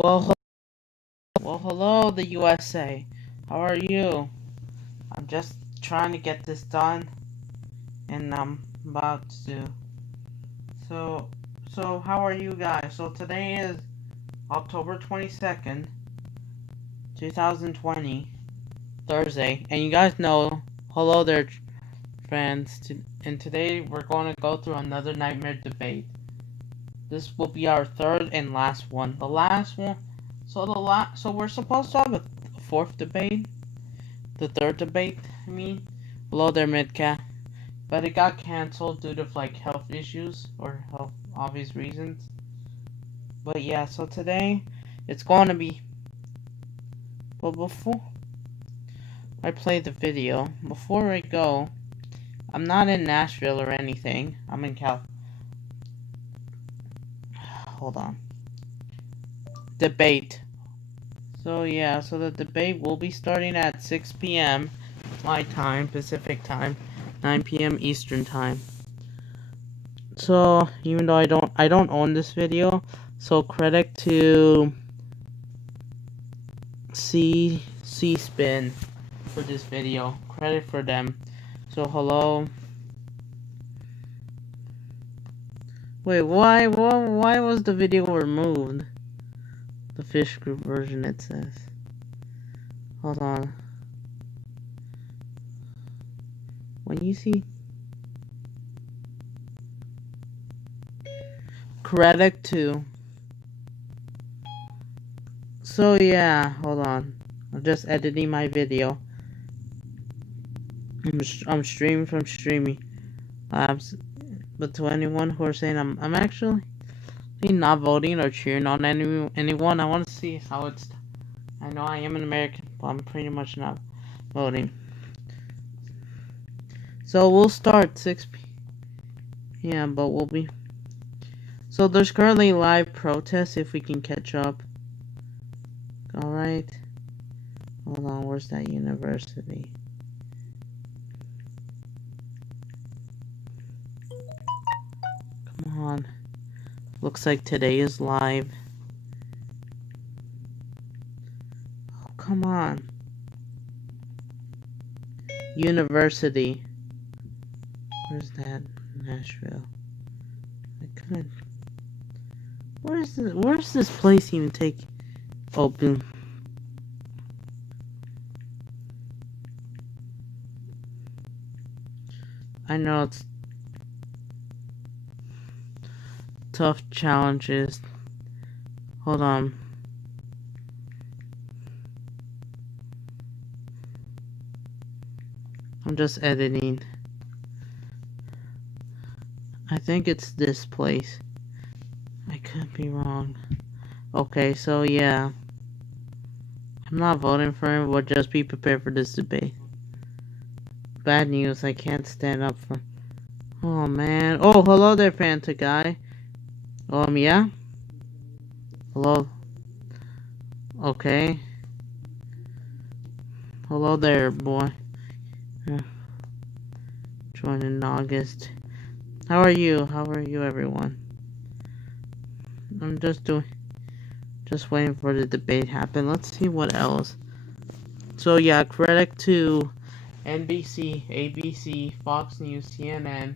Well, hello, the USA. How are you? I'm just trying to get this done, and I'm about to. So, how are you guys? So today is October 22nd, 2020, Thursday, and you guys know, hello there, friends. And today we're going to go through another nightmare debate. This will be our third and last one. The last one. So we're supposed to have a fourth debate. The third debate, I mean. Hello there, Midcat. But it got cancelled due to health issues or health obvious reasons. But yeah, so today it's going to be. But before I play the video, before I go, I'm not in Nashville or anything. I'm in Hold on. Debate. So yeah, so the debate will be starting at 6 p.m. my time, Pacific time, 9 p.m. Eastern time. So even though I don't own this video, so credit to C-Spin for this video. Credit for them. So hello. Wait, why was the video removed? The fish group version, it says. Hold on. When you see credit to. So yeah, hold on. I'm just editing my video. I'm streaming from Streamy Labs. But to anyone who are saying I'm actually not voting or cheering on anyone, I want to see how it's. I know I am an American, but I'm pretty much not voting. So we'll start 6 p.m. but we'll be. So there's currently live protests if we can catch up. Alright. Hold on, where's that university? Come on. Looks like today is live. Oh, come on. University. Where's that? Nashville. I couldn't. Where's this place even take open? I know it's tough challenges. Hold on. I'm just editing. I think it's this place. I could be wrong. Okay, so yeah. I'm not voting for him, but just be prepared for this debate. Bad news, I can't stand up for. Oh man. Oh, hello there, Fanta guy. Yeah? Hello? Okay. Hello there, boy. Join in August. How are you? How are you, everyone? I'm just waiting for the debate to happen. Let's see what else. So yeah, credit to NBC, ABC, Fox News, CNN,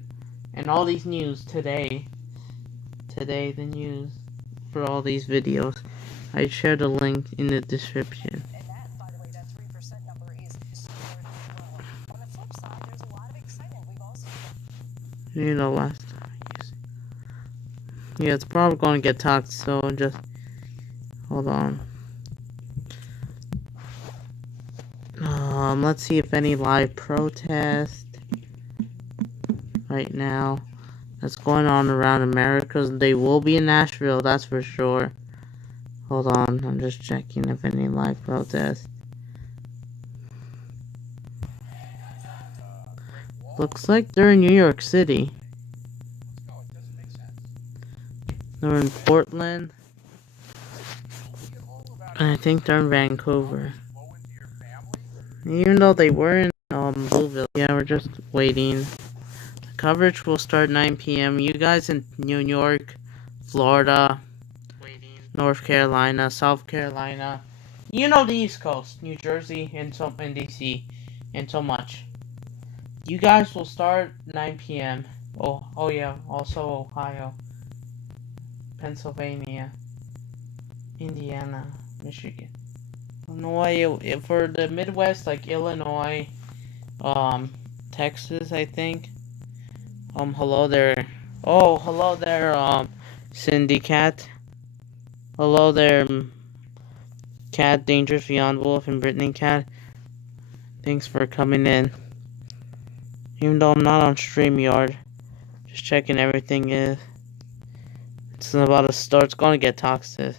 and all these news today. Today, the news for all these videos. I shared a link in the description. And that, by the way, that 3% number is historically low. On the flip side, there's a lot of excitement. We've also... You know, last time. Yeah, it's probably going to get talked, so just hold on. Let's see if any live protest right now that's going on around America. They will be in Nashville, that's for sure. Hold on, I'm just checking if any live protests. Looks like they're in New York City. They're in Portland. And I think they're in Vancouver. Even though they were in Louisville. Yeah, we're just waiting. The coverage will start 9 p.m. You guys in New York, Florida, North Carolina, South Carolina. You know the East Coast, New Jersey, and DC, and so much. You guys will start 9 p.m. Oh yeah, also Ohio, Pennsylvania, Indiana, Michigan. Illinois, for the Midwest, like Illinois, Texas, I think. Hello there. Oh, hello there, Cindy Cat. Hello there, Cat, Dangerous Beyond Wolf, and Brittany Cat. Thanks for coming in. Even though I'm not on StreamYard, just checking everything is. It's about to start. It's gonna get toxic.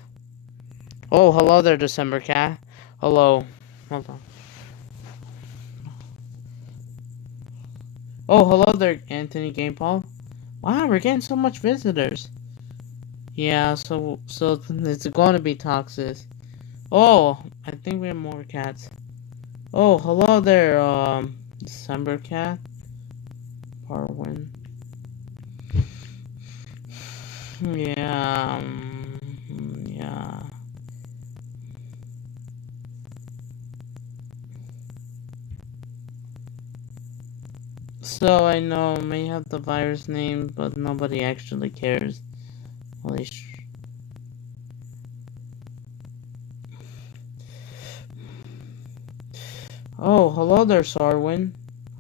Oh, hello there, December Cat. Hello. Hold on. Oh, hello there, Anthony Gamepal. Wow, we're getting so much visitors. Yeah, so it's going to be toxic. Oh, I think we have more cats. Oh, hello there, December Cat. Parwin. Yeah, yeah. So I know it may have the virus name, but nobody actually cares. At least. Oh, hello there, Sarwin.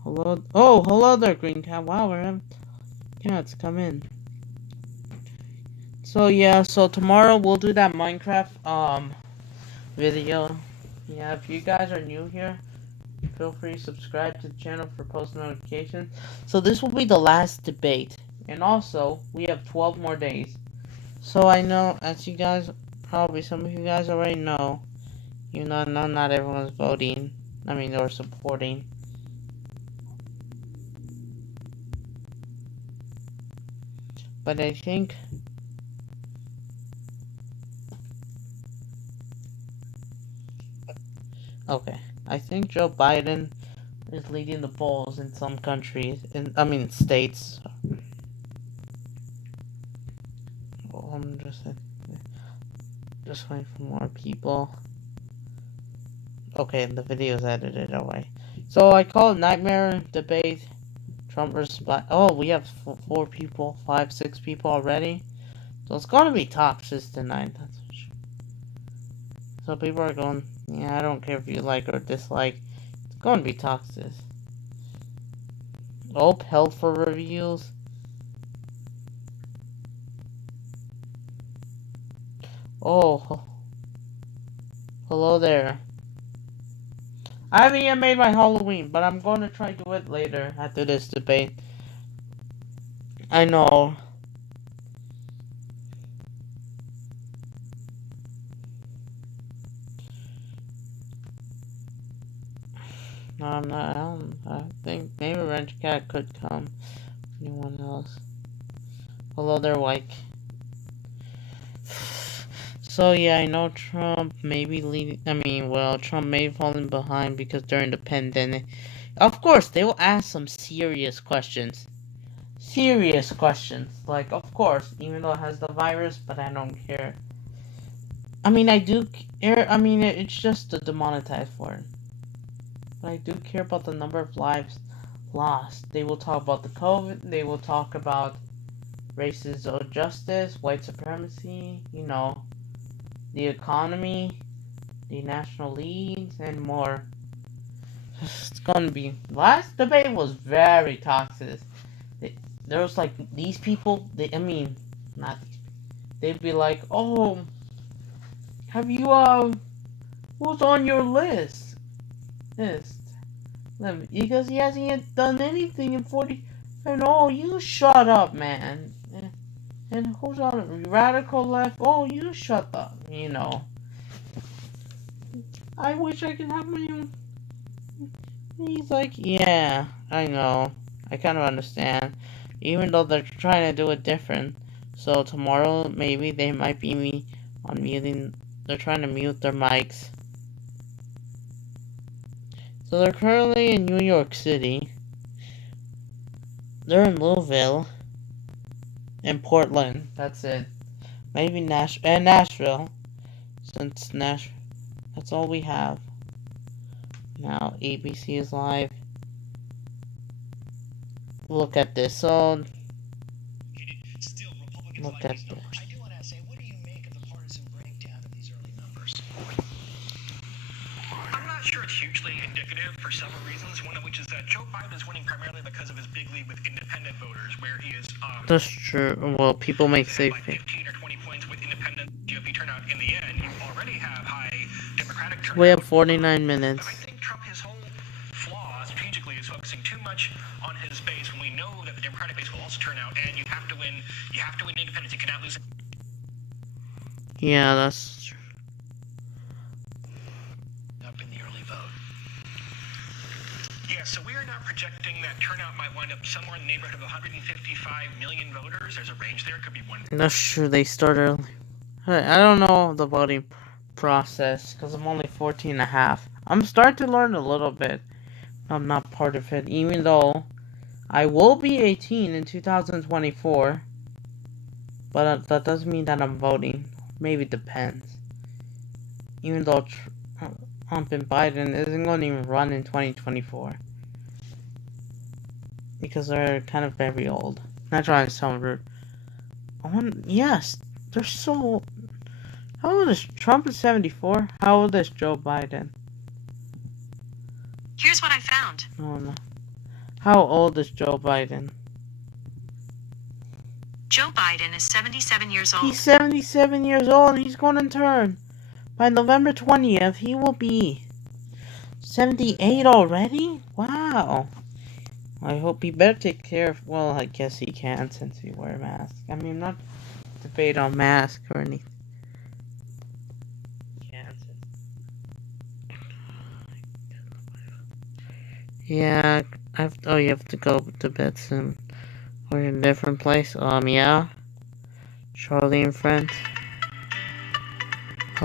Hello. Oh, hello there, Green Cat. Wow, we're having cats come in. So yeah, so tomorrow we'll do that Minecraft video. Yeah, if you guys are new here, feel free to subscribe to the channel for post notifications. So this will be the last debate. And also, we have 12 more days. So I know, as you guys, probably some of you guys already know, you know, not everyone's voting. I mean, or supporting. But I think... Okay, I think Joe Biden is leading the polls in some countries, states. I'm just waiting for more people. Okay, the video's edited away. So I call it Nightmare Debate. Trump versus Black. Oh, we have 4 people, 5, 6 people already. So it's gonna be toxic tonight. That's for sure. So people are going, yeah, I don't care if you like or dislike. It's gonna be toxic. Oh, held for reviews. Oh, hello there. I haven't yet made my Halloween, but I'm going to try to do it later after this debate. I know. No, I'm not. I think maybe Wrench Cat could come. Anyone else? Hello there, White. So yeah, I know Trump may be leading. Trump may be falling behind because during the pandemic, of course, they will ask some serious questions. Serious questions, like of course, even though it has the virus, but I don't care. I mean, I do care. I mean, it's just to demonetize for it. But I do care about the number of lives lost. They will talk about the COVID. They will talk about racism, justice, white supremacy. You know, the economy, the national leads, and more. It's gonna be. Last debate was very toxic. There was like these people. Not these. They'd be like, "Oh, have you who's on your list?" Because he hasn't yet done anything in 40. And oh, you shut up, man. And who's on radical left? Oh, you shut up. You know. I wish I could have my own. He's like, yeah, I know. I kind of understand. Even though they're trying to do it different. So tomorrow, maybe they might be on muting. They're trying to mute their mics. So they're currently in New York City. They're in Louisville. And Portland. That's it. Maybe Nashville. Since that's all we have. Now ABC is live. Look at this. So look at this. I do want to say, what do you make of the partisan breakdown of these early numbers? I'm not sure it's hugely indicative for several reasons. One of which is that Joe Biden is winning primarily because of his big lead with independent voters, where he is. That's true. Well, people make safe. By 15 or 20 points with independent GOP turnout. In the end, you already have high Democratic turnout. We have 49 minutes. But I think Trump, his whole flaw strategically is focusing too much on his base when we know that the Democratic base will also turn out, and you have to win. You have to win independents. You cannot lose. Yeah, that's true. Up in the early vote. Yeah, so we are now projecting that turnout might wind up somewhere in the neighborhood of 155 million voters. There's a range there. It could be one. That's true. They start early. I don't know the voting process because I'm only 14 and a half. I'm starting to learn a little bit. I'm not part of it, even though I will be 18 in 2024. But that doesn't mean that I'm voting. Maybe it depends. Even though Trump and Biden isn't going to even run in 2024. Because they're kind of very old. Not trying to sound rude. Yes, they're so... How old is Trump? Is 74? How old is Joe Biden? Here's what I found. Oh no. How old is Joe Biden? Joe Biden is 77 years old. He's 77 years old and he's going to turn. By November 20th, he will be 78 already? Wow. I hope he better take care of... Well, I guess he can since he wear a mask. I mean, I'm not debate on mask or anything. Yeah, oh, you have to go to bed soon. Or in a different place. Yeah. Charlie and friends. It's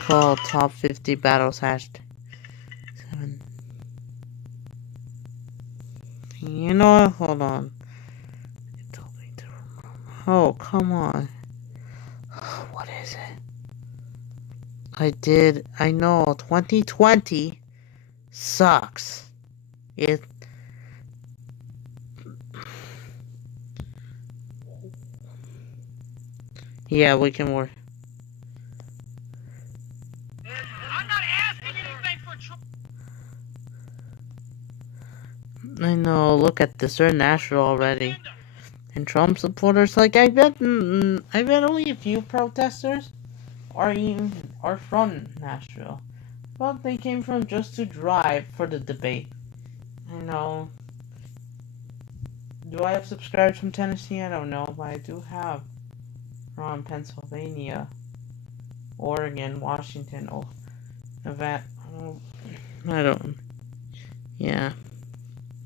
called Top 50 Battles #7. You know what? Hold on. It told me to remember. Oh, come on. What is it? I know. 2020 sucks. Yeah, we can work. I'm not asking anything for Trump. I know. Look at this. They're Nashville already. And Trump supporters, like, I bet only a few protesters are from Nashville. But they came from just to drive for the debate. I know. Do I have subscribers from Tennessee? I don't know, but I do have from Pennsylvania, Oregon, Washington, Nevada. I don't. Yeah.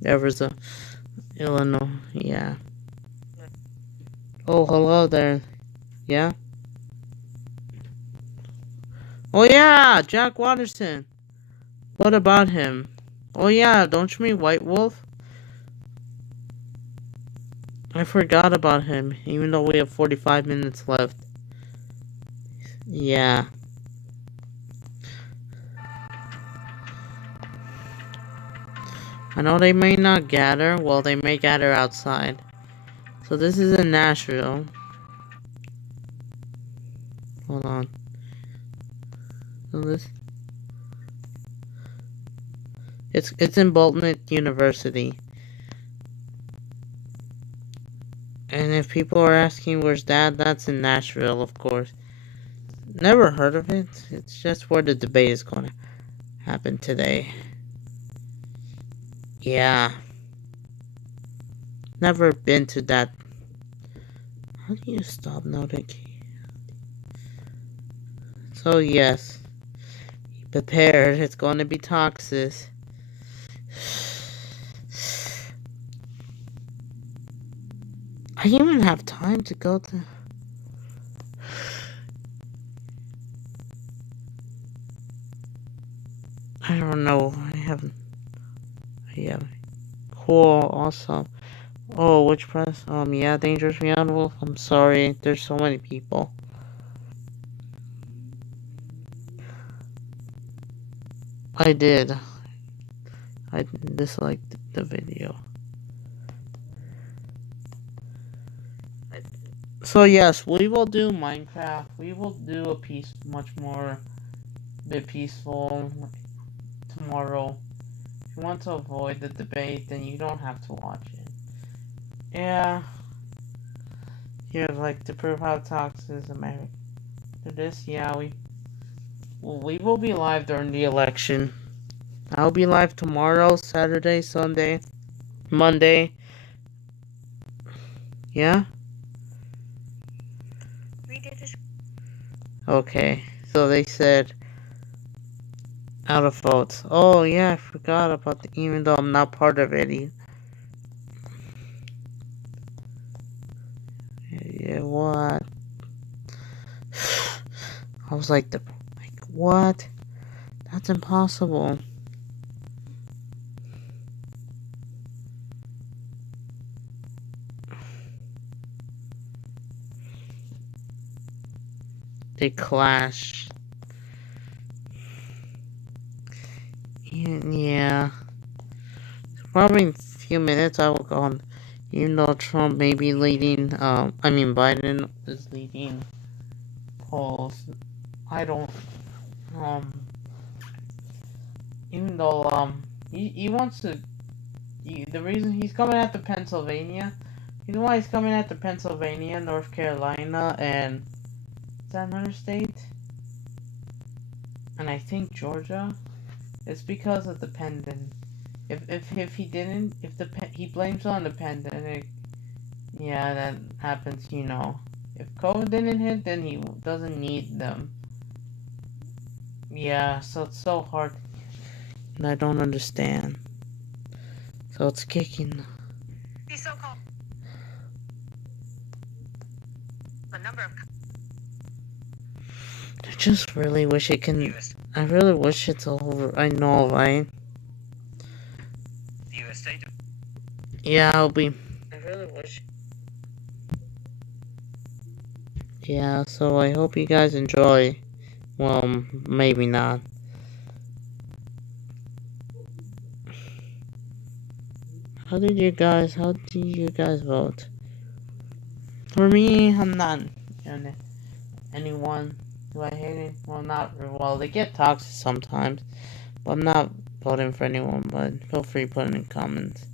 Arizona, Illinois. Yeah. Oh, hello there. Yeah? Oh, yeah! Jack Watterson. What about him? Oh, yeah, don't you mean White Wolf? I forgot about him, even though we have 45 minutes left. Yeah. I know they may not gather. Well, they may gather outside. So this is in Nashville. Hold on. So this... It's in Bolton University. And if people are asking where's that, that's in Nashville, of course. Never heard of it. It's just where the debate is going to happen today. Yeah. Never been to that. How do you stop notification? So yes. Be prepared. It's going to be toxic. I didn't even have time to go to... I don't know. I haven't... Yeah. Cool. Awesome. Oh, which press? Yeah, Dangerous Beyond Wolf. I'm sorry, there's so many people. I did. I disliked the video. So yes, we will do Minecraft. We will do a piece much more bit peaceful tomorrow. If you want to avoid the debate, then you don't have to watch it. Yeah. Here, like, to prove how toxic is America. For this, yeah, we will be live during the election. I'll be live tomorrow, Saturday, Sunday, Monday. Yeah? Okay. So they said out of votes. Oh yeah, I forgot about the, even though I'm not part of it. Yeah, what? I was like, what? That's impossible. They clash. Yeah. Probably in a few minutes I will go on. Even though Trump may be leading, Biden is leading polls. I don't, even though, he wants to, the reason he's coming after Pennsylvania, you know why he's coming after Pennsylvania, North Carolina, and, is that another state? And I think Georgia? It's because of the pandemic. If he didn't, he blames on the pandemic, yeah, that happens, you know. If COVID didn't hit, then he doesn't need them. Yeah, so it's so hard. And I don't understand. So it's kicking. The so-called the number of I just really wish it can. I really wish it's over. I know, right? The U.S. State. Yeah, I'll be. I really wish. Yeah, so I hope you guys enjoy. Well, maybe not. How do you guys vote? For me, I'm not anyone. Do I hate it? Well, not well. They get toxic sometimes, but I'm not voting for anyone. But feel free to put it in comments.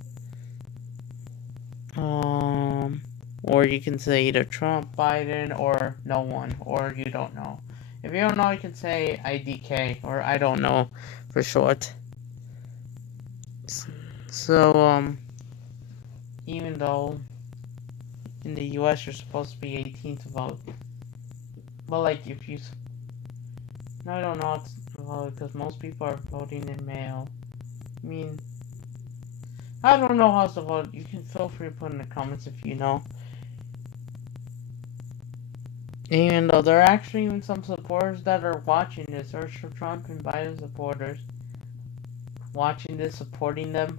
Or you can say either Trump, Biden, or no one, or you don't know. If you don't know, you can say IDK, or I don't know, for short. So, even though in the US you're supposed to be 18 to vote, but like if you, no, I don't know how to vote, because most people are voting in mail. I mean, I don't know how to vote. You can feel free to put in the comments if you know. Even though there are actually even some supporters that are watching this, search for Trump and Biden supporters watching this, supporting them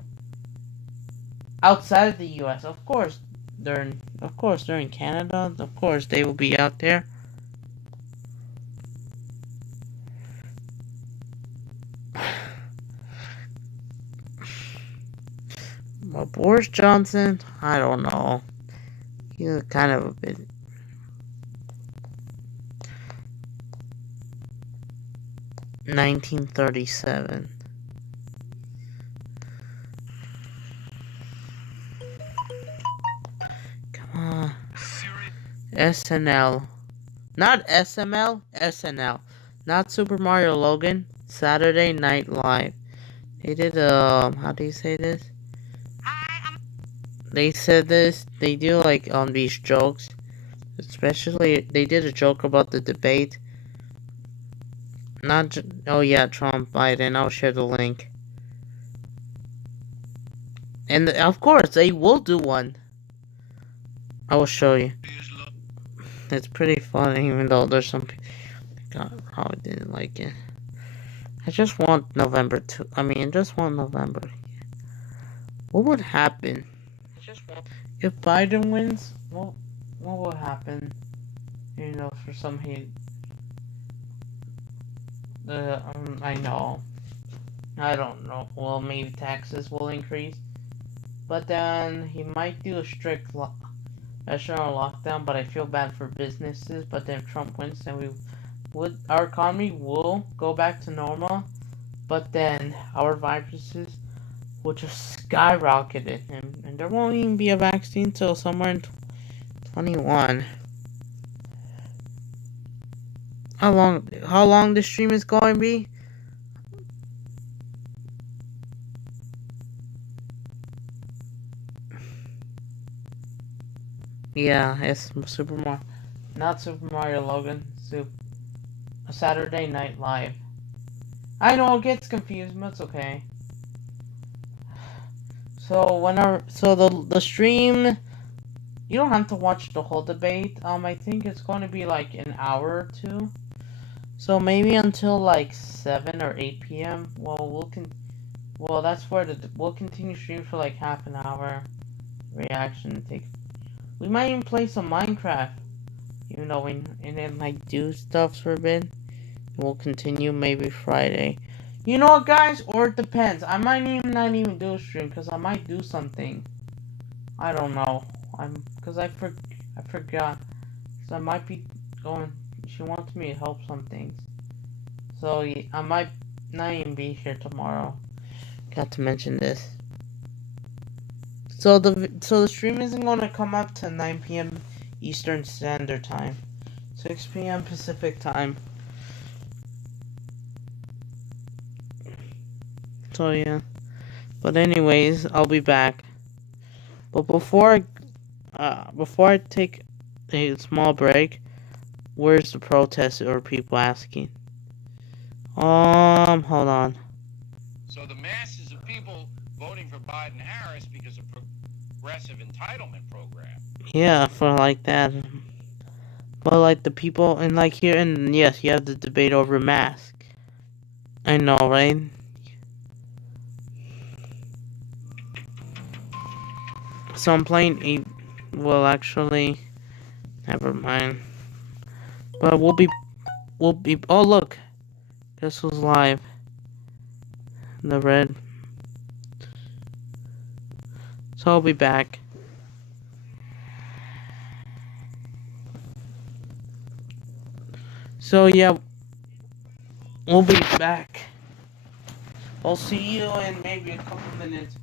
outside of the U.S. Of course, they're in Canada. Of course, they will be out there. Well, Boris Johnson, I don't know. He's kind of a bit. $1937. Come on. SNL. Not SML, SNL. Not Super Mario Logan. Saturday Night Live. They did, how do you say this? They said this, they do, like, these jokes. Especially, they did a joke about the debate. Oh yeah, Trump, Biden, I'll share the link. And, of course, they will do one. I will show you. It's pretty funny, even though there's some people that probably didn't like it. I just want November 2. Just want November. What would happen? if Biden wins, what will happen? You know, for some hate. I know. I don't know. Well, maybe taxes will increase, but then he might do a strict national lockdown. But I feel bad for businesses. But then if Trump wins, then our economy will go back to normal. But then our viruses will just skyrocket it, and there won't even be a vaccine till somewhere in 21. How long the stream is going to be? Yeah, it's Super Mario, not Super Mario Logan, a Saturday Night Live. I know it gets confused, but it's okay. So the stream, you don't have to watch the whole debate. I think it's going to be like an hour or two. So maybe until like 7 or 8 p.m. That's where we'll continue stream for like half an hour. Reaction take. We might even play some Minecraft. You know, and then like do stuff for a bit. We'll continue maybe Friday. You know what, guys? Or it depends. I might not even do a stream because I might do something. I don't know. Because I forgot. So I might be going. She wants me to help some things. So yeah, I might not even be here tomorrow. Got to mention this. So the stream isn't gonna come up to 9 p.m. Eastern Standard Time, 6 p.m. Pacific Time. So yeah. But anyways, I'll be back. But before I take a small break, where's the protest or people asking? Hold on. So the masses of people voting for Biden-Harris because of progressive entitlement program. Yeah, for like that. But like the people and like here and yes, you have the debate over mask. I know, right? So I'm playing actually, never mind. But we'll be, oh look, this was live. The red. So I'll be back. So yeah, we'll be back. I'll see you in maybe a couple minutes.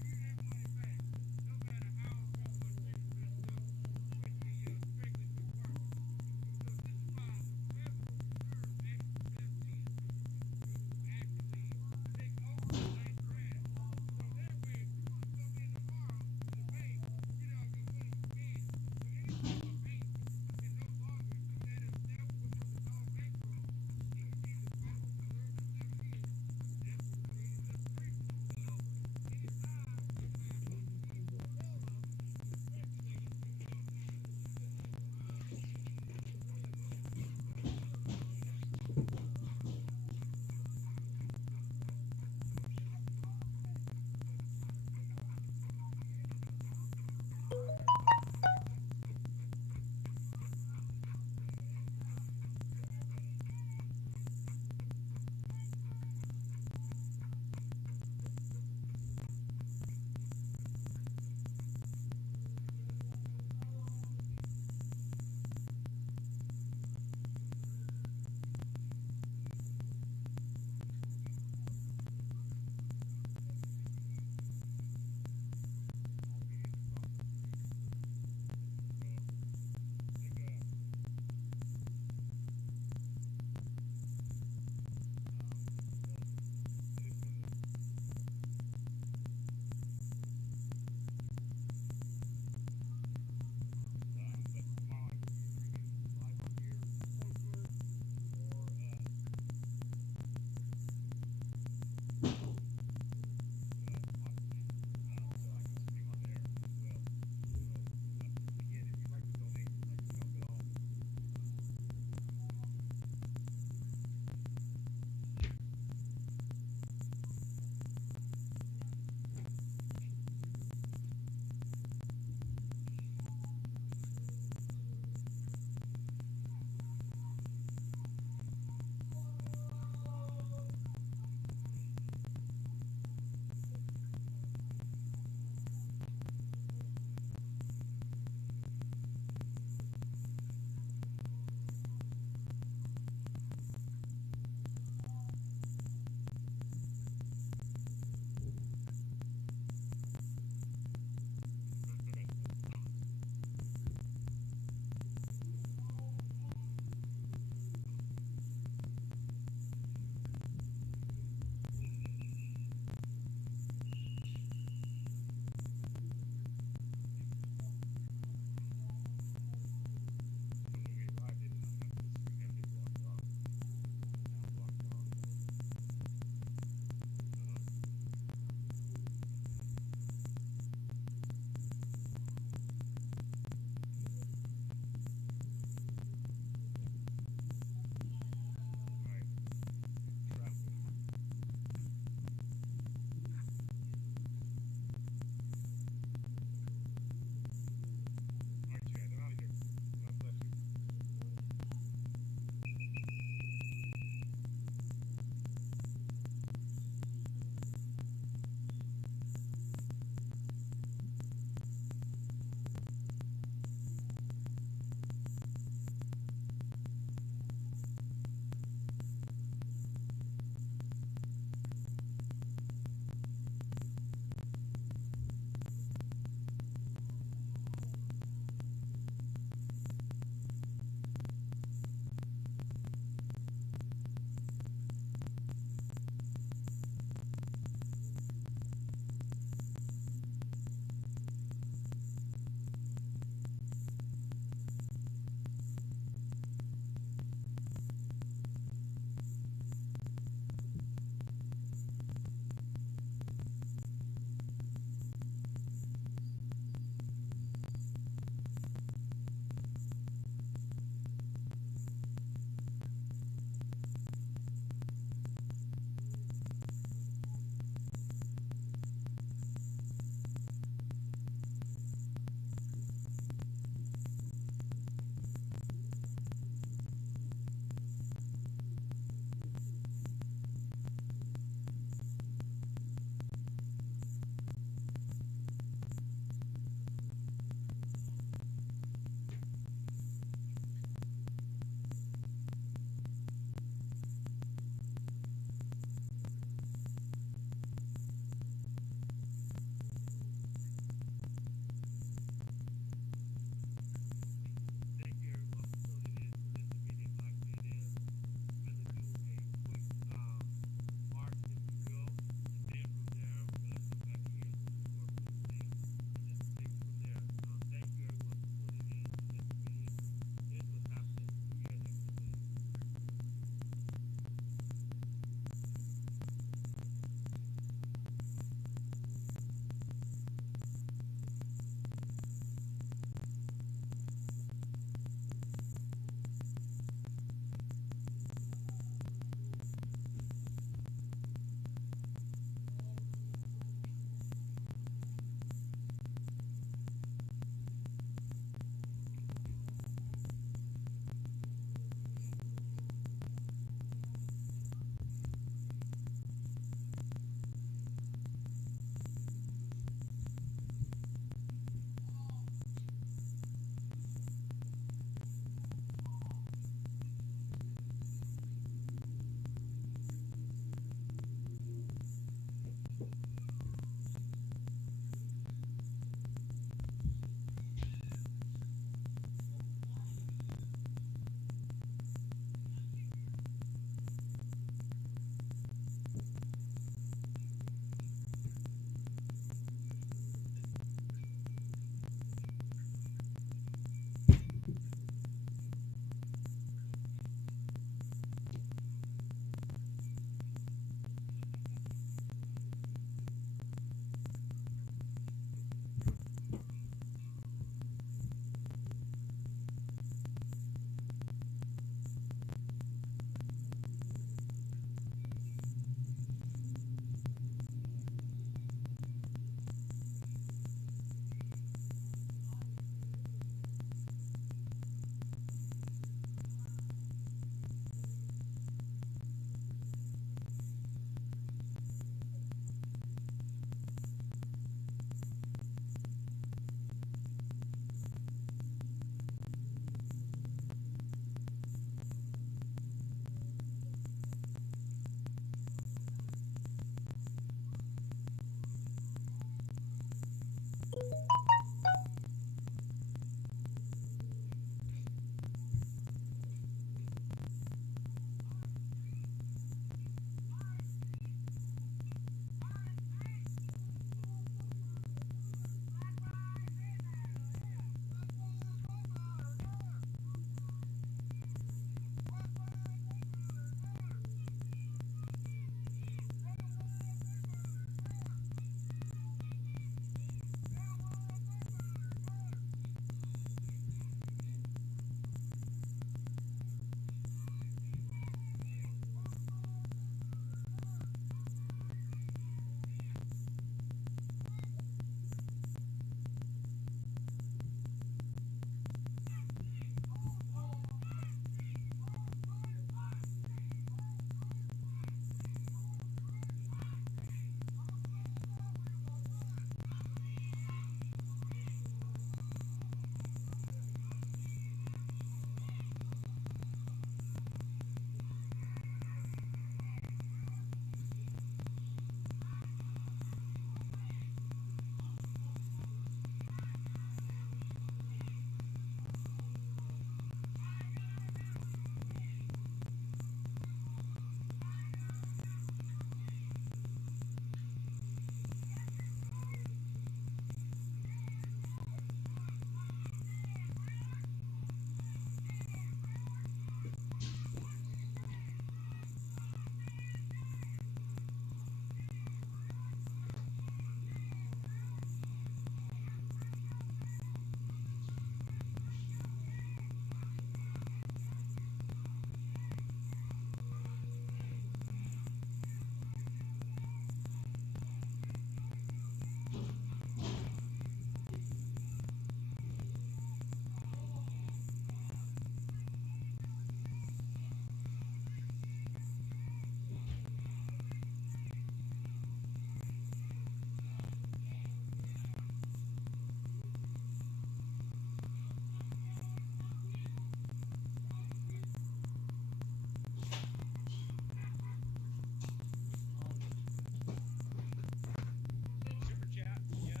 Super chat yet.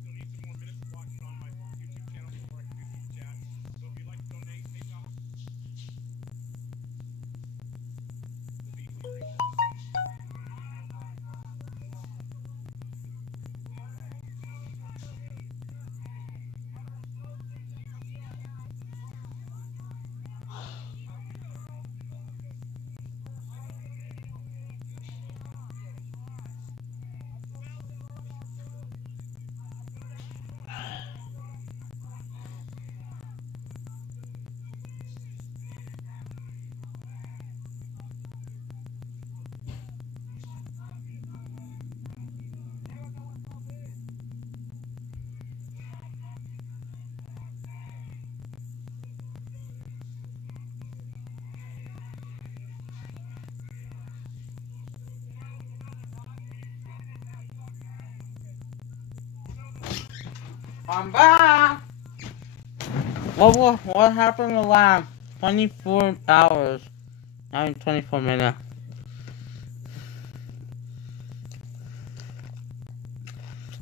Still need some more minutes to watch it on my YouTube channel before I can do super chat. So if you'd like to donate, PayPal. I'm back! What happened the last 24 hours? I mean 24 minutes.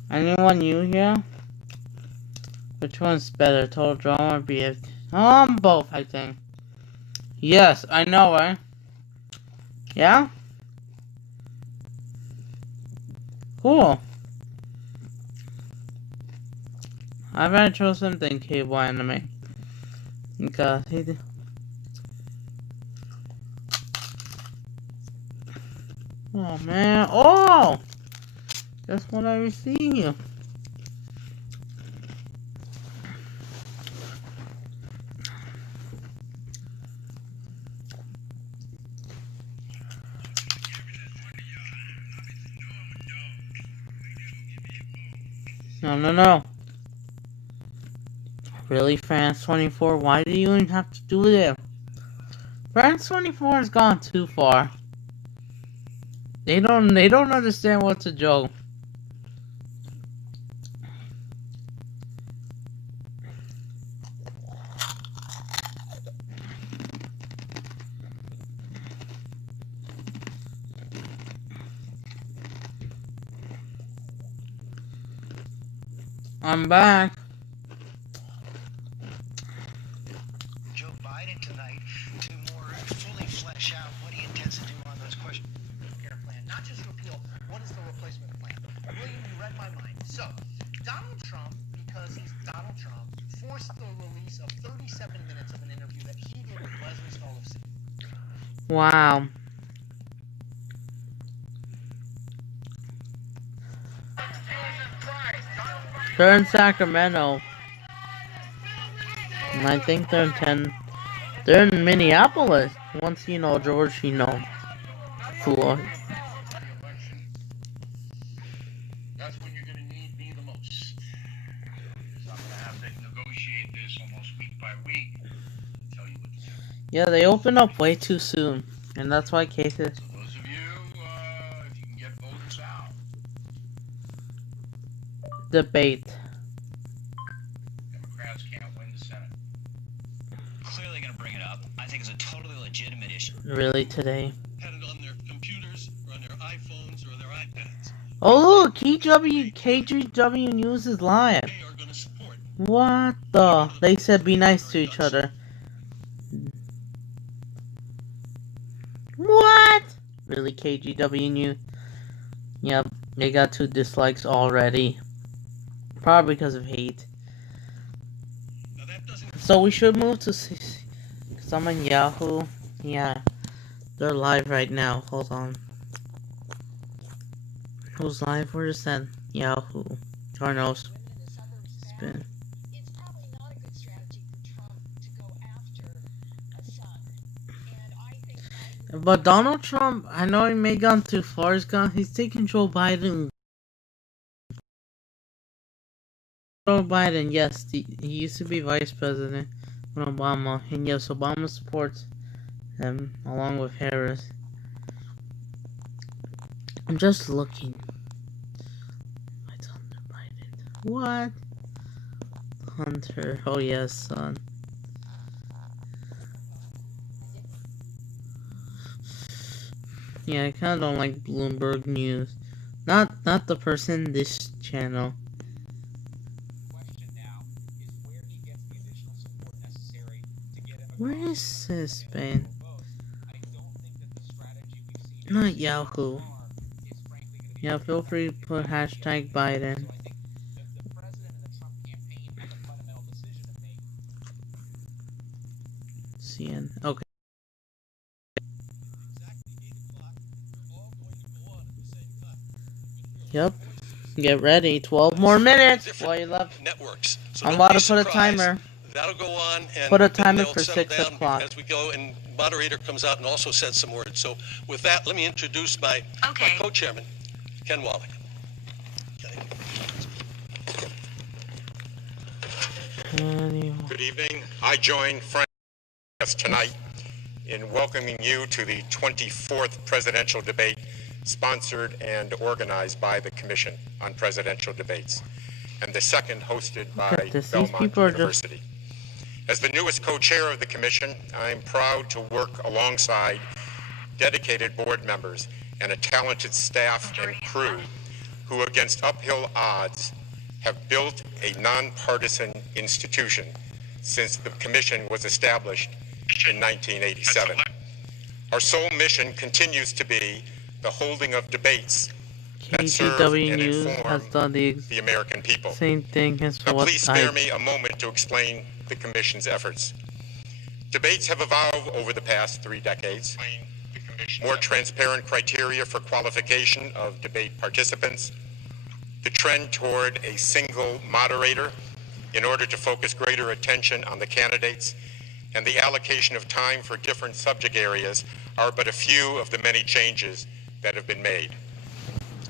Anyone new here? Which one's better, Total Drama or BFT? Both, I think. Yes, I know, right? Yeah? Cool. I'd rather choose something cable anime. Because he did. Oh man. Oh! That's what I received. No. Really, France 24? Why do you even have to do it? France 24 has gone too far. They don't understand what's a joke. I'm back. Joe Biden tonight to more fully flesh out what he intends to do on those questions. Care plan, not just repeal. What is the replacement plan? William, you read my mind. So, Donald Trump, because he's Donald Trump, forced the release of 37 minutes of an interview that he did with Leslie Stahl of CNN. Wow. They're in Sacramento. And I think they're they're in Minneapolis. Once you know George, you know Floyd. That's when you're going to need me the most. Because I'm going to have to negotiate this almost week by week and tell you what to do. Yeah, they opened up way too soon. And that's why cases... So those of you, if you can get voters out. Debate. Democrats can't win the Senate. Clearly going to bring it up. I think it's a totally legitimate issue. Really, today? Had it on their computers, or on their iPhones, or their iPads. Oh look, KGW News is live. They are going to support. What the? They said be nice to each other. What? Really, KGW News? Yep, they got 2 dislikes already. Probably because of hate. Now that doesn't. So we should move to... Because I'm on Yahoo. Yeah. They're live right now. Hold on. Who's live? Where is that? Yahoo. Charnos. Spin. It's probably not a good strategy for Trump to go after a son. And I think Biden But Donald Trump, I know he may have gone too far. He's taking Joe Biden. Joe Biden, yes, he used to be vice president with Obama. And yes, Obama supports him along with Harris. I'm just looking. It's Hunter Biden. What? Hunter. Oh yes, son. Yeah, I kinda don't like Bloomberg News. Not the person in this channel. Question now is where he gets the additional support necessary to get him Where across is the this, vote. man? I don't think that the strategy we've seen Not Yahoo. is frankly going to be Yeah, feel free to put hashtag Biden. So I think the president and the Trump campaign have a fundamental decision to make. CN. Okay. Yep. Get ready. 12 more minutes. While you left. Networks. So I'm don't about be to put a surprised. timer. That'll go on, and Put a then timer they'll for settle 6 down o'clock. as we go, and moderator comes out and also says some words. So with that, let me introduce my Okay. co-chairman, Ken Wallach. Okay. Good evening. I join friends tonight in welcoming you to the 24th presidential debate sponsored and organized by the Commission on Presidential Debates, and the second hosted by These Belmont people are University. As the newest co-chair of the Commission, I am proud to work alongside dedicated board members and a talented staff and crew who, against uphill odds, have built a nonpartisan institution since the Commission was established in 1987. Our sole mission continues to be the holding of debates that serve KGW and News inform has done the the American people. same thing as Now, what please spare me a moment to explain the Commission's efforts. Debates have evolved over the past 3 decades. More transparent criteria for qualification of debate participants, the trend toward a single moderator in order to focus greater attention on the candidates, and the allocation of time for different subject areas are but a few of the many changes that have been made.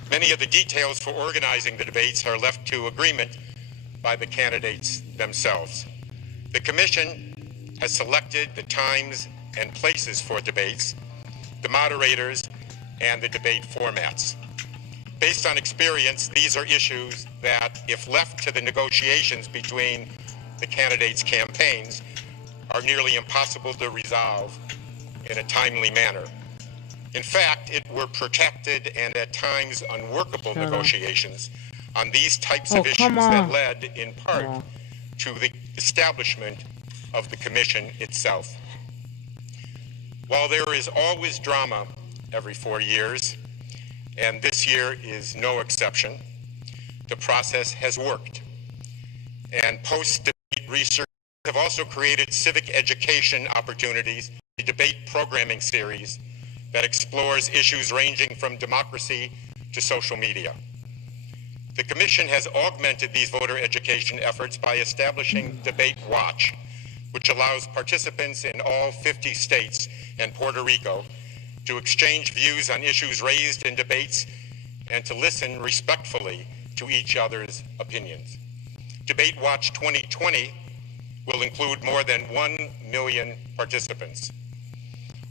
Many of the details for organizing the debates are left to agreement by the candidates themselves. The Commission has selected the times and places for debates, the moderators, and the debate formats. Based on experience, these are issues that, if left to the negotiations between the candidates' campaigns, are nearly impossible to resolve in a timely manner. In fact, it were protracted and at times unworkable negotiations on these types Oh, of issues come that on. led, in part, Yeah. to the establishment of the commission itself. While there is always drama every 4 years, and this year is no exception, the process has worked. And post-debate research have also created civic education opportunities, a debate programming series that explores issues ranging from democracy to social media. The Commission has augmented these voter education efforts by establishing Debate Watch, which allows participants in all 50 states and Puerto Rico to exchange views on issues raised in debates and to listen respectfully to each other's opinions. Debate Watch 2020 will include more than 1 million participants.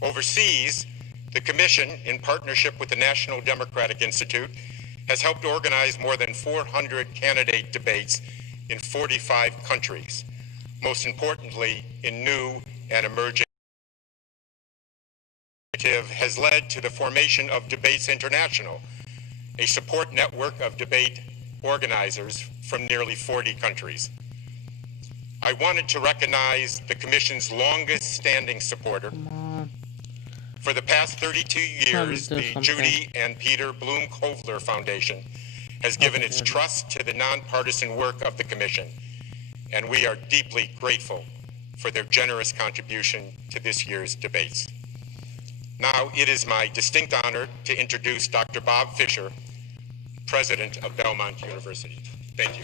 Overseas, the Commission, in partnership with the National Democratic Institute, has helped organize more than 400 candidate debates in 45 countries, most importantly in new and emerging. Has led to the formation of Debates International, a support network of debate organizers from nearly 40 countries. I wanted to recognize the Commission's longest standing supporter. For the past 32 years, the Judy and Peter Bloom Kovler Foundation has given its trust to the nonpartisan work of the Commission, and we are deeply grateful for their generous contribution to this year's debates. Now, it is my distinct honor to introduce Dr. Bob Fisher, President of Belmont University. Thank you.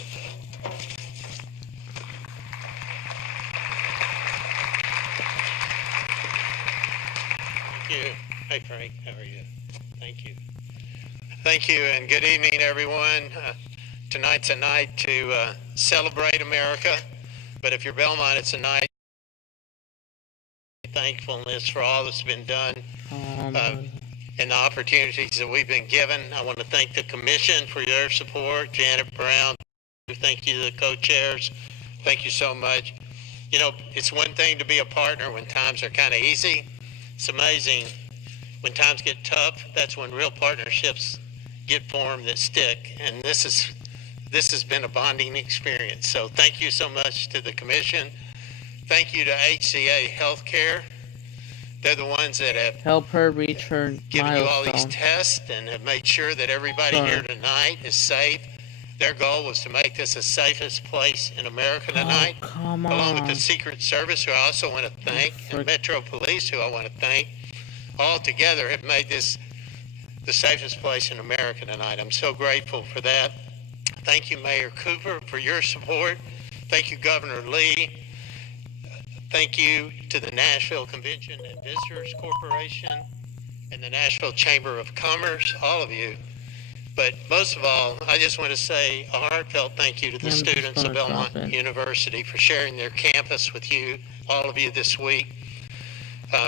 Thank you. Hey, Frank, how are you? Thank you. Thank you, and good evening, everyone. Tonight's a night to celebrate America, but if you're Belmont, it's a night of thankfulness for all that's been done and the opportunities that we've been given. I want to thank the Commission for their support, Janet Brown. Thank you to the co-chairs. Thank you so much. You know, it's one thing to be a partner when times are kind of easy. It's amazing when times get tough. That's when real partnerships get formed that stick. And this has been a bonding experience. So thank you so much to the Commission. Thank you to HCA Healthcare. They're the ones that have help her reach her given you all these milestone. tests and have made sure that everybody here tonight is safe. Their goal was to make this the safest place in America tonight. Oh, come on. Along with the Secret Service, who I also want to thank, and Metro Police, who I want to thank, all together have made this the safest place in America tonight. I'm so grateful for that. Thank you, Mayor Cooper, for your support. Thank you, Governor Lee. Thank you to the Nashville Convention and Visitors Corporation and the Nashville Chamber of Commerce, all of you. But most of all, I just want to say a heartfelt thank you to the students of Belmont University for sharing their campus with you, all of you this week.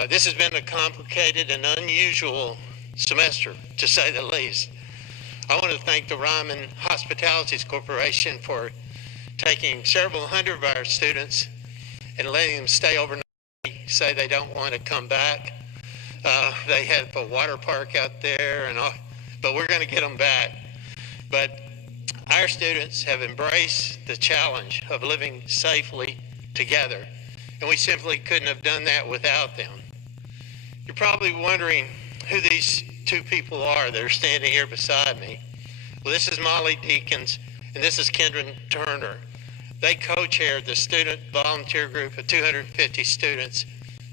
This has been a complicated and unusual semester, to say the least. I want to thank the Ryman Hospitalities Corporation for taking several hundred of our students and letting them stay overnight, say they don't want to come back. They have a water park out there, and all, but we're going to get them back. But our students have embraced the challenge of living safely together, and we simply couldn't have done that without them. You're probably wondering who these two people are that are standing here beside me. Well, this is Molly Deakins, and this is Kendra Turner. They co-chaired the student volunteer group of 250 students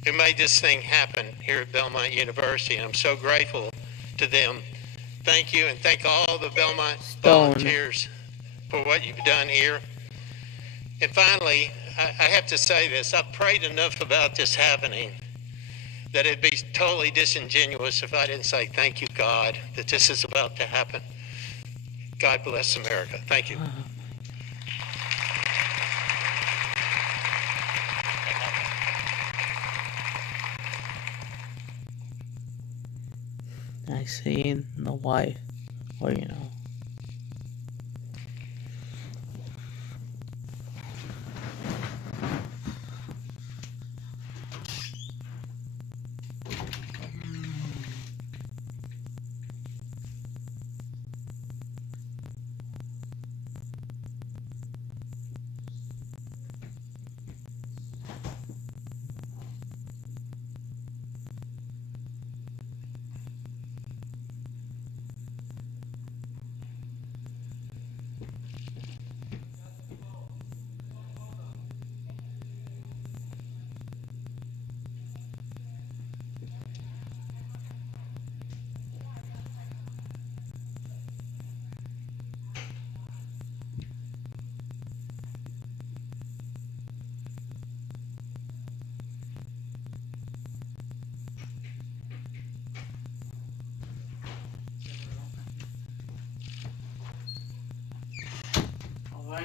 who made this thing happen here at Belmont University, and I'm so grateful to them. Thank you, and thank all the Belmont volunteers for what you've done here. And finally, I have to say this. I've prayed enough about this happening that it'd be totally disingenuous if I didn't say thank you, God, that this is about to happen. God bless America. Thank you. I see the wife, or you know.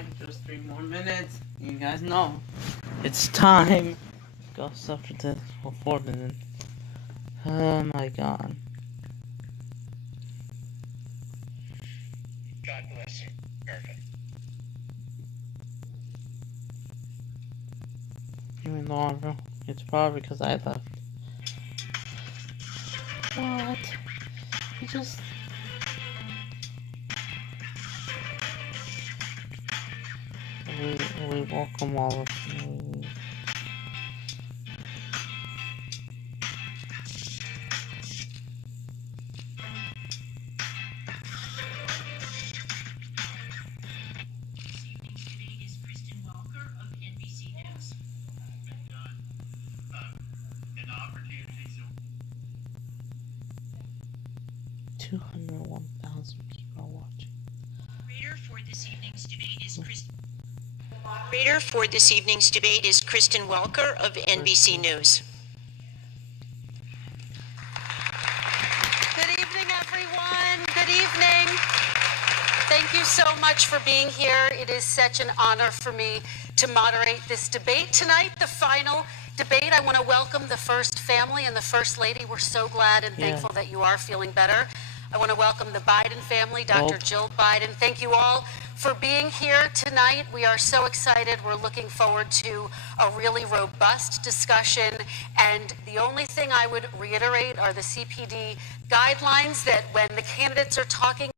time. Just 3 more minutes. You guys know. It's time. Go suffer this for 4 minutes. Oh my god. God bless America. Even longer. It's probably because I left. What? You just... We welcome all of you. An opportunity to 201,000 people are watching. Moderator for this evening's debate is Kristen Welker of NBC News. Good evening, everyone. Good evening. Thank you so much for being here. It is such an honor for me to moderate this debate tonight, the final debate. I want to welcome the First Family and the First Lady. We're so glad and thankful that you are feeling better. I want to welcome the Biden family, Dr. Jill Biden. Thank you all for being here tonight. We are so excited. We're looking forward to a really robust discussion. And the only thing I would reiterate are the CPD guidelines that when the candidates are talking,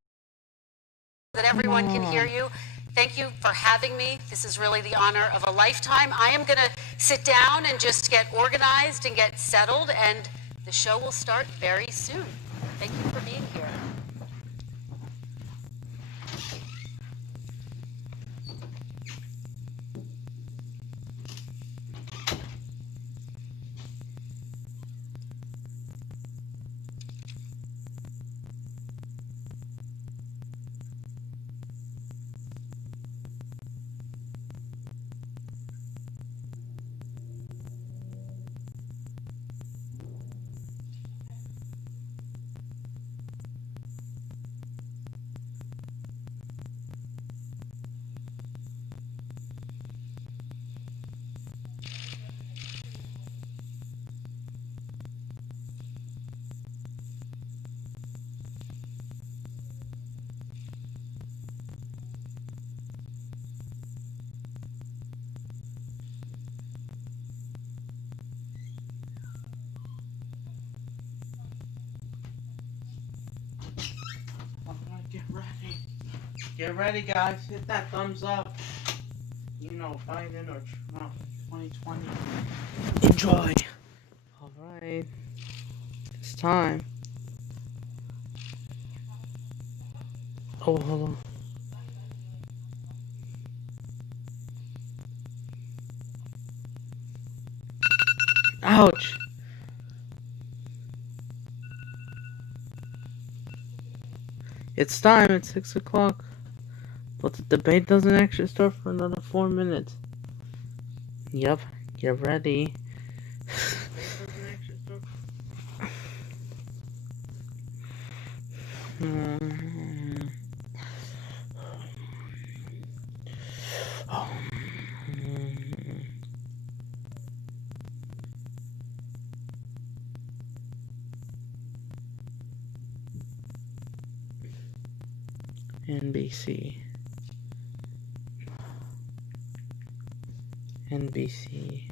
that everyone can hear you. Thank you for having me. This is really the honor of a lifetime. I am going to sit down and just get organized and get settled, and the show will start very soon. Thank you for being here. Get ready. Get ready, guys. Hit that thumbs up. You know, Biden or Trump 2020. Enjoy. Alright. It's time. Oh, hold on. Ouch. It's time. It's 6 o'clock. But the debate doesn't actually start for another 4 minutes. Yep. Get ready. NBC. NBC.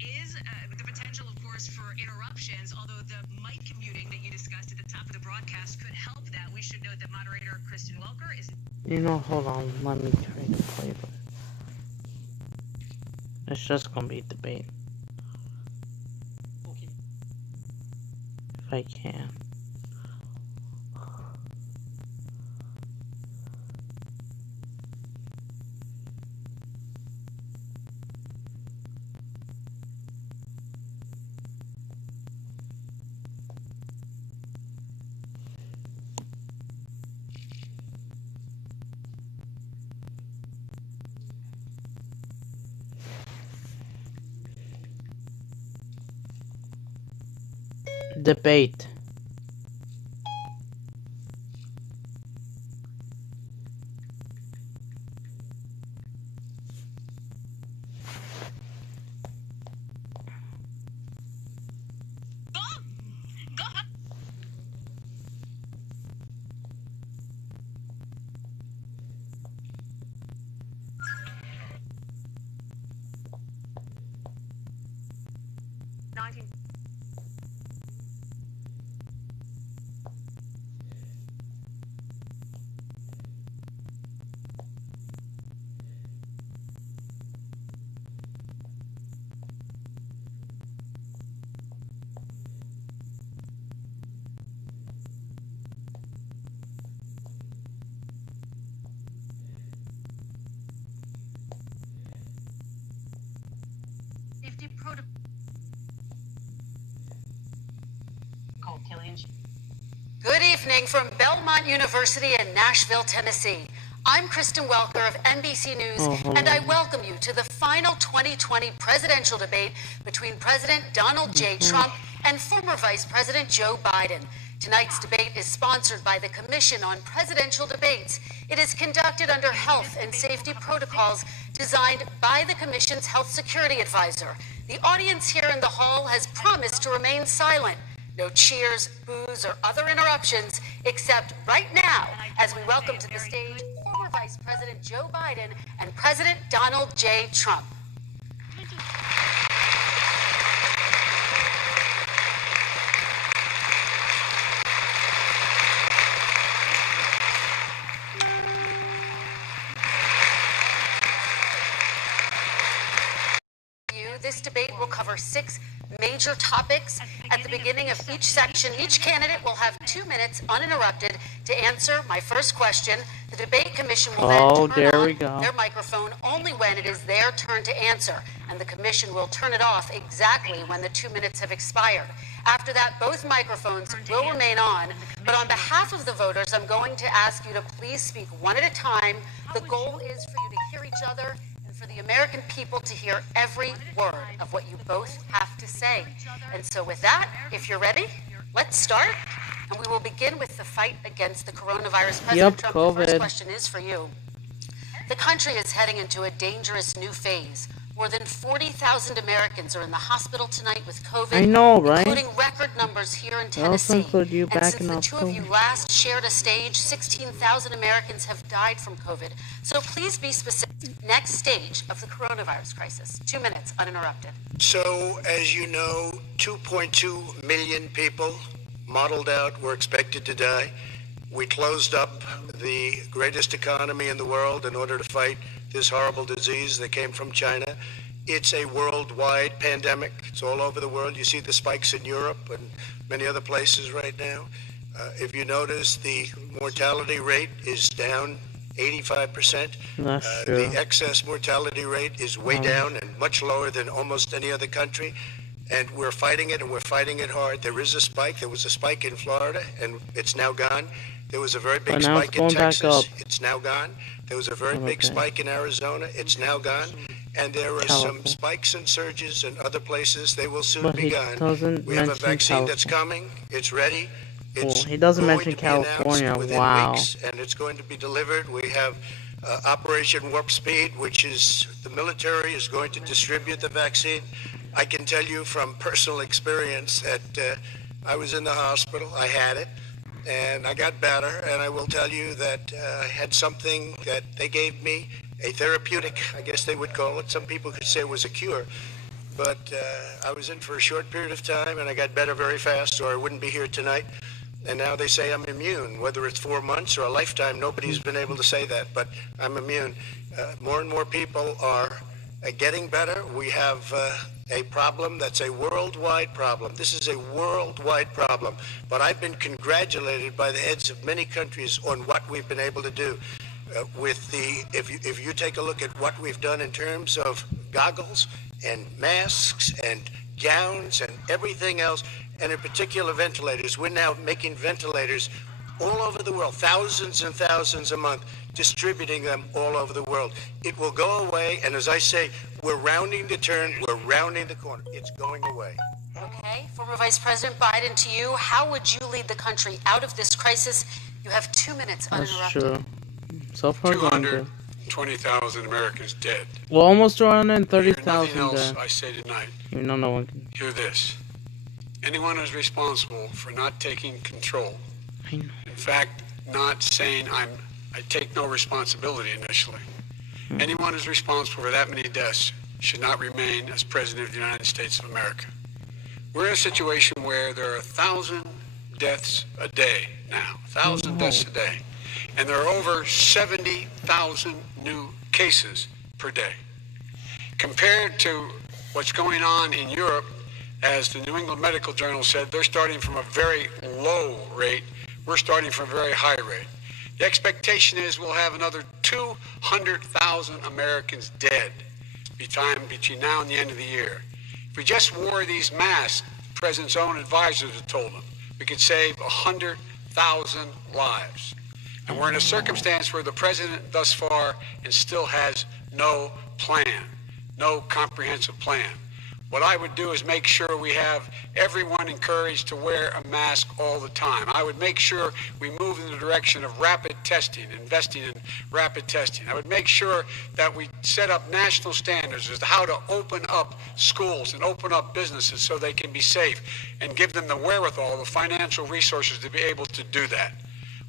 is the potential, of course, for interruptions, although the mic muting that you discussed at the top of the broadcast could help that. We should note that moderator Kristen Welker is... You know, hold on, let me try to play this. It's just gonna be debate. Okay. If I can. Debate. Go ahead. Safety protocol. Good evening from Belmont University in Nashville, Tennessee. I'm Kristen Welker of NBC News, and I welcome you to the final 2020 presidential debate between President Donald J. Trump and former Vice President Joe Biden. Tonight's debate is sponsored by the Commission on Presidential Debates. It is conducted under health and safety protocols designed by the Commission's health security advisor. The audience here in the hall has promised to remain silent. No cheers, boos, or other interruptions, except right now, as we welcome to the stage former Vice President Joe Biden and President Donald J. Trump. This debate will cover 6 major topics. At the beginning of each section, each candidate will have 2 minutes uninterrupted to answer my first question. The debate commission will then turn on their microphone only when it is their turn to answer, and the commission will turn it off exactly when the 2 minutes have expired. After that, both microphones will remain on, but on behalf of the voters, I'm going to ask you to please speak one at a time. The goal is for you to hear each other, for the American people to hear every word of what you both have to say. And so with that, if you're ready, let's start. And we will begin with the fight against the coronavirus. President Trump, the first question is for you. The country is heading into a dangerous new phase. More than 40,000 Americans are in the hospital tonight with COVID, I know, right? Including record numbers here in Tennessee. And since the two of you last shared a stage, 16,000 Americans have died from COVID. So please be specific. Next stage of the coronavirus crisis. 2 minutes, uninterrupted. So, as you know, 2.2 million people modeled out were expected to die. We closed up the greatest economy in the world in order to fight this horrible disease that came from China. It's a worldwide pandemic. It's all over the world. You see the spikes in Europe and many other places right now. If you notice, the mortality rate is down 85%. The excess mortality rate is way down and much lower than almost any other country. And we're fighting it, and we're fighting it hard. There is a spike. There was a spike in Florida, and it's now gone. There was a very big spike in Texas. It's now gone. There was a very big spike in Arizona. It's now gone. And there are some spikes and surges in other places. They will soon be gone. We have a vaccine that's coming. It's ready. It's he doesn't going mention to be California. announced within Wow. weeks, and it's going to be delivered. We have Operation Warp Speed, which is the military is going to distribute the vaccine. I can tell you from personal experience that I was in the hospital. I had it, and I got better. And I will tell you that I had something that they gave me, a therapeutic, I guess they would call it. Some people could say it was a cure. but I was in for a short period of time, and I got better very fast, or I wouldn't be here tonight. And now they say I'm immune. Whether it's 4 months or a lifetime, nobody's been able to say that, but I'm immune. More and more people are getting better. We have a problem that's a worldwide problem. This is a worldwide problem. But I've been congratulated by the heads of many countries on what we've been able to do. If you take a look at what we've done in terms of goggles and masks and gowns and everything else, and in particular ventilators, we're now making ventilators all over the world, thousands and thousands a month, distributing them all over the world. It will go away, and as I say, we're rounding the turn, we're rounding the corner. It's going away. Okay, former Vice President Biden, to you, how would you lead the country out of this crisis? You have 2 minutes uninterrupted. That's true. So far, going good. 220,000 Americans dead. Well, almost Nothing 230,000 else dead. I say tonight. You know, no one can. Hear this. Anyone who's responsible for not taking control, I know. in fact, not saying I take no responsibility initially. Anyone who's responsible for that many deaths should not remain as President of the United States of America. We're in a situation where there are 1,000 deaths a day now, 1,000 deaths a day. And there are over 70,000 new cases per day. Compared to what's going on in Europe, as the New England Medical Journal said, they're starting from a very low rate. We're starting from a very high rate. The expectation is we'll have another 200,000 Americans dead between now and the end of the year. If we just wore these masks, the President's own advisors have told him, we could save 100,000 lives. And we're in a circumstance where the President thus far and still has no plan, no comprehensive plan. What I would do is make sure we have everyone encouraged to wear a mask all the time. I would make sure we move in the direction of rapid testing, investing in rapid testing. I would make sure that we set up national standards as to how to open up schools and open up businesses so they can be safe and give them the wherewithal, the financial resources to be able to do that.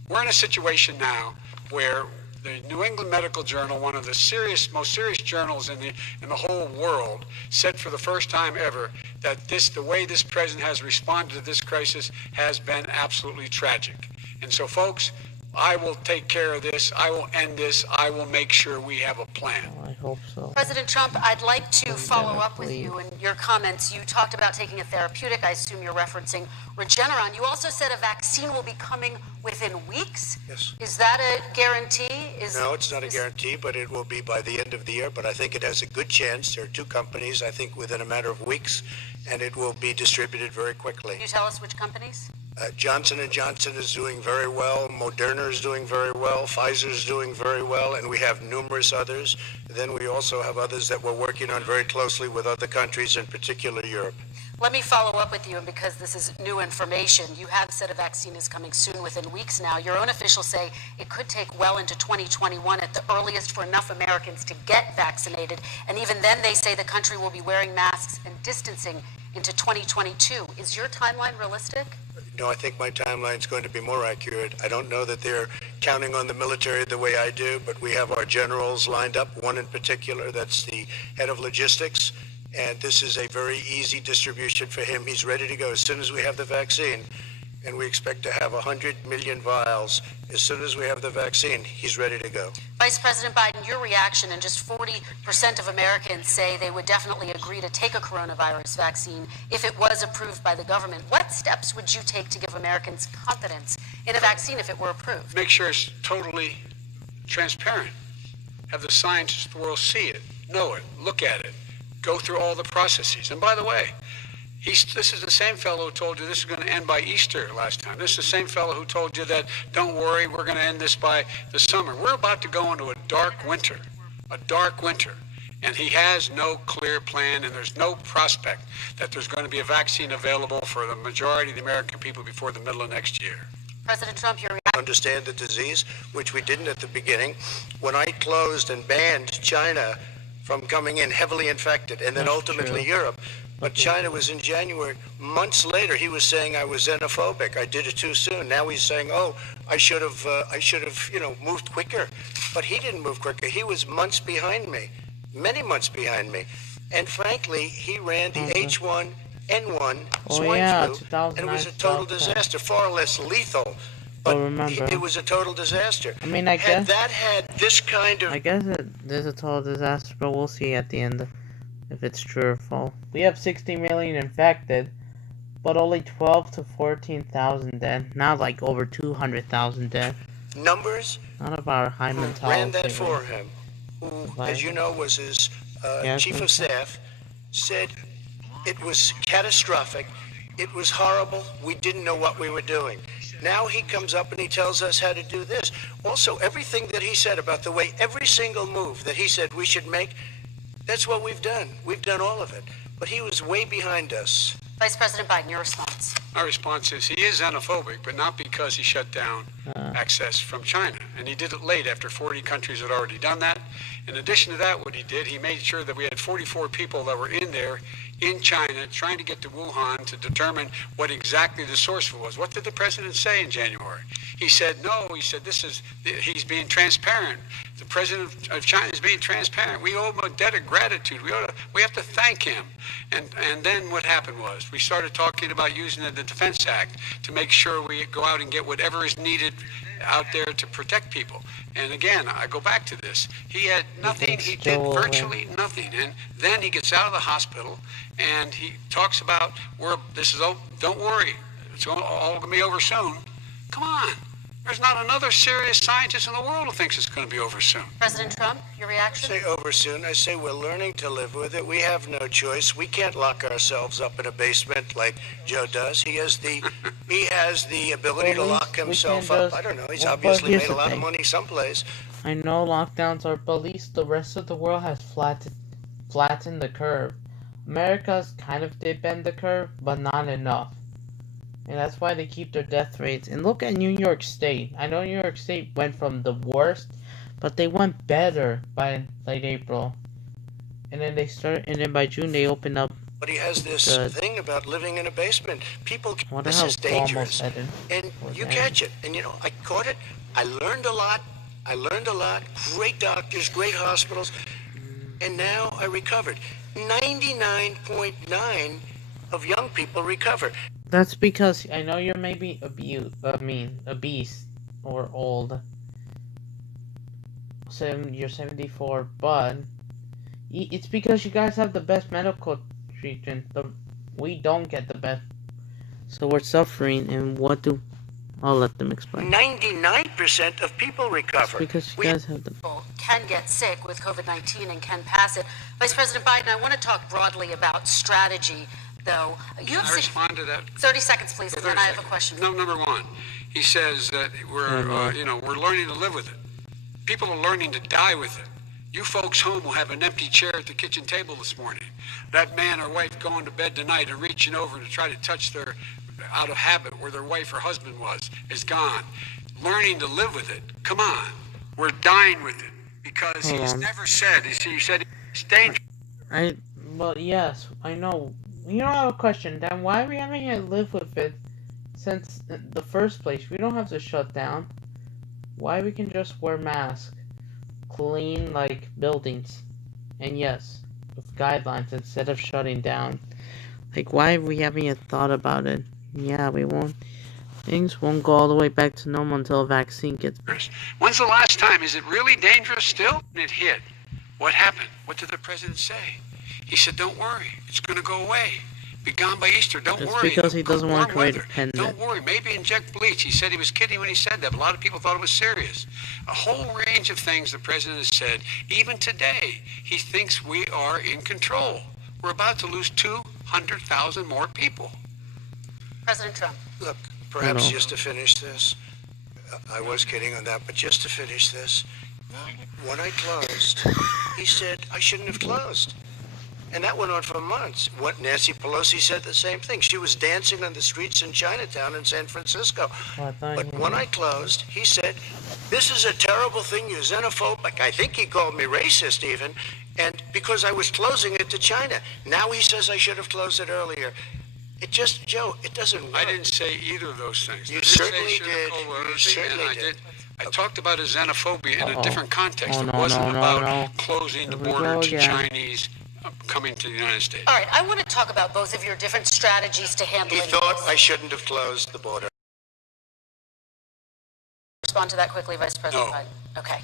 We're in a situation now where the New England Medical Journal, one of the most serious journals in the whole world, said for the first time ever that the way this president has responded to this crisis has been absolutely tragic. And so, folks, I will take care of this. I will end this. I will make sure we have a plan. I hope so. President Trump, I'd like to follow up with you and your comments. You talked about taking a therapeutic. I assume you're referencing Regeneron. You also said a vaccine will be coming within weeks. Yes. Is that a guarantee? No, it's not a guarantee, but it will be by the end of the year. But I think it has a good chance. There are two companies, I think, within a matter of weeks, and it will be distributed very quickly. Can you tell us which companies? Johnson & Johnson is doing very well. Moderna is doing very well. Pfizer is doing very well. And we have numerous others. Then we also have others that we're working on very closely with other countries, in particular Europe. Let me follow up with you, and because this is new information, you have said a vaccine is coming soon, within weeks now. Your own officials say it could take well into 2021 at the earliest for enough Americans to get vaccinated. And even then, they say the country will be wearing masks and distancing into 2022. Is your timeline realistic? No, I think my timeline is going to be more accurate. I don't know that they're counting on the military the way I do, but we have our generals lined up, one in particular that's the head of logistics, and this is a very easy distribution for him. He's ready to go as soon as we have the vaccine, and we expect to have 100 million vials. As soon as we have the vaccine, he's ready to go. Vice President Biden, your reaction, and just 40% of Americans say they would definitely agree to take a coronavirus vaccine if it was approved by the government. What steps would you take to give Americans confidence in a vaccine if it were approved? Make sure it's totally transparent. Have the scientists of the world see it, know it, look at it, go through all the processes. And by the way, this is the same fellow who told you this is going to end by Easter last time. This is the same fellow who told you that, don't worry, we're going to end this by the summer. We're about to go into a dark winter, and he has no clear plan, and there's no prospect that there's going to be a vaccine available for the majority of the American people before the middle of next year. President Trump, your reaction? Understand the disease, which we didn't at the beginning. When I closed and banned China from coming in heavily infected, and then ultimately Europe, but China was in January. Months later, he was saying I was xenophobic. I did it too soon. Now he's saying, oh, I should have, moved quicker. But he didn't move quicker. He was months behind me, many months behind me. And frankly, he ran the H1N1 Oh swine yeah, flu, 2009. and it was a total disaster, far less lethal. But it was a total disaster. I mean, I guess that had this kind of. I guess it is a total disaster, but we'll see at the end if it's true or false. We have 60 million infected, but only 12 to 14,000 dead. Not like over 200,000 dead. Numbers. None of our high mentality. Ran that for him, who, as you know, was his chief of staff, said it was catastrophic. It was horrible. We didn't know what we were doing. Now he comes up and he tells us how to do this. Also, everything that he said about the way every single move that he said we should make, that's what we've done. We've done all of it. But he was way behind us. Vice President Biden, your response. My response is he is xenophobic, but not because he shut down access from China. And he did it late after 40 countries had already done that. In addition to that, what he did, he made sure that we had 44 people that were in there in China trying to get to Wuhan to determine what exactly the source was. What did the president say in January? He said, no, he said, he's being transparent. The president of China is being transparent. We owe him a debt of gratitude. We have to thank him. And then what happened was we started talking about using the Defense Act to make sure we go out and get whatever is needed out there to protect people. And again, I go back to this. He had nothing. He did virtually nothing. And then he gets out of the hospital and he talks about, don't worry, it's all going to be over soon. Come on. There's not another serious scientist in the world who thinks it's going to be over soon. President Trump, your reaction? I say over soon. I say we're learning to live with it. We have no choice. We can't lock ourselves up in a basement like Joe does. He has the ability to lock himself up. I don't know. He's obviously made a lot of money someplace. I know lockdowns are, but at least the rest of the world has flattened the curve. America's kind of did bend the curve, but not enough. And that's why they keep their death rates. And look at New York State. I know New York State went from the worst, but they went better by late April. And then by June they opened up. But he has this thing about living in a basement. People, this is dangerous. And you catch it. And I caught it. I learned a lot. Great doctors, great hospitals. And now I recovered. 99.9 of young people recover. That's because I know you're maybe obese or old. So you're 74, but it's because you guys have the best medical treatment. We don't get the best, so we're suffering. And I'll let them explain. 99% of people recover. It's because you guys have the. Can get sick with COVID-19 and can pass it. Vice President Biden, I want to talk broadly about strategy. Though you have respond to that. 30 seconds, please, and then I have a question. No, number one, he says that we're learning to live with it. People are learning to die with it. You folks home will have an empty chair at the kitchen table this morning. That man or wife going to bed tonight and reaching over to try to touch their, out of habit, where their wife or husband was, is gone. Learning to live with it. Come on, we're dying with it because he's never said. He said it's dangerous. Well, yes, I know. You don't have a question, then why are we having to live with it since the first place? We don't have to shut down. Why we can just wear masks, clean like buildings, and yes, with guidelines instead of shutting down. Like, why are we having a thought about it? Yeah, things won't go all the way back to normal until a vaccine gets. When's the last time? Is it really dangerous still? It hit. What happened? What did the president say? He said, don't worry, it's going to go away. Be gone by Easter, don't worry. It's because he doesn't want to create a pandemic. Don't worry, maybe inject bleach. He said he was kidding when he said that, but a lot of people thought it was serious. A whole range of things the president has said. Even today, he thinks we are in control. We're about to lose 200,000 more people. President Trump. Look, perhaps just to finish this, I was kidding on that, but just to finish this, when I closed, he said I shouldn't have closed. And that went on for months. What Nancy Pelosi said the same thing. She was dancing on the streets in Chinatown in San Francisco. But when I closed, he said, this is a terrible thing, you're xenophobic. I think he called me racist even. And because I was closing it to China. Now he says I should have closed it earlier. It just, Joe, it doesn't work. I didn't say either of those things. You certainly did. You certainly did. I talked about his xenophobia in a different context. It wasn't about closing the border to Chinese coming to the United States. All right, I want to talk about both of your different strategies to handling He thought this. I shouldn't have closed the border. Respond to that quickly, Vice President No. Biden. Okay.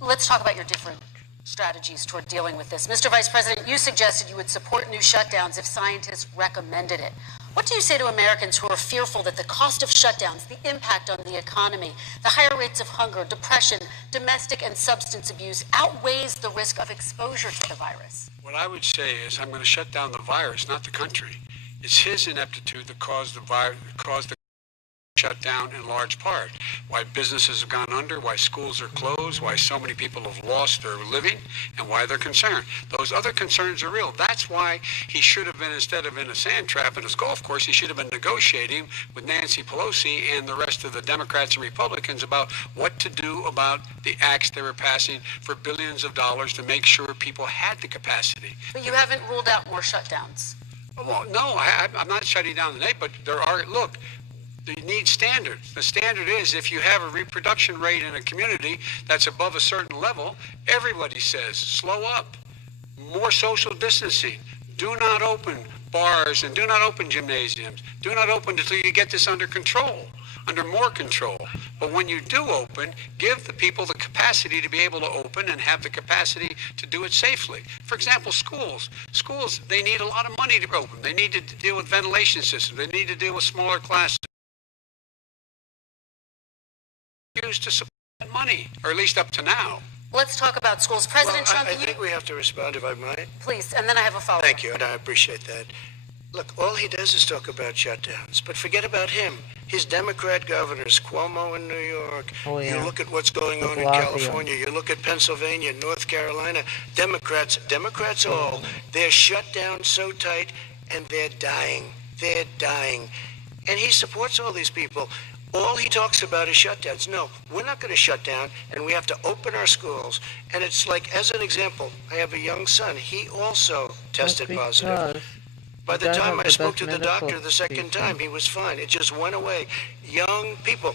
Let's talk about your different strategies toward dealing with this. Mr. Vice President, you suggested you would support new shutdowns if scientists recommended it. What do you say to Americans who are fearful that the cost of shutdowns, the impact on the economy, the higher rates of hunger, depression, domestic and substance abuse outweighs the risk of exposure to the virus? What I would say is I'm going to shut down the virus, not the country. It's his ineptitude that caused the shutdown in large part. Why businesses have gone under, why schools are closed, why so many people have lost their living, and why they're concerned. Those other concerns are real. That's why he should have been, instead of in a sand trap in his golf course, he should have been negotiating with Nancy Pelosi and the rest of the Democrats and Republicans about what to do about the acts they were passing for billions of dollars to make sure people had the capacity. But you haven't ruled out more shutdowns. Well, no, I'm not shutting down the night, but there are, look, you need standards. The standard is if you have a reproduction rate in a community that's above a certain level, everybody says, slow up, more social distancing, do not open bars and do not open gymnasiums, do not open until you get this under control, under more control. But when you do open, give the people the capacity to be able to open and have the capacity to do it safely. For example, schools, they need a lot of money to open. They need to deal with ventilation systems. They need to deal with smaller classes. Used to support that money, or at least up to now. Let's talk about schools. President Trump, I think we have to respond, if I might. please, and then I have a follow-up. Thank you, and I appreciate that. Look, all he does is talk about shutdowns, but forget about him. His Democrat governors, Cuomo in New York, you look at what's going on in California, you look at Pennsylvania, North Carolina, Democrats all, they're shut down so tight, and they're dying. They're dying. And he supports all these people. All he talks about is shutdowns. No, we're not going to shut down, and we have to open our schools. And it's like, as an example, I have a young son. He also tested positive. By the time I spoke to the doctor the second time, he was fine. It just went away. Young people,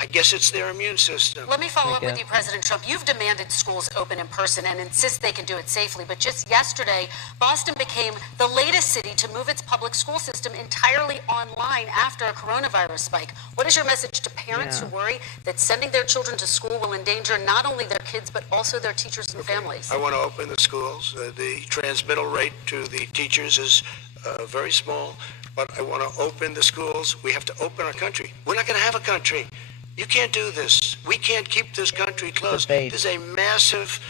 I guess it's their immune system. Let me follow up with you, President Trump. You've demanded schools open in person and insist they can do it safely. But just yesterday, Boston became the latest city to move its public school system entirely online after a coronavirus spike. What is your message to parents who worry that sending their children to school will endanger not only their kids, but also their teachers and families? I want to open the schools. The transmittal rate to the teachers is very small, but I want to open the schools. We have to open our country. We're not going to have a country. You can't do this. We can't keep this country closed. This is a massive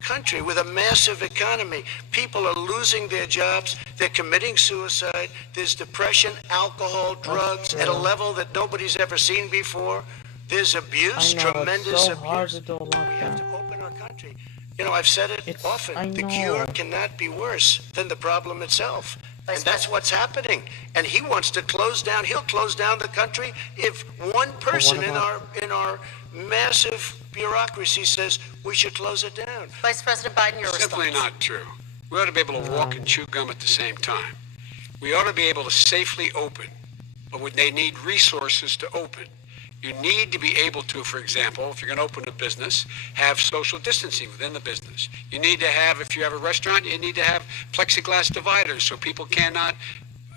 country with a massive economy. People are losing their jobs. They're committing suicide. There's depression, alcohol, drugs at a level that nobody's ever seen before. There's abuse, tremendous abuse. We have to open our country. You know, I've said it often. The cure cannot be worse than the problem itself. And that's what's happening. And he wants to close down. He'll close down the country if one person in our massive bureaucracy says we should close it down. Vice President Biden, your response. Simply not true. We ought to be able to walk and chew gum at the same time. We ought to be able to safely open, but they need resources to open. You need to be able to, for example, if you're going to open a business, have social distancing within the business. You need to have, if you have a restaurant, you need to have plexiglass dividers so people cannot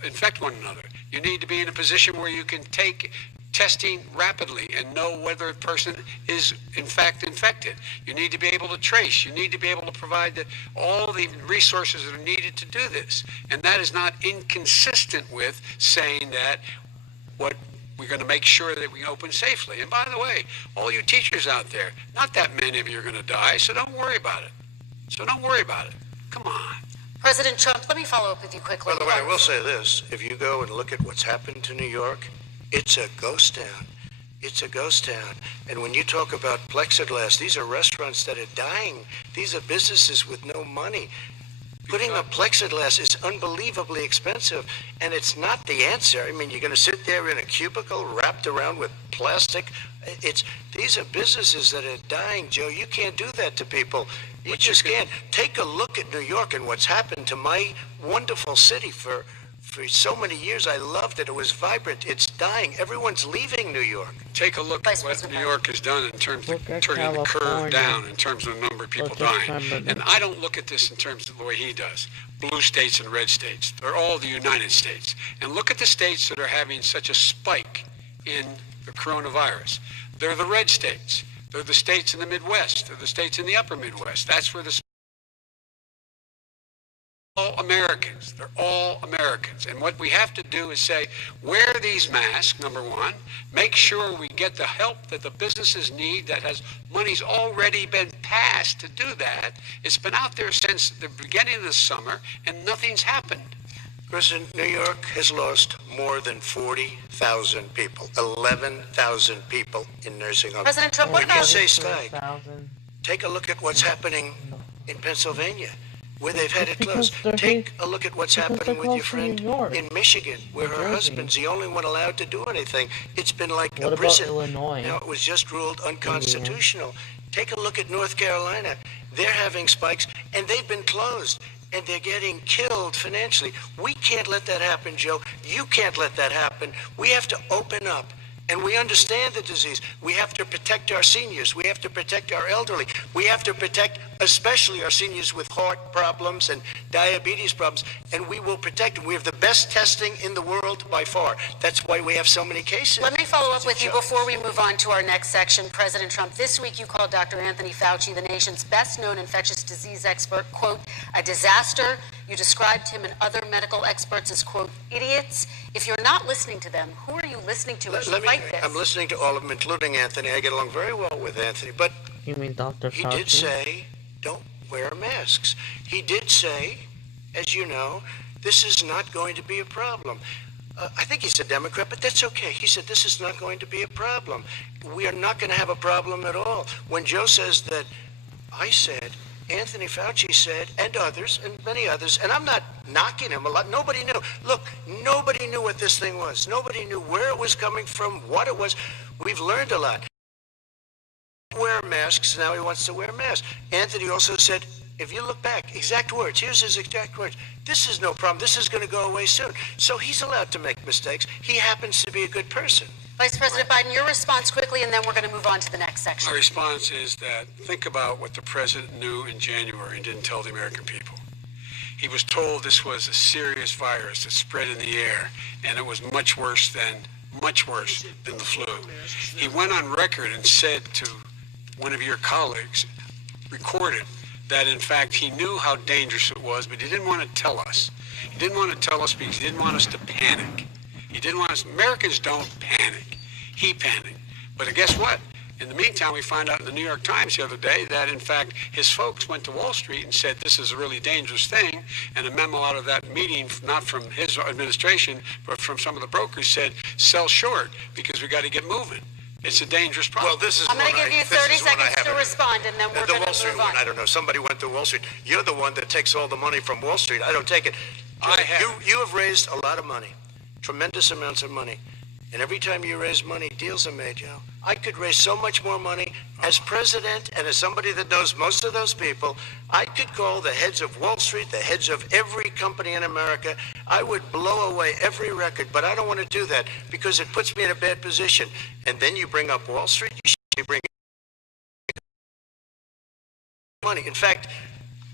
infect one another. You need to be in a position where you can take testing rapidly and know whether a person is in fact infected. You need to be able to trace. You need to be able to provide all the resources that are needed to do this. And that is not inconsistent with saying that we're going to make sure that we open safely. And by the way, all you teachers out there, not that many of you are going to die, so don't worry about it. Come on. President Trump, let me follow up with you quickly. By the way, I will say this. If you go and look at what's happened to New York, it's a ghost town. It's a ghost town. And when you talk about plexiglass, these are restaurants that are dying. These are businesses with no money. Putting up plexiglass is unbelievably expensive, and it's not the answer. I mean, you're going to sit there in a cubicle wrapped around with plastic. These are businesses that are dying, Joe. You can't do that to people. You just can't. Take a look at New York and what's happened to my wonderful city for For so many years, I loved it. It was vibrant. It's dying. Everyone's leaving New York. Take a look at what New York has done in terms of turning the curve down in terms of the number of people dying. And I don't look at this in terms of the way he does. Blue states and red states. They're all the United States. And look at the states that are having such a spike in the coronavirus. They're the red states. They're the states in the Midwest. They're the states in the upper Midwest. That's where the all Americans. They're all Americans. And what we have to do is say, wear these masks, number one. Make sure we get the help that the businesses need that has money's already been passed to do that. It's been out there since the beginning of the summer, and nothing's happened. President, New York has lost more than 40,000 people, 11,000 people in nursing homes. President Trump, what when you about say spike, take a look at what's happening in Pennsylvania, where they've had it closed. Take a look at what's happening with your friend in Michigan, where her husband's the only one allowed to do anything. It's been like a prison. Illinois? Now, it was just ruled unconstitutional. Take a look at North Carolina. They're having spikes, and they've been closed, and they're getting killed financially. We can't let that happen, Joe. You can't let that happen. We have to open up. And we understand the disease. We have to protect our seniors. We have to protect our elderly. We have to protect especially our seniors with heart problems and diabetes problems. And we will protect them. We have the best testing in the world by far. That's why we have so many cases. Let me follow up with you before we move on to our next section. President Trump, this week you called Dr. Anthony Fauci, the nation's best-known infectious disease expert, quote, a disaster. You described him and other medical experts as, quote, idiots. If you're not listening to them, who are you listening to as you fight this? I'm listening to all of them, including Anthony. I get along very well with Anthony, but You mean Dr. he Fauci? did say, don't wear masks. He did say, as you know, this is not going to be a problem. I think he's a Democrat, but that's okay. He said this is not going to be a problem. We are not going to have a problem at all. When Joe says that, I said, Anthony Fauci said, and others, and many others, and I'm not knocking him a lot. Nobody knew. Look, nobody knew what this thing was. Nobody knew where it was coming from, what it was. We've learned a lot. Wear masks, now he wants to wear masks. Anthony also said, if you look back, exact words, here's his exact words, this is no problem, this is going to go away soon. So he's allowed to make mistakes. He happens to be a good person. Vice President Biden, your response quickly, and then we're going to move on to the next section. My response is that think about what the president knew in January and didn't tell the American people. He was told this was a serious virus that spread in the air, and it was much worse than the flu. He went on record and said to one of your colleagues, recorded, that in fact he knew how dangerous it was, but he didn't want to tell us. He didn't want to tell us because he didn't want us to panic. He didn't want us, Americans don't panic. He panicked. But guess what? In the meantime, we find out in the New York Times the other day that, in fact, his folks went to Wall Street and said this is a really dangerous thing. And a memo out of that meeting, not from his administration, but from some of the brokers, said sell short because we got to get moving. It's a dangerous problem. Well, this is I'm going to give you 30 seconds to respond, and then we're going to move on. I don't know. Somebody went to Wall Street. You're the one that takes all the money from Wall Street. I don't take it. You have raised a lot of money, tremendous amounts of money. And every time you raise money, deals are made, Joe. I could raise so much more money as president and as somebody that knows most of those people. I could call the heads of Wall Street, the heads of every company in America. I would blow away every record, but I don't want to do that because it puts me in a bad position. And then you bring up Wall Street, you bring money. In fact,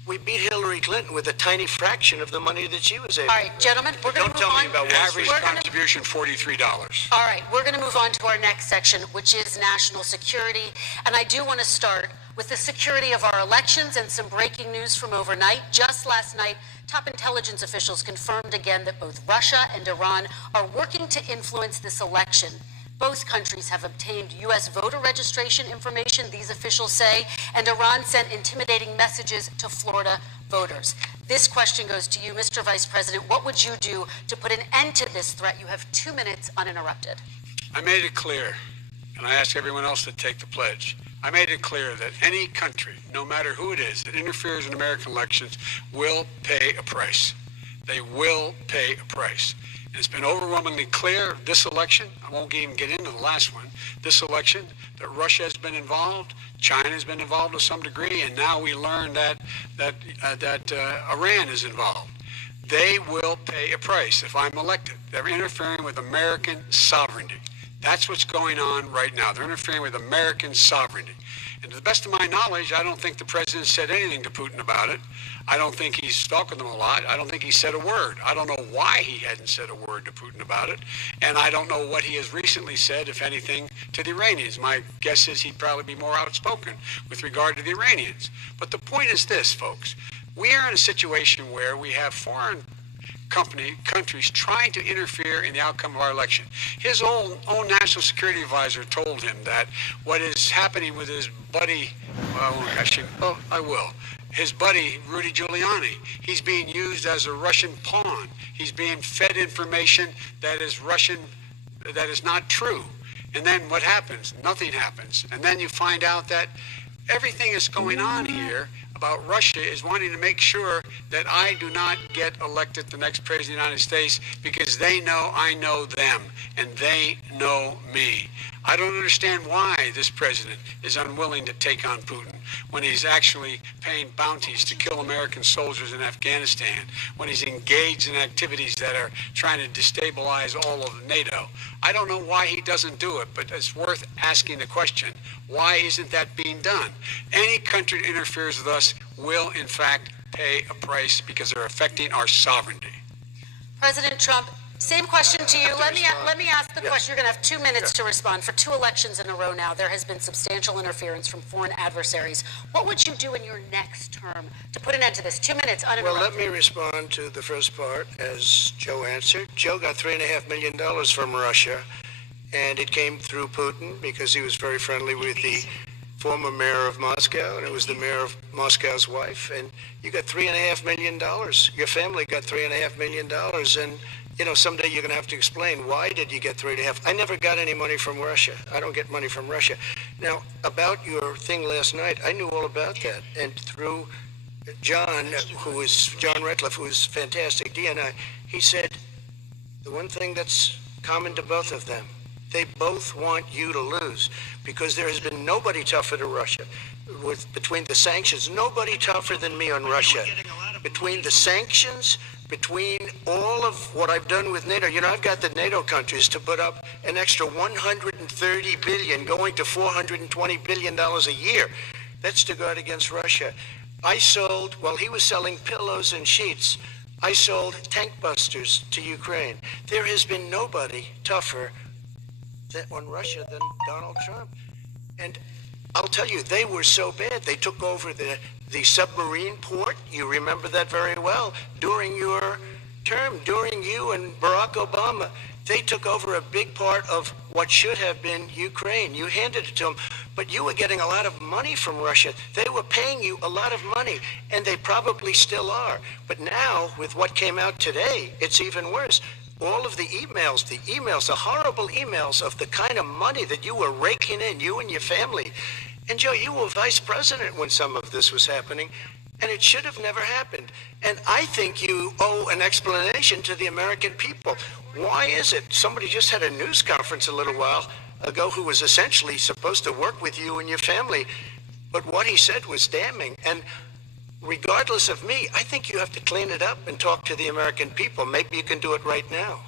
we beat Hillary Clinton with a tiny fraction of the money that she was able. All right, gentlemen, we're going to move on. Don't tell me about Wall Street. Average contribution, $43. All right, we're going to move on to our next section, which is national security. And I do want to start with the security of our elections and some breaking news from overnight. Just last night, top intelligence officials confirmed again that both Russia and Iran are working to influence this election. Both countries have obtained U.S. voter registration information, these officials say, and Iran sent intimidating messages to Florida voters. This question goes to you, Mr. Vice President. What would you do to put an end to this threat? You have 2 minutes uninterrupted. I made it clear, and I ask everyone else to take the pledge. I made it clear that any country, no matter who it is, that interferes in American elections will pay a price. They will pay a price. And it's been overwhelmingly clear this election, I won't even get into the last one, this election, that Russia has been involved, China has been involved to some degree, and now we learn that Iran is involved. they will pay a price if I'm elected. They're interfering with American sovereignty. That's what's going on right now. They're interfering with American sovereignty. And to the best of my knowledge, I don't think the president said anything to Putin about it. I don't think he's talking to them a lot. I don't think he said a word. I don't know why he hadn't said a word to Putin about it. And I don't know what he has recently said, if anything, to the Iranians. My guess is he'd probably be more outspoken with regard to the Iranians. But the point is this, folks. We are in a situation where we have foreign countries trying to interfere in the outcome of our election. His own national security advisor told him that what is happening with his buddy, his buddy Rudy Giuliani, he's being used as a Russian pawn. He's being fed information that is Russian, that is not true. And then what happens? Nothing happens. And then you find out that everything that's going on here about Russia is wanting to make sure that I do not get elected the next president of the United States because they know I know them and they know me. I don't understand why this president is unwilling to take on Putin when he's actually paying bounties to kill American soldiers in Afghanistan, when he's engaged in activities that are trying to destabilize all of NATO. I don't know why he doesn't do it, but it's worth asking the question, why isn't that being done? Any country that interferes with us will, in fact, pay a price because they're affecting our sovereignty. President Trump, same question to you. Let me ask the question. You're going to have 2 minutes to respond. For 2 elections in a row now, there has been substantial interference from foreign adversaries. What would you do in your next term to put an end to this? 2 minutes uninterrupted. Well, let me respond to the first part as Joe answered. Joe got $3.5 million from Russia, and it came through Putin because he was very friendly with the former mayor of Moscow, and it was the mayor of Moscow's wife, and you got $3.5 million. Your family got $3.5 million, and you know, someday you're going to have to explain why did you get 3.5. I never got any money from Russia. I don't get money from Russia. Now, about your thing last night, I knew all about that. And through John Ratcliffe, who is fantastic, DNI, he said the one thing that's common to both of them, they both want you to lose because there has been nobody tougher to Russia. Between the sanctions, nobody tougher than me on Russia. Between the sanctions, between all of what I've done with NATO, you know, I've got the NATO countries to put up an extra $130 billion, going to $420 billion a year. That's to guard against Russia. I sold, while he was selling pillows and sheets, I sold tank busters to Ukraine. There has been nobody tougher on Russia than Donald Trump. And I'll tell you, they were so bad. They took over the submarine port. You remember that very well. During your term, during you and Barack Obama, they took over a big part of what should have been Ukraine. You handed it to them, but you were getting a lot of money from Russia. They were paying you a lot of money, and they probably still are. But now, with what came out today, it's even worse. All of the emails, the horrible emails of the kind of money that you were raking in, you and your family. And Joe, you were vice president when some of this was happening, and it should have never happened. And I think you owe an explanation to the American people. Why is it? Somebody just had a news conference a little while ago who was essentially supposed to work with you and your family, but what he said was damning. And regardless of me, I think you have to clean it up and talk to the American people. Maybe you can do it right now.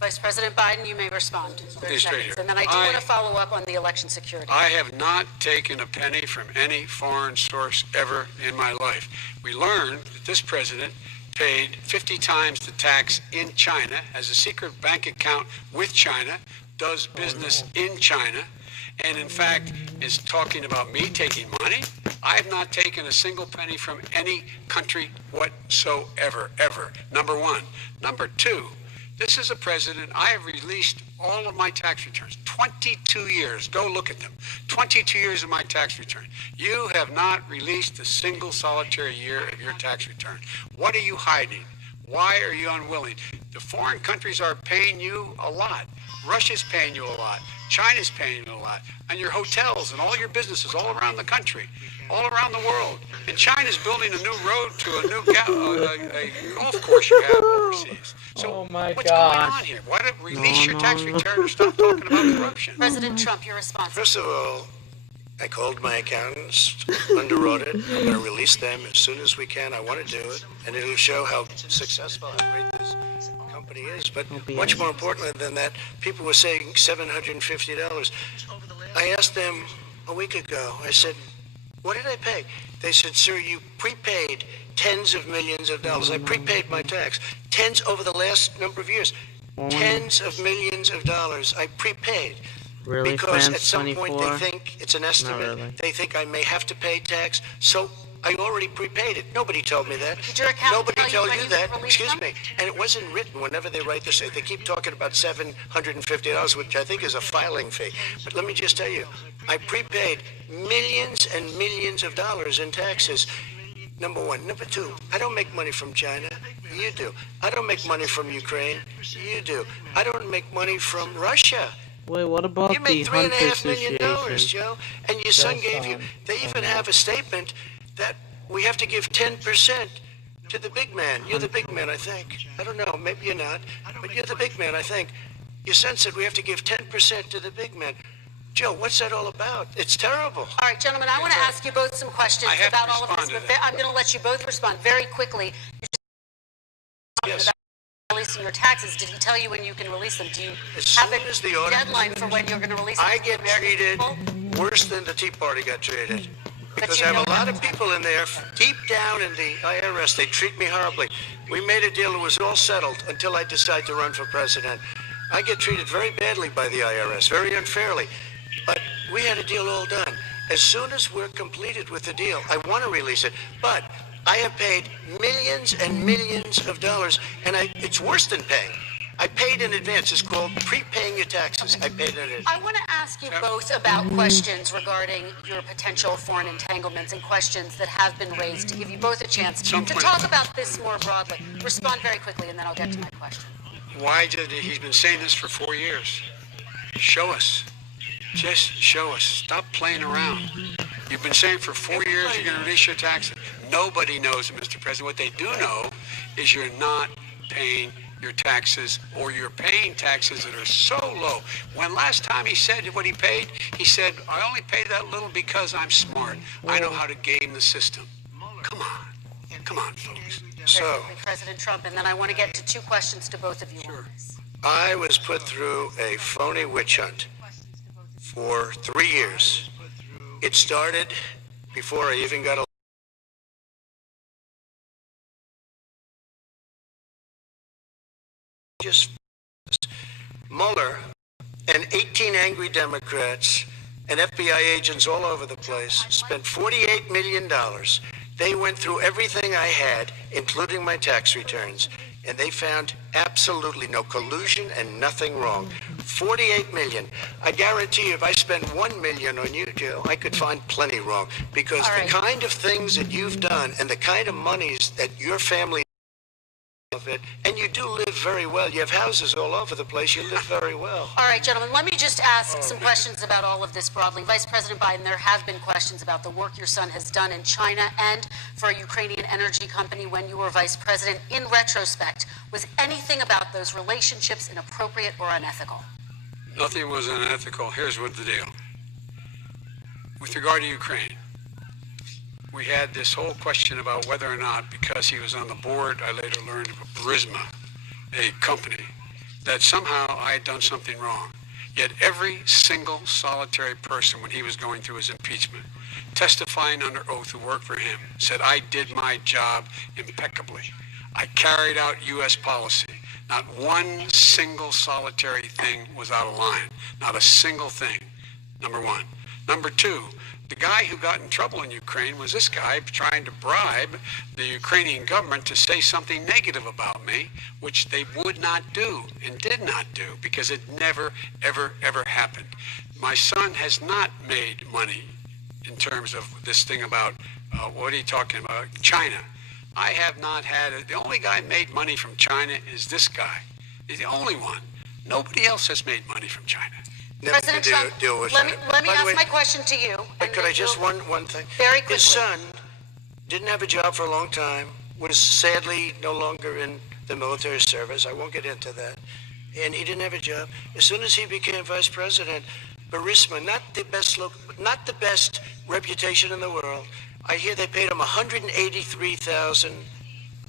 Vice President Biden, you may respond. 30 seconds. And then I do want to follow up on the election security. I have not taken a penny from any foreign source ever in my life. We learned that this president paid 50 times the tax in China, has a secret bank account with China, does business in China, and in fact is talking about me taking money. I have not taken a single penny from any country whatsoever, ever. Number one. Number two, this is a president, I have released all of my tax returns, 22 years, go look at them, 22 years of my tax return. You have not released a single solitary year of your tax return. What are you hiding? Why are you unwilling? The foreign countries are paying you a lot. Russia's paying you a lot. China's paying you a lot. And your hotels and all your businesses all around the country, all around the world. And China's building a new road to a new golf course you have overseas. So what's going on here? Why don't release your tax return or stop talking about corruption? President Trump, your response. First of all, I called my accountants, underwrote it. I'm going to release them as soon as we can. I want to do it, and it'll show how successful, how great this company is. But much more importantly than that, people were saying $750. I asked them a week ago, I said, what did I pay? They said, sir, you prepaid tens of millions of dollars. I prepaid my tax. Tens over the last number of years. Tens of millions of dollars I prepaid. Really, because France at some point 24? they think it's an estimate. Really. They think I may have to pay tax. So I already prepaid it. Nobody told me that. Did your accountant Nobody tell told you you when that. you could release Excuse them? me. And it wasn't written whenever they write this. They keep talking about $750, which I think is a filing fee. But let me just tell you, I prepaid millions and millions of dollars in taxes. Number one. Number two, I don't make money from China. You do. I don't make money from Ukraine. You do. I don't make money from Russia. Wait, what about You make the $3.5 Hunter million, Association? Joe, and your son gave you. They even have a statement that we have to give 10% to the big man. You're the big man, I think. I don't know. Maybe you're not, but you're the big man, I think. Your son said we have to give 10% to the big man. Joe, what's that all about? It's terrible. All right, gentlemen, I want to ask you both some questions I have to about all of this, respond to but that. I'm going to let you both respond very quickly. Yes. About releasing your taxes. Did he tell you when you can release them? Do you As have soon a as the order- deadline for when you're going to release them? I to get the American treated people? worse than the Tea Party got treated. Because you I have know a lot that. of people in there, deep down in the IRS, they treat me horribly. We made a deal that was all settled until I decide to run for president. I get treated very badly by the IRS, very unfairly. But we had a deal all done. As soon as we're completed with the deal, I want to release it. But I have paid millions and millions of dollars, and it's worse than paying. I paid in advance. It's called prepaying your taxes. I paid in advance. I want to ask you both about questions regarding your potential foreign entanglements and questions that have been raised to give you both a chance to talk about this more broadly. Respond very quickly, and then I'll get to my question. Why did he's been saying this for 4 years? Show us. Just show us. Stop playing around. You've been saying for 4 years you're going to release your taxes. Nobody knows, Mr. President. What they do know is you're not paying your taxes, or you're paying taxes that are so low. When last time he said what he paid, he said, I only pay that little because I'm smart. I know how to game the system. Come on, folks. So, President Trump, and then I want to get to two questions to both of you. Sure. I was put through a phony witch hunt for 3 years. It started before I even got just Mueller and 18 angry Democrats and FBI agents all over the place spent $48 million. They went through everything I had, including my tax returns, and they found absolutely no collusion and nothing wrong. 48 million. I guarantee you, if I spent 1 million on you, Joe, I could find plenty wrong. Because the kind of things that you've done and the kind of monies that your family of it, and you do live very well. You have houses all over the place. You live very well. All right, gentlemen, let me just ask some questions about all of this broadly. Vice President Biden, there have been questions about the work your son has done in China and for a Ukrainian energy company when you were vice president. In retrospect, was anything about those relationships inappropriate or unethical? Nothing was unethical. Here's what the deal. With regard to Ukraine, we had this whole question about whether or not, because he was on the board, I later learned of Burisma, a company, that somehow I had done something wrong. Yet every single solitary person, when he was going through his impeachment, testifying under oath who worked for him, said, I did my job impeccably. I carried out U.S. policy. Not one single solitary thing was out of line. Not a single thing, number one. Number two, the guy who got in trouble in Ukraine was this guy trying to bribe the Ukrainian government to say something negative about me, which they would not do and did not do because it never, ever, ever happened. My son has not made money in terms of this thing about, what are you talking about, China. I have not had it. The only guy made money from China is this guy. He's the only one. Nobody else has made money from China. President Trump, let me ask my question to you. Could I just one thing? Very quickly. His son didn't have a job for a long time, was sadly no longer in the military service. I won't get into that. And he didn't have a job. As soon as he became vice president, Burisma, not the best reputation in the world. I hear they paid him $183,000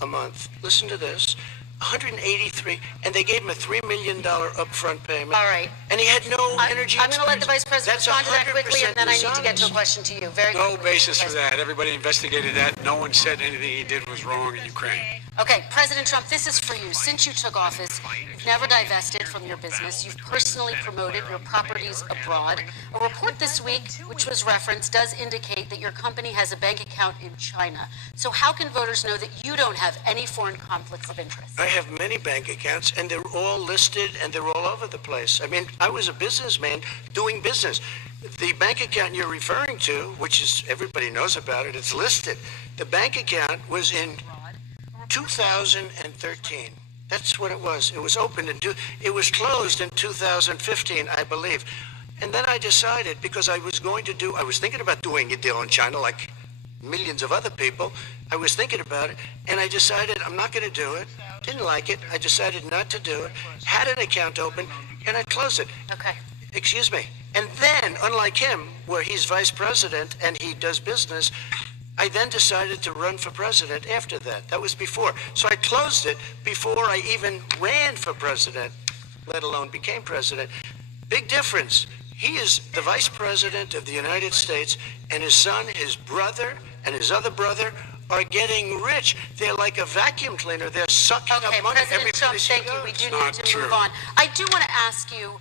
a month. Listen to this. 183, and they gave him a $3 million upfront payment. All right. And he had no energy. I'm going to let the Vice President That's respond to that quickly, and then I need to get to a dishonest. question to you. Very No quickly. basis for that. Everybody investigated that. No one said anything he did was wrong in Ukraine. Okay, President Trump, this is for you. Since you took office, you've never divested from your business. You've personally promoted your properties abroad. A report this week, which was referenced, does indicate that your company has a bank account in China. So how can voters know that you don't have any foreign conflicts of interest? I have many bank accounts, and they're all listed, and they're all over the place. I mean, I was a businessman doing business. The bank account you're referring to, which is everybody knows about it, it's listed. The bank account was in 2013. That's what it was. It was opened it was closed in 2015, I believe. And then I decided, because I was thinking about doing a deal in China like millions of other people. I was thinking about it, and I decided I'm not going to do it. Didn't like it. I decided not to do it. Had an account open, and I closed it. Okay. Excuse me. And then, unlike him, where he's vice president and he does business, I then decided to run for president after that. That was before. So I closed it before I even ran for president, let alone became president. Big difference. He is the vice president of the United States, and his son, his brother, and his other brother are getting rich. They're like a vacuum cleaner. They're sucking up money every President Trump, place he thank you. goes. We do need to move on. I do want to ask you,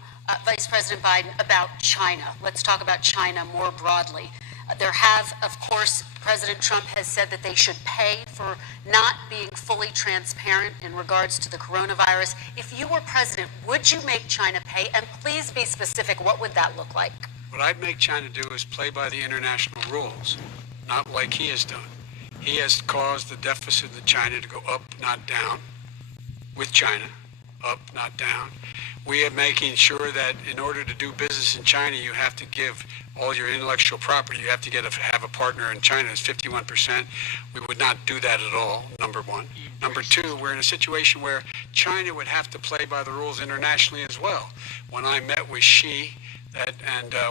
Vice President Biden, about China. Let's talk about China more broadly. There have, of course, President Trump has said that they should pay for not being fully transparent in regards to the coronavirus. If you were president, would you make China pay? And please be specific. What would that look like? What I'd make China do is play by the international rules, not like he has done. He has caused the deficit of China to go up, not down, with China, up, not down. We are making sure that in order to do business in China, you have to give all your intellectual property. You have to have a partner in China. It's 51%. We would not do that at all, number one. Number two, we're in a situation where China would have to play by the rules internationally as well. When I met with Xi,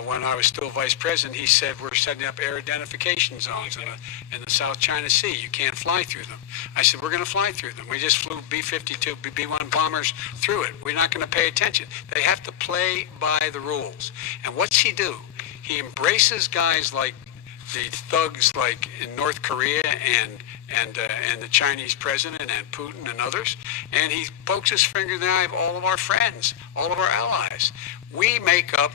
when I was still vice president, he said we're setting up air identification zones in the South China Sea. You can't fly through them. I said, we're going to fly through them. We just flew B-52, B-1 bombers through it. We're not going to pay attention. They have to play by the rules. And what's he do? He embraces guys like the thugs like in North Korea and the Chinese president and Putin and others, and he pokes his finger in the eye of all of our friends, all of our allies. We make up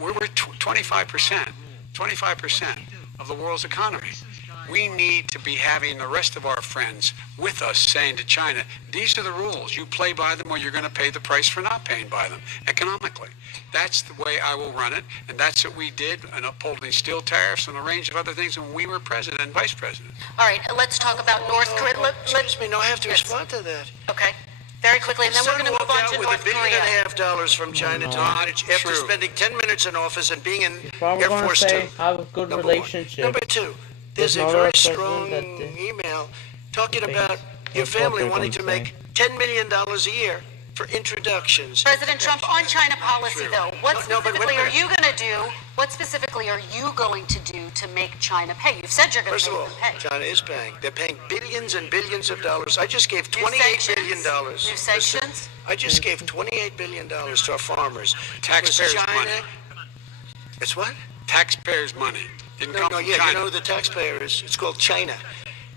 we're 25% of the world's economy. We need to be having the rest of our friends with us saying to China, these are the rules. You play by them or you're going to pay the price for not paying by them economically. That's the way I will run it, and that's what we did in upholding steel tariffs and a range of other things when we were president and vice president. All right, let's talk about North Korea. Excuse me, no, I have to respond to that. Okay, very quickly, and then we're going to move on to North with $1.5 Korea. billion from China to manage after spending 10 minutes in office and being in Probably Air gonna Force say Two. have a good Number one. relationship. Number two, there's a no very other strong president that email talking debates. about your That's what family they're wanting gonna to make $10 million a year for introductions. President Trump, on China policy, though, what No, but wait a specifically are minute. you going to do? What specifically are you going to do to make China pay? You've said you're going First to of make all, them pay. China is paying. They're paying billions and billions of dollars. I just gave New $28 billion. sanctions? New sanctions? I just gave $28 billion to our farmers. Taxpayers' Because China- money. It's what? Taxpayers' money. Didn't come from You China. know who the taxpayer is? It's called China.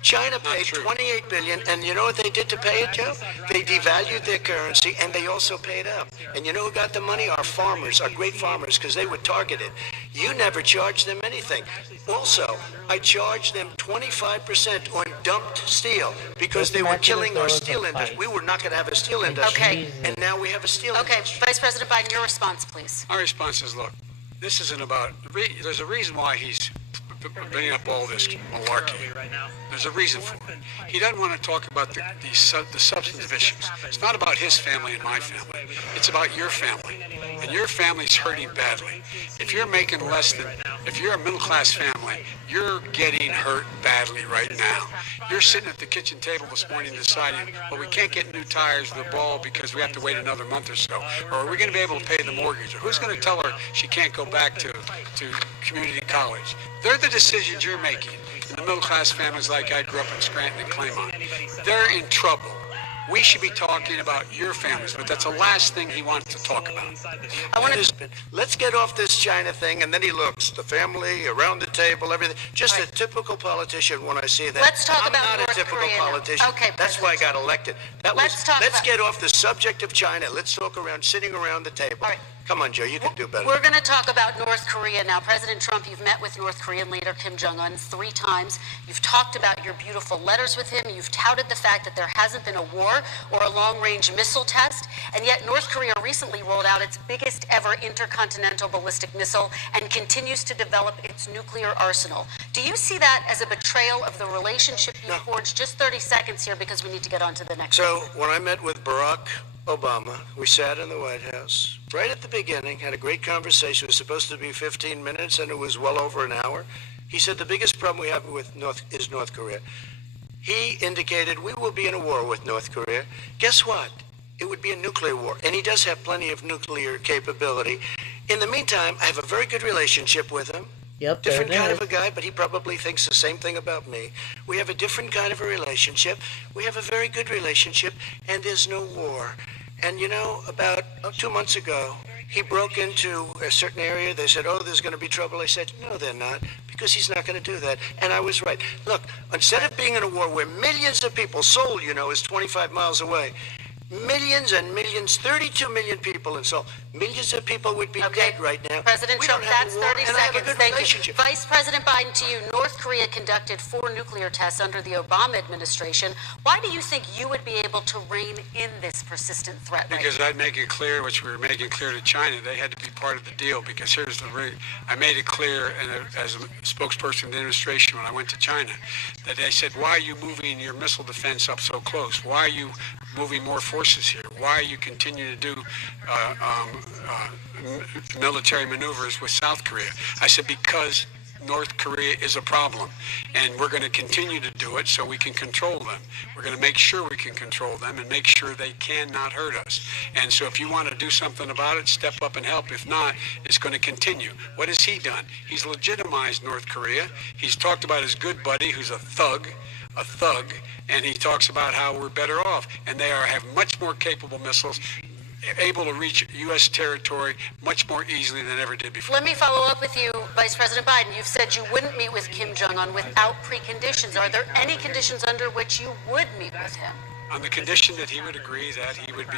China paid true. $28 billion, and you know what they did to pay it, Joe? They devalued their currency, and they also paid up. And you know who got the money? Our farmers, our great farmers, because they were targeted. You never charged them anything. Also, I charged them 25% on dumped steel because they were killing our steel industry. We were not going to have a steel industry, Okay. and now we have a steel Okay, industry. Vice President Biden, your response, please. My response is, look, this isn't about, there's a reason why he's bringing up all this malarkey. There's a reason for it. He doesn't want to talk about the substantive issues. It's not about his family and my family. It's about your family. And your family's hurting badly. If you're making less than, If you're a middle-class family, you're getting hurt badly right now. You're sitting at the kitchen table this morning deciding, well, we can't get new tires for the ball because we have to wait another month or so. Or are we going to be able to pay the mortgage? Or who's going to tell her she can't go back to community college? They're the decisions you're making. In the middle-class families like I grew up in Scranton and Claymont, they're in trouble. We should be talking about your families, but that's the last thing he wants to talk about. Let's get off this China thing, and then he looks, the family, around the table, everything. Just a typical politician when I see that. Let's talk I'm about not North a typical Korea now. politician. Okay, that's why I got elected. Let's get off the subject of China. Let's talk around, sitting around the table. All right. Come on, Joe, you can do better. We're going to talk about North Korea now. President Trump, you've met with North Korean leader Kim Jong-un 3 times. You've talked about your beautiful letters with him. You've touted the fact that there hasn't been a war or a long-range missile test. And yet North Korea recently rolled out its biggest ever intercontinental ballistic missile and continues to develop its nuclear arsenal. Do you see that as a betrayal of the relationship you forged? Just 30 seconds here because we need to get on to the next. So when I met with Barack Obama, we sat in the White House right at the beginning, had a great conversation. It was supposed to be 15 minutes, and it was well over an hour. He said the biggest problem we have with North Korea. He indicated we will be in a war with North Korea. Guess what? It would be a nuclear war, and he does have plenty of nuclear capability. In the meantime, I have a very good relationship with him. Yep, different kind of a guy, but he probably thinks the same thing about me. We have a different kind of a relationship. We have a very good relationship, and there's no war. And you know, about 2 months ago, he broke into a certain area. They said, oh, there's going to be trouble. I said, no, they're not, because he's not going to do that. And I was right. Look, instead of being in a war where millions of people, Seoul, you know, is 25 miles away, millions and millions, 32 million people in Seoul, millions of people would be dead right now. President Trump, that's 30 seconds. Thank you. Relationship. Vice President Biden, to you, North Korea conducted 4 nuclear tests under the Obama administration. Why do you think you would be able to rein in this persistent threat right Because I'd make it clear, which we were making clear to China, they had to be part of the deal. Because here's the I made it clear, and as a spokesperson of the administration when I went to China, that they said, why are you moving your missile defense up so close? Why are you moving more forces here? Why are you continuing to do military maneuvers with South Korea? I said, because North Korea is a problem, and we're going to continue to do it so we can control them. We're going to make sure we can control them and make sure they cannot hurt us. And so if you want to do something about it, step up and help. If not, it's going to continue. What has he done? He's legitimized North Korea. He's talked about his good buddy, who's a thug, and he talks about how we're better off. And they have much more capable missiles, able to reach U.S. territory much more easily than ever did before. Let me follow up with you, Vice President Biden. You've said you wouldn't meet with Kim Jong-un without preconditions. Are there any conditions under which you would meet with him? On the condition that he would agree that he would be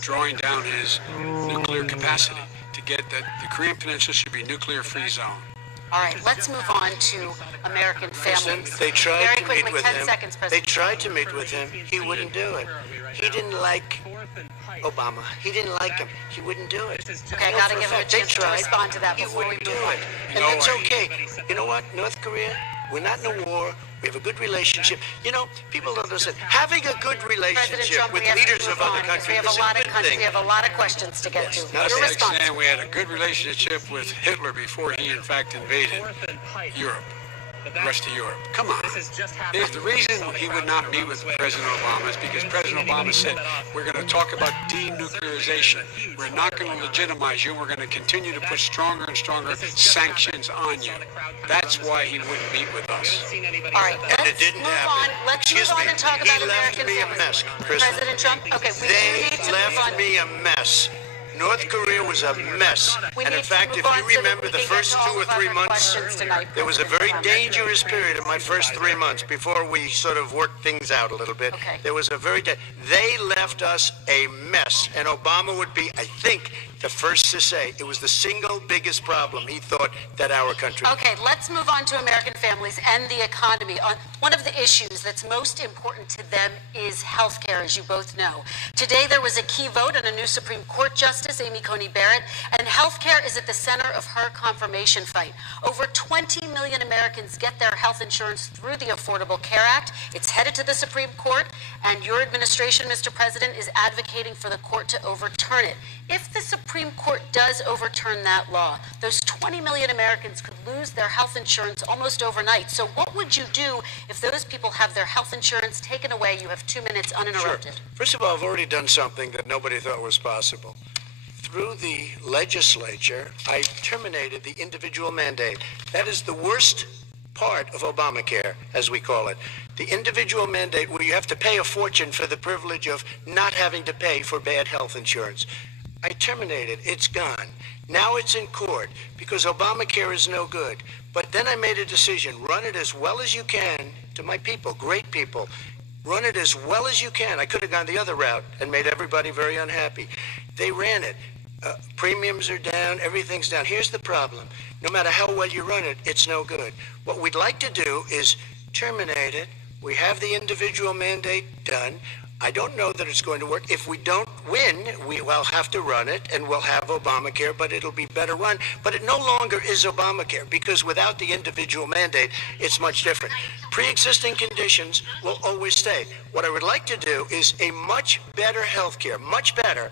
drawing down his nuclear capacity to get that the Korean Peninsula should be a nuclear-free zone. All right, let's move on to American families. They tried Very to quickly, meet with 10 him. seconds, They President. tried to meet with him. He wouldn't do it. He didn't like Obama. He didn't like him. He wouldn't do it. Okay, I got to give him a chance to respond to that before we do move on. it. And that's okay. You know what, North Korea, we're not in a war. We have a good relationship. You know, people don't understand. Having a good President relationship Trump, with we have leaders to of move other on, because countries we have is a lot a of good countries. thing. We have a lot of questions to get to. Now, Your Like response. saying we had a good relationship with Hitler before he, in fact, invaded Europe, the rest of Europe. Come on. The reason he would not meet with President Obama is because President Obama said, we're going to talk about denuclearization. We're not going to legitimize you. We're going to continue to put stronger and stronger sanctions on you. That's why he wouldn't meet with us. All right, And it didn't happen. Let's move on and talk about He left American me a families. mess, Kristen. President Trump, okay, we do They need to move on. left me a mess. North Korea was a mess. We And in need to fact, move if on you so that remember we the can get first to all 2 or of 3 our months, questions tonight. there was a very dangerous period in my first 3 months before we sort of worked things out a little bit. Okay. There was a they left us a mess. And Obama would be, I think, the first to say it was the single biggest problem he thought that our country. Okay, let's move on to American families and the economy. One of the issues that's most important to them is health care, as you both know. Today there was a key vote on a new Supreme Court Justice, Amy Coney Barrett, and health care is at the center of her confirmation fight. Over 20 million Americans get their health insurance through the Affordable Care Act. It's headed to the Supreme Court, and your administration, Mr. President, is advocating for the court to overturn it. If the Supreme Supreme Court does overturn that law, those 20 million Americans could lose their health insurance almost overnight. So what would you do if those people have their health insurance taken away? You have 2 minutes uninterrupted. Sure. First of all, I've already done something that nobody thought was possible. Through the legislature, I terminated the individual mandate. That is the worst part of Obamacare, as we call it. The individual mandate where you have to pay a fortune for the privilege of not having to pay for bad health insurance. I terminated. It's gone. Now it's in court because Obamacare is no good. But then I made a decision. Run it as well as you can to my people, great people. Run it as well as you can. I could have gone the other route and made everybody very unhappy. They ran it. Premiums are down. Everything's down. Here's the problem. No matter how well you run it, it's no good. What we'd like to do is terminate it. We have the individual mandate done. I don't know that it's going to work. If we don't win, we will have to run it, and we'll have Obamacare, but it'll be better run. But it no longer is Obamacare, because without the individual mandate, it's much different. Pre-existing conditions will always stay. What I would like to do is a much better health care, much better,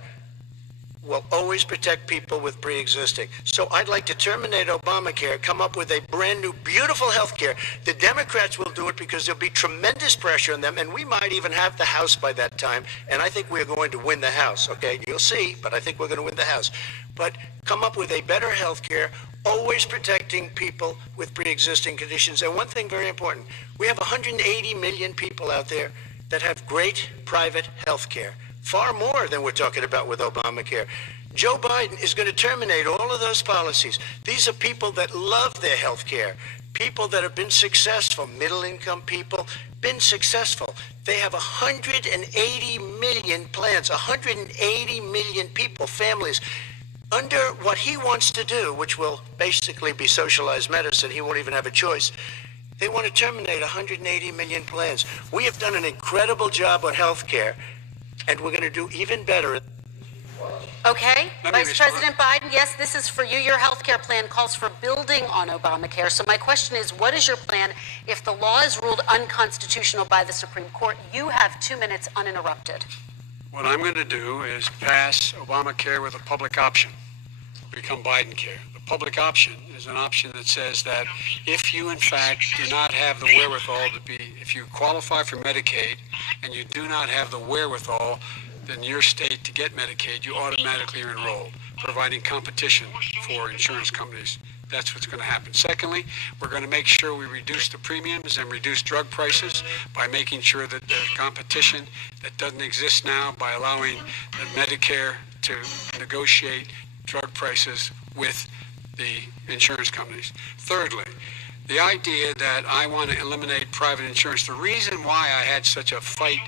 will always protect people with pre-existing. So I'd like to terminate Obamacare, come up with a brand new, beautiful health care. The Democrats will do it because there'll be tremendous pressure on them, and we might even have the House by that time, and I think we're going to win the House, okay? You'll see, but I think we're going to win the House. But come up with a better health care, always protecting people with pre-existing conditions. And one thing very important, we have 180 million people out there that have great private health care. Far more than we're talking about with Obamacare. Joe Biden is going to terminate all of those policies. These are people that love their health care, people that have been successful, middle-income people, been successful. They have 180 million plans, 180 million people, families, under what he wants to do, which will basically be socialized medicine. He won't even have a choice. They want to terminate 180 million plans. We have done an incredible job on health care, and we're going to do even better. Okay, Vice President Biden, yes, this is for you. Your health care plan calls for building on Obamacare. So my question is, what is your plan if the law is ruled unconstitutional by the Supreme Court? You have 2 minutes uninterrupted. What I'm going to do is pass Obamacare with a public option, become Biden care. The public option is an option that says that if you, in fact, do not have the wherewithal if you qualify for Medicaid and you do not have the wherewithal in your state to get Medicaid, you automatically are enrolled, providing competition for insurance companies. That's what's going to happen. Secondly, we're going to make sure we reduce the premiums and reduce drug prices by making sure that the competition that doesn't exist now, by allowing the Medicare to negotiate drug prices with the insurance companies. Thirdly, the idea that I want to eliminate private insurance, the reason why I had such a fight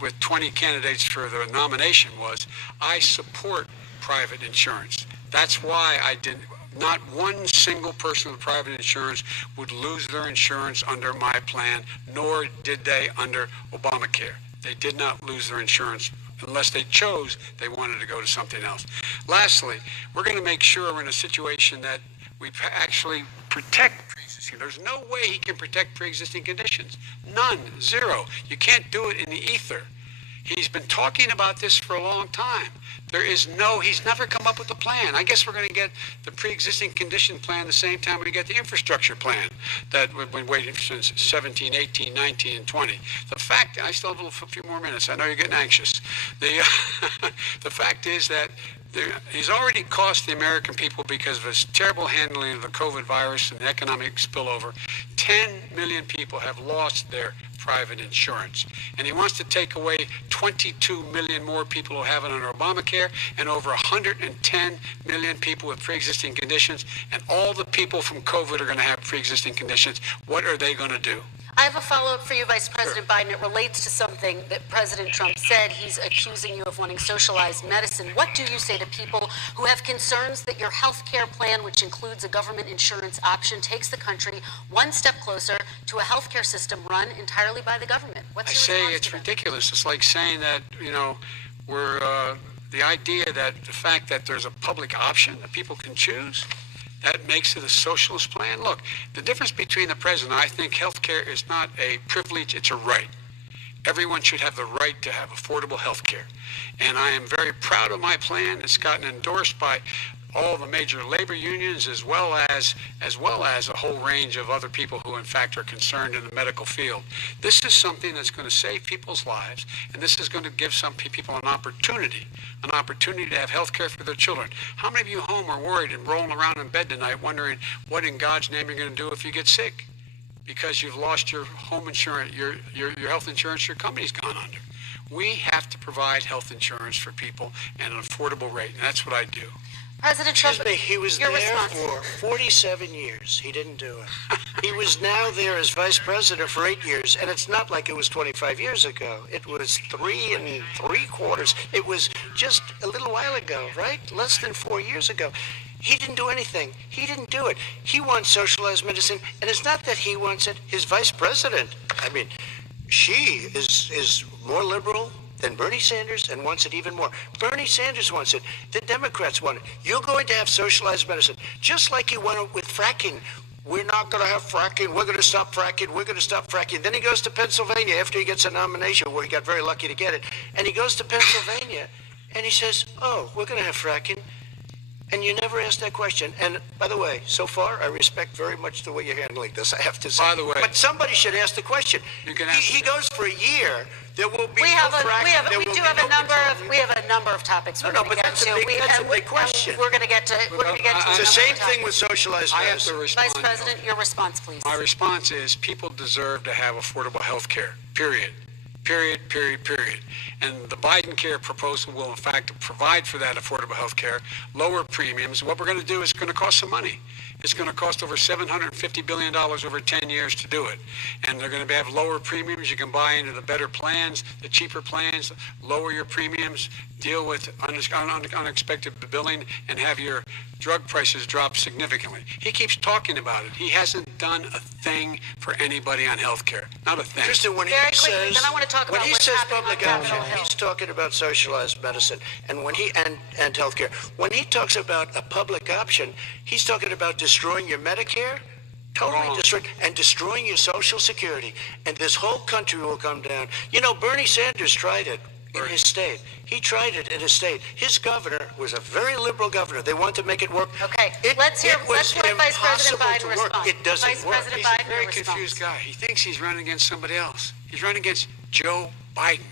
with 20 candidates for the nomination was I support private insurance. That's why I didn't. Not one single person with private insurance would lose their insurance under my plan, nor did they under Obamacare. They did not lose their insurance unless they chose they wanted to go to something else. Lastly, we're going to make sure we're in a situation that we actually protect pre-existing. There's no way he can protect pre-existing conditions. None. Zero. You can't do it in the ether. He's been talking about this for a long time. He's never come up with a plan. I guess we're going to get the pre-existing condition plan the same time we get the infrastructure plan that we've been waiting for since 17, 18, 19, and 20. The fact, I still have a few more minutes. I know you're getting anxious. The fact is that he's already cost the American people, because of his terrible handling of the COVID virus and the economic spillover, 10 million people have lost their private insurance. And he wants to take away 22 million more people who have it under Obamacare, and over 110 million people with pre-existing conditions, and all the people from COVID are going to have pre-existing conditions. What are they going to do? I have a follow-up for you, Vice President Biden. It relates to something that President Trump said. He's accusing you of wanting socialized medicine. What do you say to people who have concerns that your health care plan, which includes a government insurance option, takes the country one step closer to a health care system run entirely by the government? What's your response to it's that? ridiculous. It's like saying that, the idea that the fact that there's a public option that people can choose, that makes it a socialist plan. Look, the difference between the president, I think health care is not a privilege, it's a right. Everyone should have the right to have affordable health care. And I am very proud of my plan. It's gotten endorsed by all the major labor unions as well as a whole range of other people who in fact are concerned in the medical field. This is something that's going to save people's lives, and this is going to give some people an opportunity to have health care for their children. How many of you home are worried and rolling around in bed tonight wondering what in God's name you're going to do if you get sick? Because you've lost your home insurance, your health insurance, your company's gone under. We have to provide health insurance for people at an affordable rate, and that's what I do. President Trump, Excuse me, he was there response. for 47 years. He didn't do it. He was now there as vice president for 8 years, and it's not like it was 25 years ago. It was 3 3/4. It was just a little while ago, right? Less than 4 years ago. He didn't do anything. He didn't do it. He wants socialized medicine, and it's not that he wants it. His vice president, I mean, she is more liberal than Bernie Sanders and wants it even more. Bernie Sanders wants it. The Democrats want it. You're going to have socialized medicine, just like you went with fracking. We're not going to have fracking. We're going to stop fracking. We're going to stop fracking. Then he goes to Pennsylvania after he gets a nomination, where he got very lucky to get it. And he goes to Pennsylvania, and he says, oh, we're going to have fracking. And you never asked that question. And by the way, so far, I respect very much the way you're handling this, I have to say. By the way, but somebody should ask the question. He goes for a year. There will be we have no fracking. we have a number of topics we're going to get to. That's a big question. We're going to get to. It's the same thing with socialized I have medicine. to respond. Vice President, your response, please. My response is people deserve to have affordable health care, period. Period. And the Biden care proposal will, in fact, provide for that affordable health care, lower premiums. What we're going to do is going to cost some money. It's going to cost over $750 billion over 10 years to do it. And they're going to have lower premiums. You can buy into the better plans, the cheaper plans, lower your premiums, deal with unexpected billing, and have your drug prices drop significantly. He keeps talking about it. He hasn't done a thing for anybody on health care. Not a thing. Kristen, when Very he quickly, says, then I want to talk when about he what's says happening public on option, Capitol Hill. he's talking about socialized medicine, and when he and healthcare. When he talks about a public option, he's talking about destroying your Medicare, totally destroying your Social Security, and this whole country will come down. You know, Bernie Sanders tried it in his state. He tried it in his state. His governor was a very liberal governor. They wanted to make it work. Okay, let's let Vice President Biden respond. It doesn't Vice work. President He's Biden, a very your confused response. guy. He thinks he's running against somebody else. He's running against Joe Biden.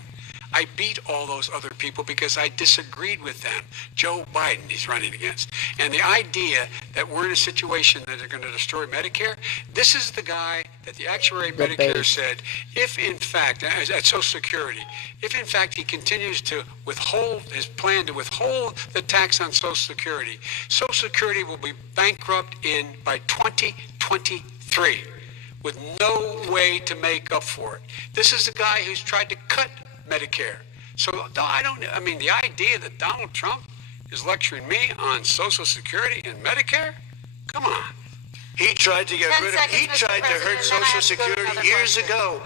I beat all those other people because I disagreed with them. Joe Biden he's running against. And the idea that we're in a situation that they're going to destroy Medicare, this is the guy that the actuary at Medicare said, if in fact, at Social Security, if in fact he continues to withhold his plan to withhold the tax on Social Security will be bankrupt by 2023 with no way to make up for it. This is the guy who's tried to cut Medicare. So the idea that Donald Trump is lecturing me on Social Security and Medicare, come on. He tried to get rid of it. He tried to hurt Social Security years ago.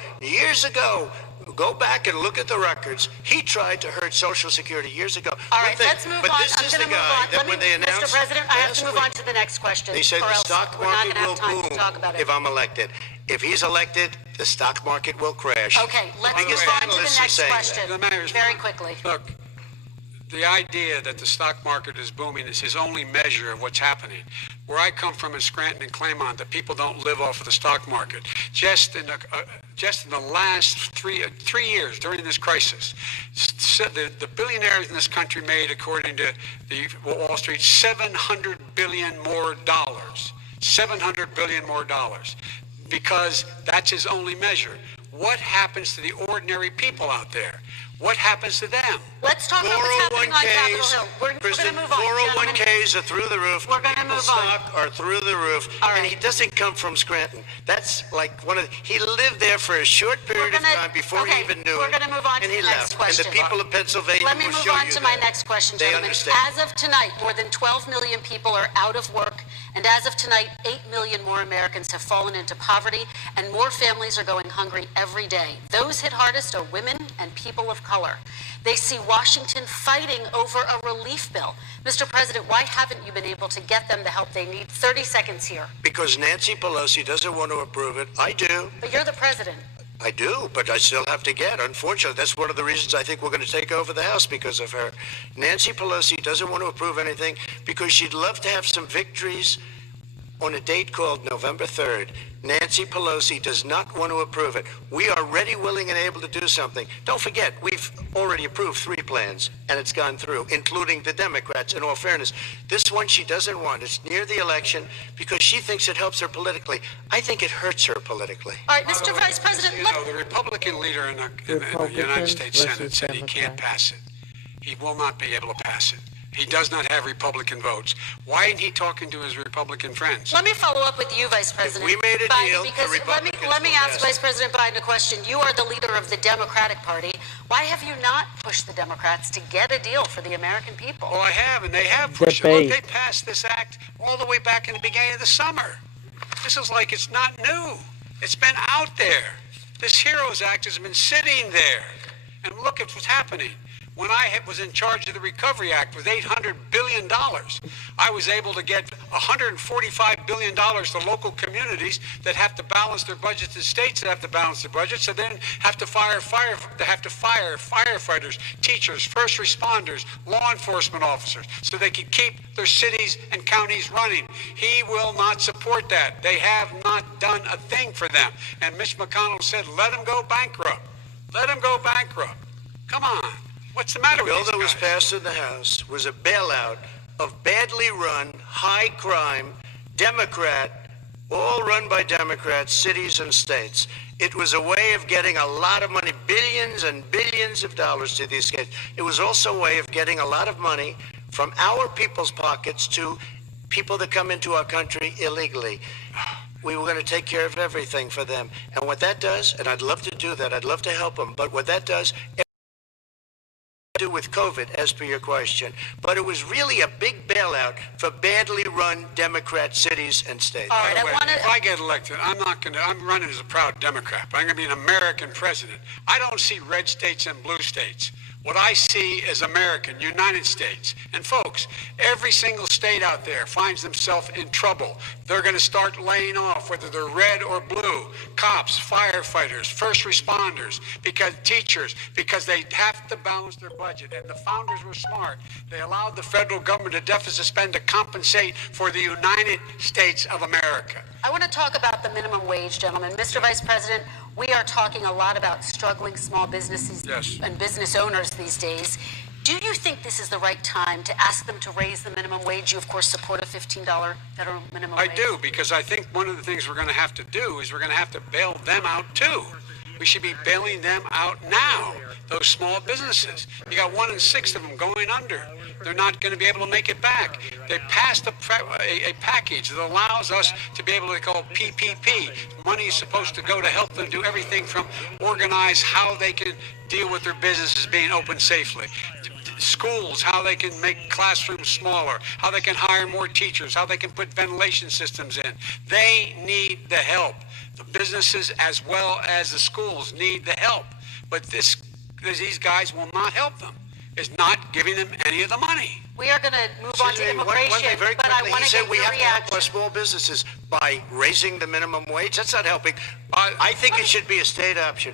Go back and look at the records. He tried to hurt Social Security years ago. All right, let's move on. I'm going to move on. Mr. President, I have to move on to the next question. They said the stock market will boom if I'm elected. If he's elected, the stock market will crash. Okay, let's move on to the next question. Very quickly. Look, the idea that the stock market is booming is his only measure of what's happening. Where I come from in Scranton and Claymont, the people don't live off of the stock market. Just in the last three years during this crisis, the billionaires in this country made, according to the Wall Street, $700 billion more. $700 billion more. Because that's his only measure. What happens to the ordinary people out there? What happens to them? Let's talk about what's happening on Capitol Hill. We're going to move on. 401ks are through the roof. We're going to move on. Stock are through the roof. And he doesn't come from Scranton. That's like he lived there for a short period of time before he even knew it. We're going to move on to the next question. And the people of Pennsylvania Let me move on to my next question, gentlemen. As of tonight, more than 12 million people are out of work. And as of tonight, 8 million more Americans have fallen into poverty, and more families are going hungry every day. Those hit hardest are women and people of color. They see Washington fighting over a relief bill. Mr. President, why haven't you been able to get them the help they need? 30 seconds here. Because Nancy Pelosi doesn't want to approve it. I do. But you're the president. I do, but I still have to get. Unfortunately, that's one of the reasons I think we're going to take over the House, because of her. Nancy Pelosi doesn't want to approve anything because she'd love to have some victories on a date called November 3rd. Nancy Pelosi does not want to approve it. We are ready, willing, and able to do something. Don't forget, we've already approved 3 plans, and it's gone through, including the Democrats, in all fairness. This one she doesn't want. It's near the election because she thinks it helps her politically. I think it hurts her politically. All right, Mr. Vice President, You know, the Republican leader in the United States Senate said he can't pass it. He will not be able to pass it. He does not have Republican votes. Why isn't he talking to his Republican friends? let me follow up with you, Vice President. we made a Biden, deal, because the Republicans let me will ask pass it. Vice President Biden a question. You are the leader of the Democratic Party. Why have you not pushed the Democrats to get a deal for the American people? Well, I have, and they have pushed it. Look, Debate. they passed this act all the way back in the beginning of the summer. This is like it's not new. It's been out there. This HEROES Act has been sitting there. And look at what's happening. When I was in charge of the Recovery Act with $800 billion, I was able to get $145 billion to local communities that have to balance their budgets, and states that have to balance their budgets, and then have to fire firefighters, teachers, first responders, law enforcement officers, so they can keep their cities and counties running. He will not support that. They have not done a thing for them. And Mitch McConnell said, let them go bankrupt. Let them go bankrupt. Come on. What's the matter The with bill these that was guys? passed in the House was a bailout of badly run, high-crime, Democrat, all run by Democrats, cities and states. It was a way of getting a lot of money, billions and billions of dollars to these states. It was also a way of getting a lot of money from our people's pockets to people that come into our country illegally. We were going to take care of everything for them. And what that does, and I'd love to do that, I'd love to help them, but what that does, do with COVID, as per your question, but it was really a big bailout for badly run Democrat cities and states. All right, By the way, I want if to. I get elected, I'm running as a proud Democrat, but I'm going to be an American president. I don't see red states and blue states. What I see is American, United States. And folks, every single state out there finds themselves in trouble. They're going to start laying off, whether they're red or blue, cops, firefighters, first responders, because teachers, because they have to balance their budget. And the founders were smart. They allowed the federal government to deficit spend to compensate for the United States of America. I want to talk about the minimum wage, gentlemen. Mr. Vice President, we are talking a lot about struggling small businesses Yes. and business owners these days. Do you think this is the right time to ask them to raise the minimum wage? You, of course, support a $15 federal minimum wage. I do, because I think one of the things we're going to have to do is we're going to have to bail them out too. We should be bailing them out now, those small businesses. You got 1 in 6 of them going under. They're not going to be able to make it back. They passed a package that allows us to be able to call PPP. Money is supposed to go to help them do everything from organize how they can deal with their businesses being open safely. Schools, how they can make classrooms smaller, how they can hire more teachers, how they can put ventilation systems in. They need the help. The businesses as well as the schools need the help. But these guys will not help them. It's not giving them any of the money. We are going to move on to immigration, One thing very but I quickly, want he to said get we your have to help our reaction. small businesses by raising the minimum wage. That's not helping. I think it should be a state option.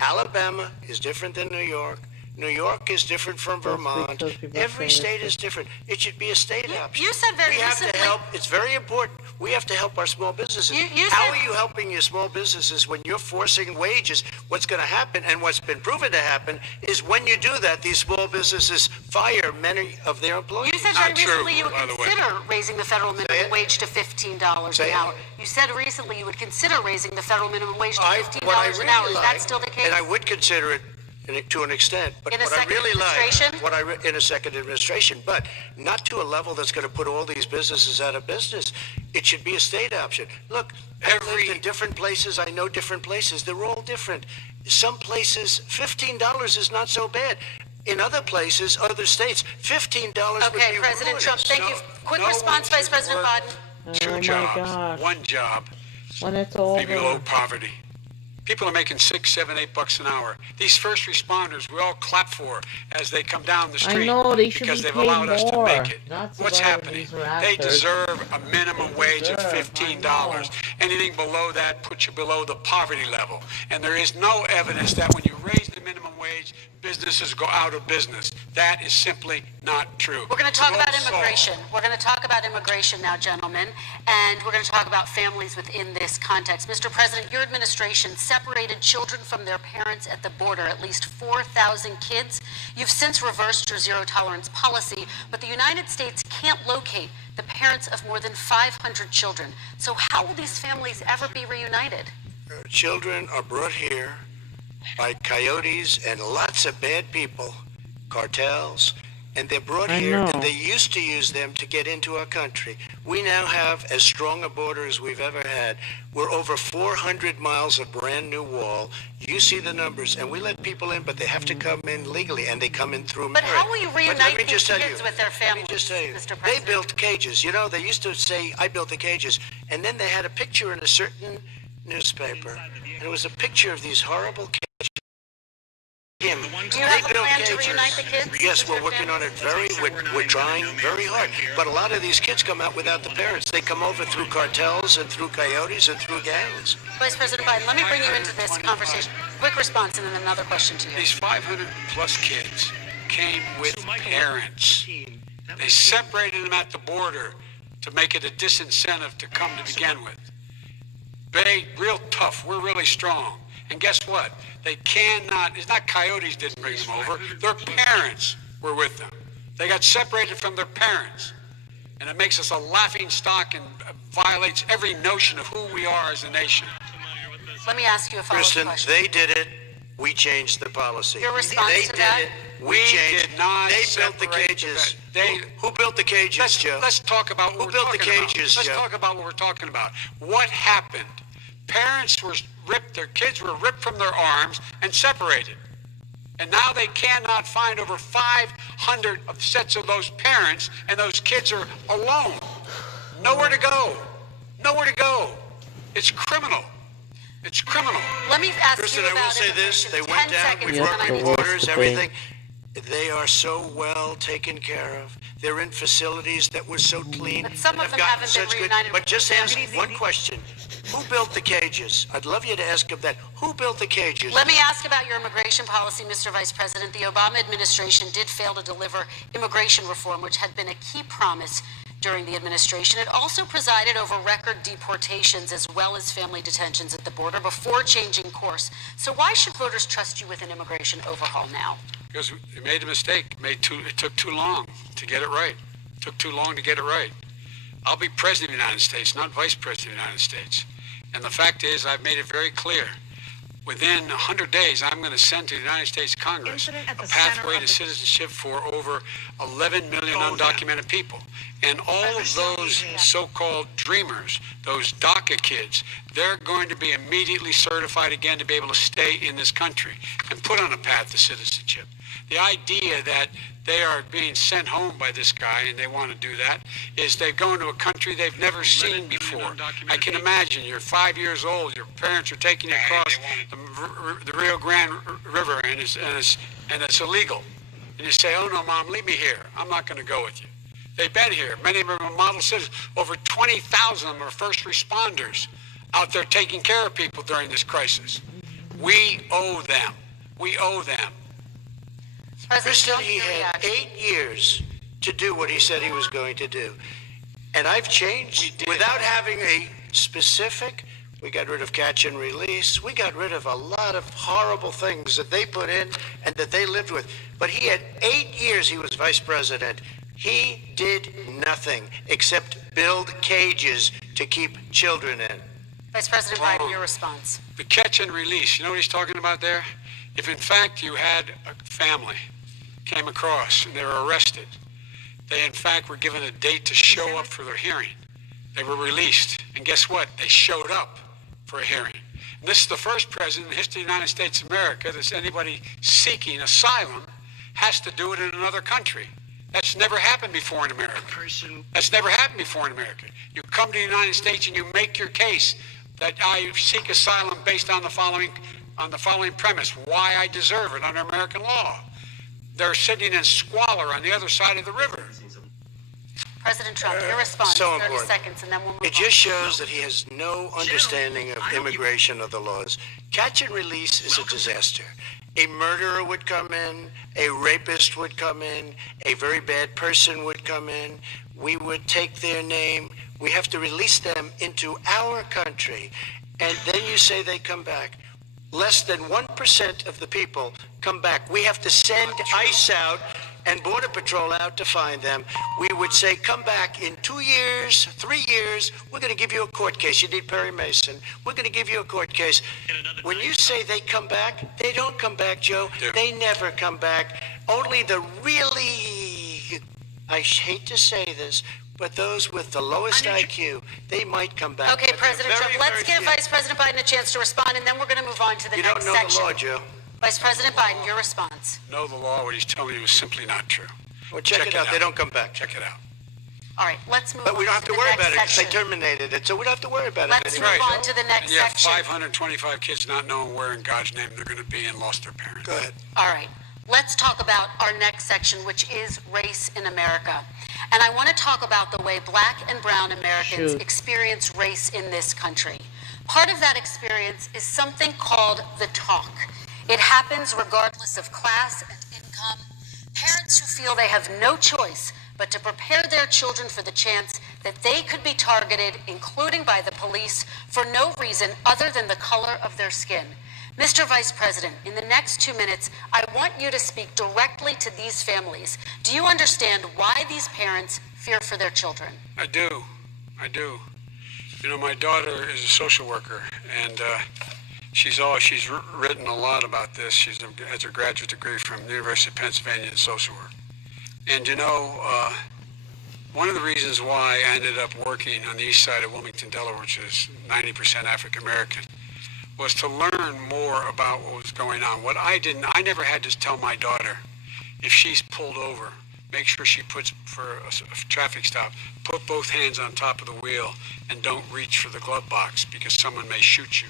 Alabama is different than New York. New York is different from Vermont. Every state is different. It should be a state option. You said very We have recently. to help. It's very important. We have to help our small businesses. You How said- are you helping your small businesses when you're forcing wages? What's going to happen, and what's been proven to happen, is when you do that, these small businesses fire many of their employees. You said very Not true, recently you would by the way. consider raising the federal minimum it. wage to $15 Say an it. hour. You said recently you would consider raising the federal minimum wage to What I $15 an hour. really Is that like, still the case? and I would consider it to an extent, but In a what I second really administration? like, in a second administration, but not to a level that's going to put all these businesses out of business. It should be a state option. Look, I've lived in different places. I know different places. They're all different. Some places, $15 is not so bad. In other places, other states, $15 would be Okay, President Trump, thank you. Quick no response, one Vice should President work Biden. Oh Two my jobs, gosh. one job, When it's maybe low over. poverty. People are making $6, $7, $8 an hour. These first responders we all clap for as they come down the street I know they should because be they've paid allowed us to more. make it. Not What's happening? They deserve a minimum wage of $15. Anything below that puts you below the poverty level. And there is no evidence that when you raise the minimum wage, businesses go out of business. That is simply not true. We're going to talk about immigration. We're going to talk about immigration now, gentlemen, and we're going to talk about families within this context. Mr. President, your administration separated children from their parents at the border, at least 4,000 kids. You've since reversed your zero-tolerance policy, but the United States can't locate the parents of more than 500 children. So how will these families ever be reunited? Children are brought here by coyotes and lots of bad people, cartels, and they're brought here, and they used to use them to get into our country. We now have as strong a border as we've ever had. We're over 400 miles of brand new wall. You see the numbers, and we let people in, but they have to come in legally, and they come in through But merit. how will you reunite these tell kids with their families, Mr. They President? built cages. You know, they used to say, I built the cages, and then they had a picture in a certain newspaper, and it was a picture of these horrible cages. Do you have a plan to reunite the kids? Yes, we're working on it we're trying very hard. But a lot of these kids come out without the parents. They come over through cartels and through coyotes and through gangs. Vice President Biden, let me bring you into this conversation. Quick response and then another question to you. These 500 plus kids came with parents. They separated them at the border to make it a disincentive to come to begin with. They real tough. We're really strong. And guess what? They cannot, it's not coyotes didn't bring them over. Their parents were with them. They got separated from their parents. And it makes us a laughing stock and violates every notion of who we are as a nation. Let me ask you a follow-up Kristen, question. they did it. We changed the policy. Your response they to did that? it. We changed. did not They built the separate cages. They, Who built the cages, Joe? let's talk about what Who we're built the talking cages, about. Let's Joe? talk about what we're talking about. What happened? Parents were ripped, their kids were ripped from their arms and separated. And now they cannot find over 500 sets of those parents, and those kids are alone. Nowhere to go. Nowhere to go. It's criminal. It's criminal. Let me ask Kristen, you I will about say this. immigration. They 10 went down. seconds, We and brought then I need to reporters, debate. everything. They are so well taken care of. They're in facilities that were so clean. But some and of have them gotten haven't been such good- reunited But with just their ask families. one question. Who built the cages? I'd love you to ask him that. Who built the cages? Let me ask about your immigration policy, Mr. Vice President. The Obama administration did fail to deliver immigration reform, which had been a key promise during the administration. It also presided over record deportations as well as family detentions at the border before changing course. So why should voters trust you with an immigration overhaul now? Because we made a mistake. It took too long to get it right. It took too long to get it right. I'll be president of the United States, not vice president of the United States. And the fact is, I've made it very clear. Within 100 days, I'm going to send to the United States Congress a pathway to citizenship for over 11 million undocumented people. And all of those so-called dreamers, those DACA kids, they're going to be immediately certified again to be able to stay in this country and put on a path to citizenship. The idea that they are being sent home by this guy, and they want to do that, is they go into a country they've never seen before. I can imagine you're 5 years old, your parents are taking you across the Rio Grande River, and it's illegal. And you say, oh no, Mom, leave me here. I'm not going to go with you. They've been here. Many of them are model citizens. Over 20,000 of them are first responders out there taking care of people during this crisis. We owe them. We owe them. Kristen, he had 8 years to do what he said he was going to do. And I've changed without having a specific, we got rid of catch and release. We got rid of a lot of horrible things that they put in and that they lived with. But he had 8 years he was vice president. He did nothing except build cages to keep children in. Vice President Biden, your response. The catch and release, you know what he's talking about there? If in fact you had a family came across and they were arrested, they in fact were given a date to show up for their hearing. They were released, and guess what? They showed up for a hearing. And this is the first president in the history of the United States of America that anybody seeking asylum has to do it in another country. That's never happened before in America. That's never happened before in America. You come to the United States and you make your case that I seek asylum based on the following premise: why I deserve it under American law. They're sitting in squalor on the other side of the river. President Trump, your response, so 30 important. seconds, and then we'll move on. It just shows that he has no understanding of immigration or the laws. Catch and release is a disaster. A murderer would come in, a rapist would come in, a very bad person would come in. We would take their name. We have to release them into our country. And then you say they come back. Less than 1% of the people come back. We have to send ICE out and Border Patrol out to find them. We would say, come back in 2 years, 3 years. We're going to give you a court case. You need Perry Mason. We're going to give you a court case. When you say they come back, they don't come back, Joe. Yeah. They never come back. Only the really, I hate to say this, but those with the lowest IQ, they might come back. Okay, But they're President Trump, very, let's very give few. Vice President Biden a chance to respond, and then we're going to move on to the You next don't know section. the law, Joe. Vice President Biden, your response. Know the law, what he's telling you is simply not true. Well, check it out. They don't come back. Check it out. All right, let's move on But we don't have to to the worry next about it because they section. terminated it, so we don't have to worry about Let's it move anymore. on to the next And you have section. 525 kids not knowing where in God's name they're going to be and lost their parents. Go ahead. All right, let's talk about our next section, which is race in America. And I want to talk about the way Black and brown Americans experience race in this country. Part of that experience is something called the talk. It happens regardless of class and income. Parents who feel they have no choice but to prepare their children for the chance that they could be targeted, including by the police, for no reason other than the color of their skin. Mr. Vice President, in the next 2 minutes, I want you to speak directly to these families. Do you understand why these parents fear for their children? I do. You know, my daughter is a social worker, and she's written a lot about this. She has a graduate degree from the University of Pennsylvania in social work. And you know, one of the reasons why I ended up working on the east side of Wilmington, Delaware, which is 90% African American, was to learn more about what was going on. I never had to tell my daughter, if she's pulled over, make sure she puts, for a traffic stop, put both hands on top of the wheel and don't reach for the glove box because someone may shoot you.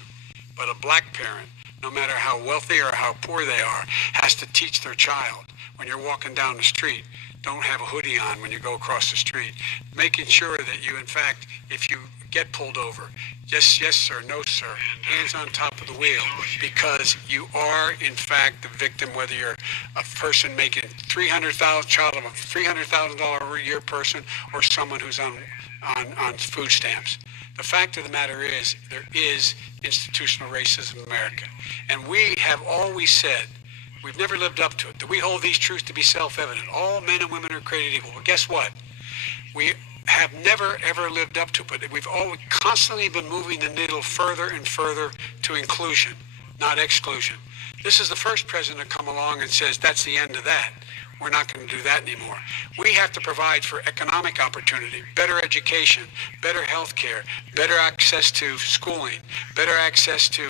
But a black parent, no matter how wealthy or how poor they are, has to teach their child when you're walking down the street, don't have a hoodie on when you go across the street. Making sure that you, in fact, if you get pulled over, yes, yes, sir, no, sir, hands on top of the wheel, because you are, in fact, the victim, whether you're a person making child of a $300,000 a year person or someone who's on food stamps. The fact of the matter is, there is institutional racism in America. And we have always said, we've never lived up to it, that we hold these truths to be self-evident. All men and women are created equal. But guess what? We have never, ever lived up to it. But we've always constantly been moving the needle further and further to inclusion, not exclusion. This is the first president to come along and says, that's the end of that. We're not going to do that anymore. We have to provide for economic opportunity, better education, better health care, better access to schooling, better access to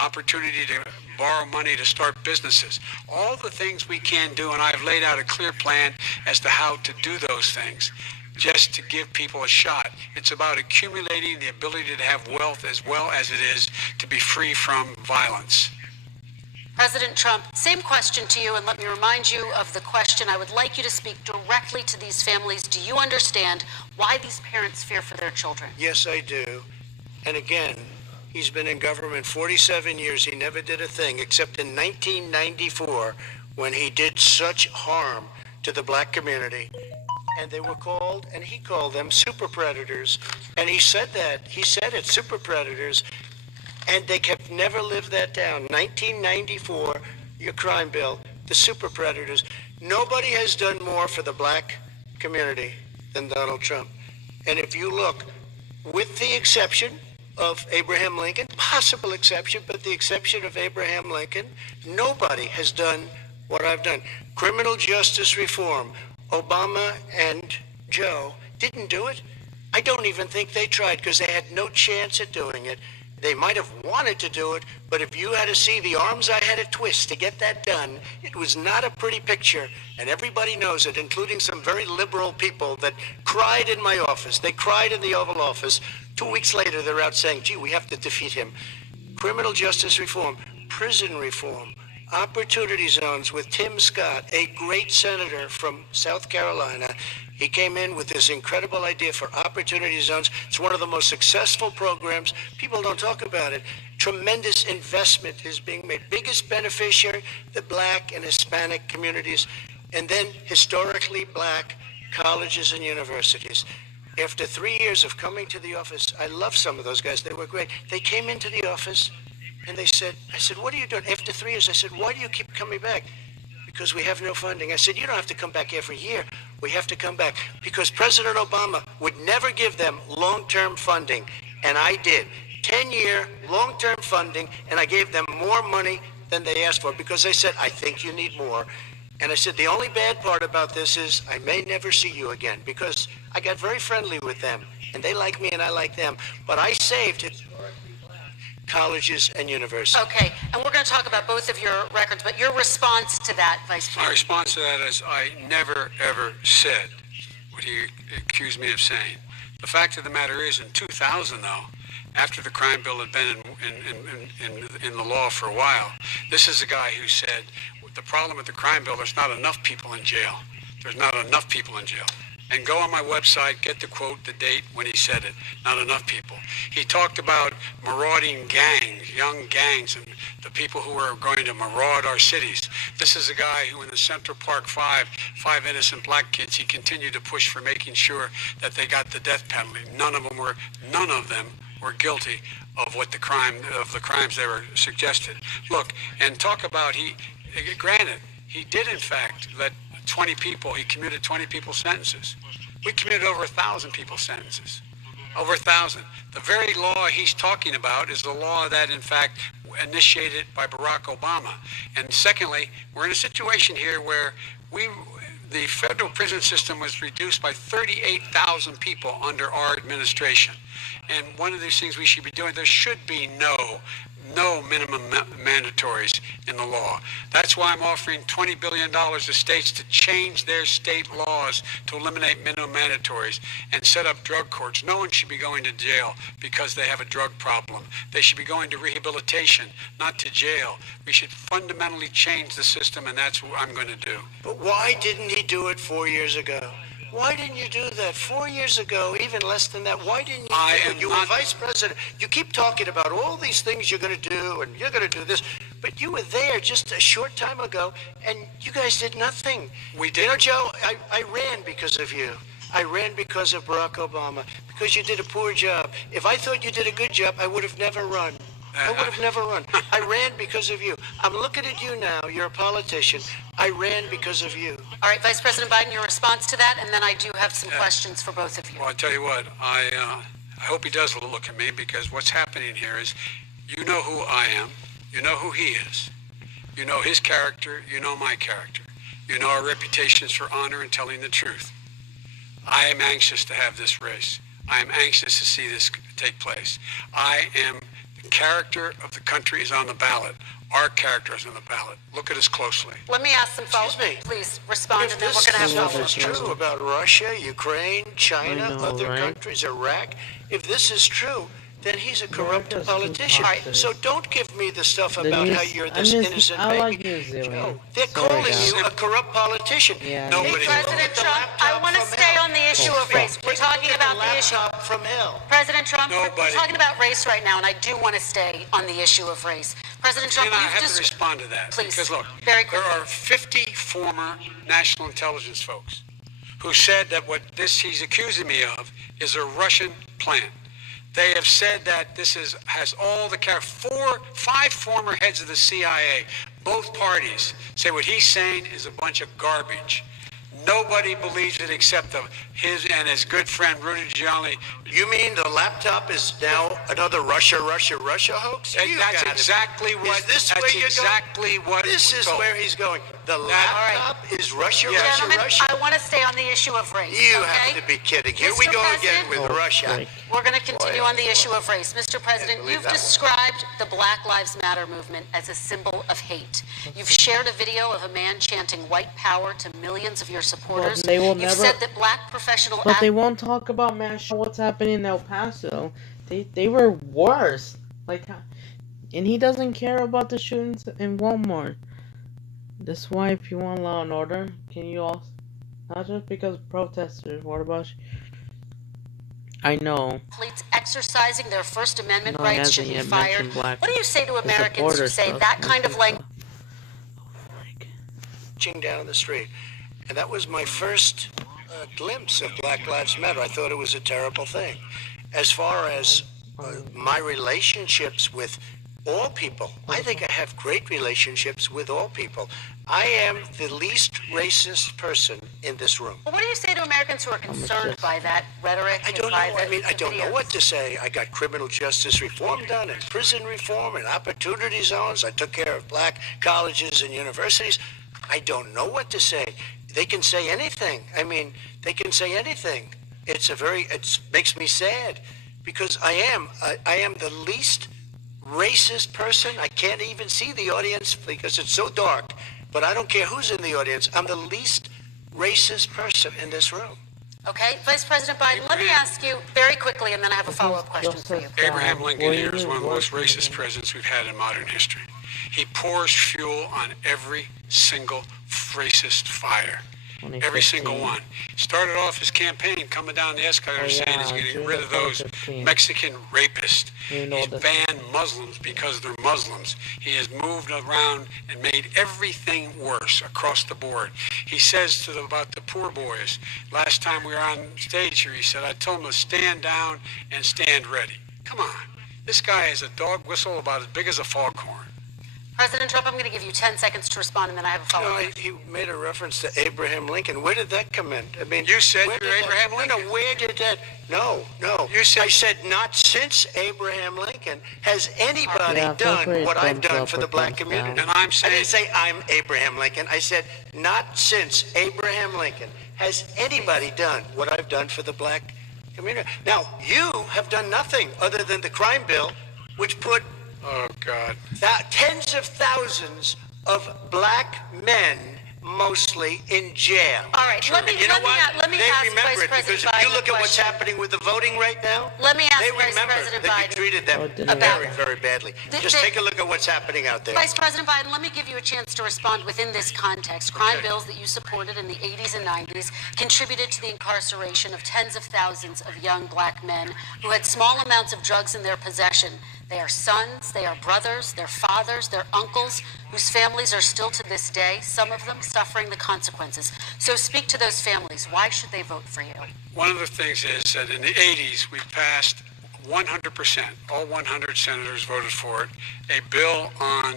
opportunity to borrow money to start businesses. All the things we can do, and I've laid out a clear plan as to how to do those things, just to give people a shot. It's about accumulating the ability to have wealth as well as it is to be free from violence. President Trump, same question to you, and let me remind you of the question. I would like you to speak directly to these families. Do you understand why these parents fear for their children? Yes, I do. And again, he's been in government 47 years. He never did a thing except in 1994 when he did such harm to the black community. And they were called, and he called them super predators. And he said that. He said it, super predators. And they kept never lived that down. 1994, your crime bill, the super predators. Nobody has done more for the black community than Donald Trump. And if you look, with the exception of Abraham Lincoln, possible exception, but the exception of Abraham Lincoln, nobody has done what I've done. Criminal justice reform, Obama and Joe didn't do it. I don't even think they tried because they had no chance at doing it. They might have wanted to do it, but if you had to see the arms I had to twist to get that done, it was not a pretty picture, and everybody knows it, including some very liberal people that cried in my office. They cried in the Oval Office. 2 weeks later, they're out saying, gee, we have to defeat him. Criminal justice reform, prison reform, opportunity zones with Tim Scott, a great senator from South Carolina. He came in with this incredible idea for opportunity zones. It's one of the most successful programs. People don't talk about it. Tremendous investment is being made. Biggest beneficiary, the Black and Hispanic communities, and then historically Black colleges and universities. After 3 years of coming to the office, I love some of those guys. They were great. They came into the office and they said, I said, what are you doing? After 3 years, I said, why do you keep coming back? Because we have no funding. I said, you don't have to come back every year. We have to come back because President Obama would never give them long-term funding, and I did. 10-year long-term funding, and I gave them more money than they asked for because they said, I think you need more. And I said, the only bad part about this is I may never see you again because I got very friendly with them, and they like me and I like them. But I saved it. Colleges and universities. Okay, and we're going to talk about both of your records, but your response to that, Vice President? My response to that is I never, ever said what he accused me of saying. The fact of the matter is, in 2000, though, after the crime bill had been in the law for a while, this is a guy who said, the problem with the crime bill, there's not enough people in jail. There's not enough people in jail. And go on my website, get the quote, the date when he said it. Not enough people. He talked about marauding gangs, young gangs, and the people who are going to maraud our cities. This is a guy who in the Central Park five innocent black kids, he continued to push for making sure that they got the death penalty. None of them were guilty of the crimes they were suggested. Look, and talk about granted, he did in fact let 20 people, he commuted 20 people's sentences. We commuted over 1,000 people's sentences. Over 1,000. The very law he's talking about is the law that, in fact, initiated by Barack Obama. And secondly, we're in a situation here where the federal prison system was reduced by 38,000 people under our administration. And one of these things we should be doing, there should be no minimum mandatories in the law. That's why I'm offering $20 billion to states to change their state laws to eliminate minimum mandatories and set up drug courts. No one should be going to jail because they have a drug problem. They should be going to rehabilitation, not to jail. We should fundamentally change the system, and that's what I'm going to do. But why didn't he do it 4 years ago? Why didn't you do that 4 years ago, even less than that? Why didn't you do it? You were vice president. You keep talking about all these things you're going to do, and you're going to do this. But you were there just a short time ago, and you guys did nothing. We did. You know, Joe, I ran because of you. I ran because of Barack Obama, because you did a poor job. If I thought you did a good job, I would have never run. I would have never run. I ran because of you. I'm looking at you now. You're a politician. I ran because of you. All right, Vice President Biden, your response to that, and then I do have some questions for both of you. Well, I tell you what, I hope he does look at me, because what's happening here is, you know who I am, you know who he is, you know his character, you know my character, you know our reputations for honor and telling the truth. I am anxious to have this race. I am anxious to see this take place. The character of the country is on the ballot. Our character is on the ballot. Look at us closely. Let me ask some follow-up. Please respond, and then we're going to have stuff is true about Russia, Ukraine, China, other countries, Iraq. If this is true, then he's a corrupt politician. So don't give me the stuff about how you're this innocent baby. Joe, they're calling you a corrupt politician. Nobody. President Trump, I want to stay on the issue of race. We're talking about the issue. From hell. President Trump, we're talking about race right now, and I do want to stay on the issue of race. President Trump, I have to respond to that. Please, because look, there are 50 former national intelligence folks who said that what he's accusing me of is a Russian plant. They have said that this has all the five former heads of the CIA, both parties, say what he's saying is a bunch of garbage. Nobody believes it except his and his good friend Rudy Giuliani. You mean the laptop is now another Russia hoax? And that's exactly what. Is this where you're going? This is where he's going. The laptop is Russia. Gentlemen, I want to stay on the issue of race. You have to be kidding. Here we go again with Russia. Russia. break. We're going to continue on the issue of race. Mr. President, you've described the Black Lives Matter movement as a symbol of hate. You've shared a video of a man chanting white power to millions of your supporters. They will You've said that black professional But they won't talk about what's happening in El Paso. They were worse. And he doesn't care about the shootings in Walmart. That's why, if you want law and order, can you also, not just because protesters, what about I know. Athletes exercising their First Amendment No, he rights should hasn't be yet fired. mentioned black What do you say to Americans who say supporters, that though. kind of language? Down the street. And that was my first glimpse of Black Lives Matter. I thought it was a terrible thing. As far as my relationships with all people, I think I have great relationships with all people. I am the least racist person in this room. Well, what do you say to Americans who are concerned by that rhetoric? I don't know. I don't know what to say. I got criminal justice reform done and prison reform and opportunity zones. I took care of black colleges and universities. I don't know what to say. They can say anything. They can say anything. It makes me sad because I am the least racist person. I can't even see the audience because it's so dark, but I don't care who's in the audience. I'm the least racist person in this room. Okay, Vice President Biden, let me ask you very quickly, and then I have a follow-up question for you. Abraham Lincoln here is one of the most racist presidents we've had in modern history. He pours fuel on every single racist fire. Every single one. Started off his campaign coming down the escalator saying he's getting rid of those Mexican rapists. He's banned Muslims because they're Muslims. He has moved around and made everything worse across the board. He says about the poor boys, last time we were on stage here, he said, I told them to stand down and stand ready. Come on. This guy is a dog whistle about as big as a foghorn. President Trump, I'm going to give you 10 seconds to respond, and then I have a follow-up. He made a reference to Abraham Lincoln. Where did that come in? You said you're Abraham Lincoln. No, where did that? No. I said not since Abraham Lincoln has anybody done what I've done for the black community. And I'm saying, I didn't say I'm Abraham Lincoln. I said not since Abraham Lincoln has anybody done what I've done for the black community. Now, you have done nothing other than the crime bill, which put tens of thousands of black men, mostly, in jail. All right, let me you know what? let me they ask remember Vice it President because if you Biden look a at what's question. happening with the voting right now, Let me ask they Vice remember President that Biden you treated them very, very badly. Just take a look at what's happening out there. Vice President Biden, let me give you a chance to respond within this context. Crime bills that you supported in the 80s and 90s contributed to the incarceration of tens of thousands of young black men who had small amounts of drugs in their possession. They are sons, they are brothers, they're fathers, they're uncles, whose families are still to this day, some of them suffering the consequences. So speak to those families. Why should they vote for you? One of the things is that in the 80s, we passed 100%, all 100 senators voted for it, a bill on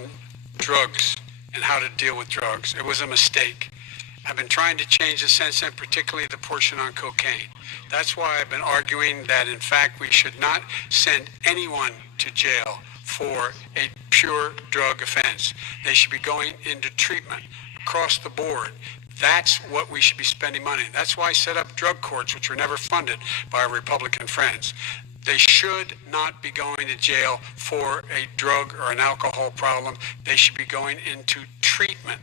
drugs and how to deal with drugs. It was a mistake. I've been trying to change the since then, particularly the portion on cocaine. That's why I've been arguing that, in fact, we should not send anyone to jail for a pure drug offense. They should be going into treatment across the board. That's what we should be spending money. That's why I set up drug courts, which were never funded by our Republican friends. They should not be going to jail for a drug or an alcohol problem. They should be going into treatment.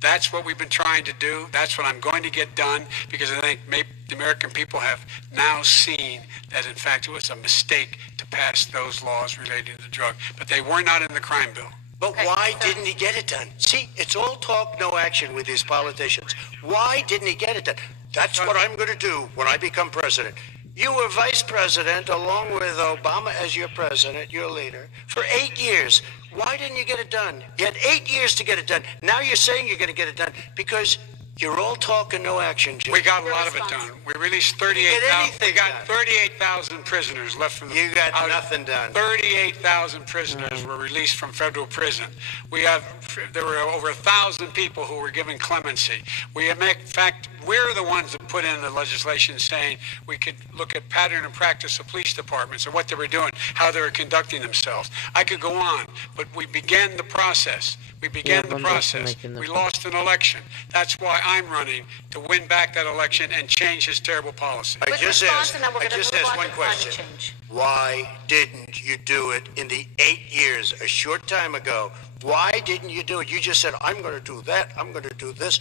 That's what we've been trying to do. That's what I'm going to get done, because I think maybe the American people have now seen that, in fact, it was a mistake to pass those laws relating to the drug. But they were not in the crime bill. But why didn't he get it done? See, it's all talk, no action with these politicians. Why didn't he get it done? That's what I'm going to do when I become president. You were vice president along with Obama as your president, your leader, for 8 years. Why didn't you get it done? You had 8 years to get it done. Now you're saying you're going to get it done because you're all talk and no action, Jim. We got a lot of it done. We released 38,000. We got 38,000 prisoners left from the. You got nothing done. 38,000 prisoners were released from federal prison. There were over 1,000 people who were given clemency. In fact, we're the ones that put in the legislation saying we could look at pattern and practice of police departments and what they were doing, how they were conducting themselves. I could go on, but we began the process. We began the one process. making this We one. lost an election. That's why I'm running to win back that election and change his terrible policy. I Quick just response, asked, and then we're I gonna just move asked on one to climate question. change. Why didn't you do it in the 8 years, a short time ago? Why didn't you do it? You just said, I'm going to do that, I'm going to do this.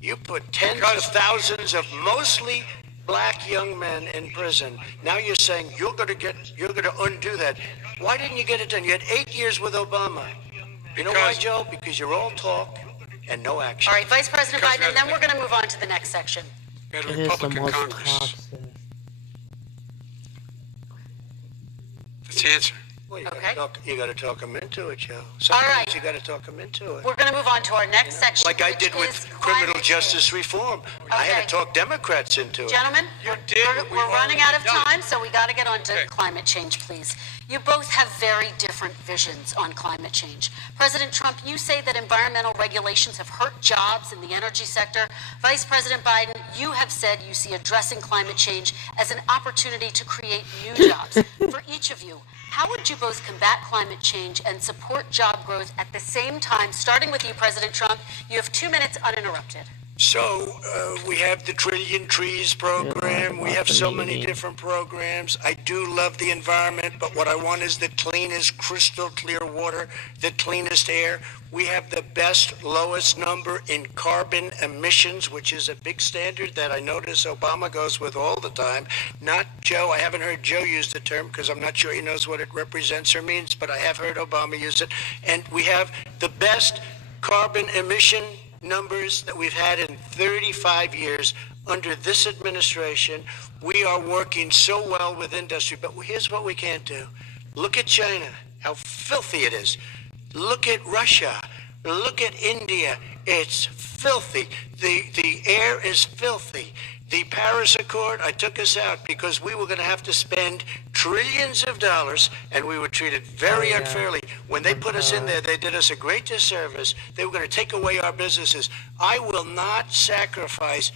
You put tens of thousands of mostly black young men in prison. Now you're saying you're going to undo that. Why didn't you get it done? You had 8 years with Obama. You know why, Joe? Because you're all talk and no action. All right, Vice President Because Biden, and then we're going to move on to the next section. We had a It is the Republican most Congress. toxic. That's the answer. Well, you Okay. got to talk them into it, Joe. All Sometimes right. you got to talk them into it. We're going to move on to our next section, Like I which did with is criminal climate justice change. reform. I had Okay. to talk Democrats into it. Gentlemen, You did what we've we're running out of already done. time, so we got to get on to Okay. climate change, please. You both have very different visions on climate change. President Trump, you say that environmental regulations have hurt jobs in the energy sector. Vice President Biden, you have said you see addressing climate change as an opportunity to create new jobs. For each of you, how would you both combat climate change and support job growth at the same time? Starting with you, President Trump, you have 2 minutes uninterrupted. So we have the Trillion Trees program. We have so many different programs. I do love the environment, but what I want is the cleanest, crystal clear water, the cleanest air. We have the best, lowest number in carbon emissions, which is a big standard that I notice Obama goes with all the time. Not Joe. I haven't heard Joe use the term because I'm not sure he knows what it represents or means, but I have heard Obama use it. And we have the best carbon emission numbers that we've had in 35 years under this administration. We are working so well with industry, but here's what we can't do. Look at China, how filthy it is. Look at Russia. Look at India. It's filthy. The air is filthy. The Paris Accord, I took us out because we were going to have to spend trillions of dollars, and we were treated very unfairly. When they put us in there, they did us a great disservice. They were going to take away our businesses. I will not sacrifice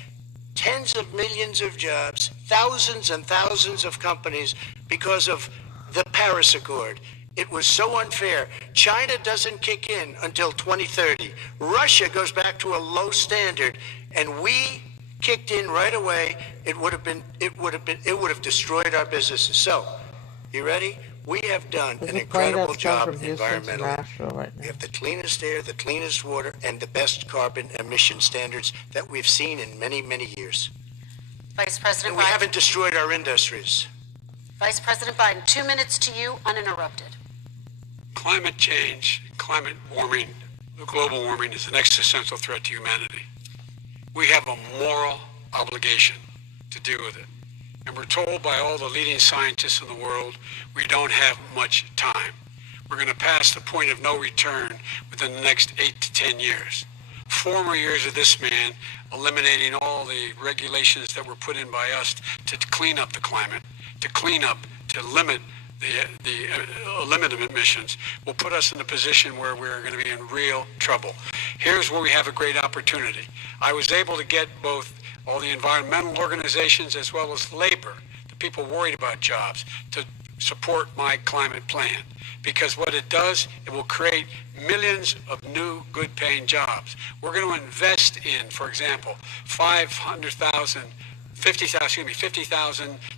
tens of millions of jobs, thousands and thousands of companies because of the Paris Accord. It was so unfair. China doesn't kick in until 2030. Russia goes back to a low standard, and we kicked in right away. It would have destroyed our businesses. So, you ready? We have done an incredible job environmentally. Right we have the cleanest air, the cleanest water, and the best carbon emission standards that we've seen in many, many years. Vice President And we Biden. haven't destroyed our industries. Vice President Biden, 2 minutes to you, uninterrupted. Climate change, climate warming, the global warming is an existential threat to humanity. We have a moral obligation to deal with it. And we're told by all the leading scientists in the world, we don't have much time. We're going to pass the point of no return within the next 8 to 10 years. 4 more years of this man eliminating all the regulations that were put in by us to clean up the climate, to limit the limit of emissions will put us in a position where we're going to be in real trouble. Here's where we have a great opportunity. I was able to get both all the environmental organizations as well as labor, the people worried about jobs, to support my climate plan. Because what it does, it will create millions of new good-paying jobs. We're going to invest in, for example, 50,000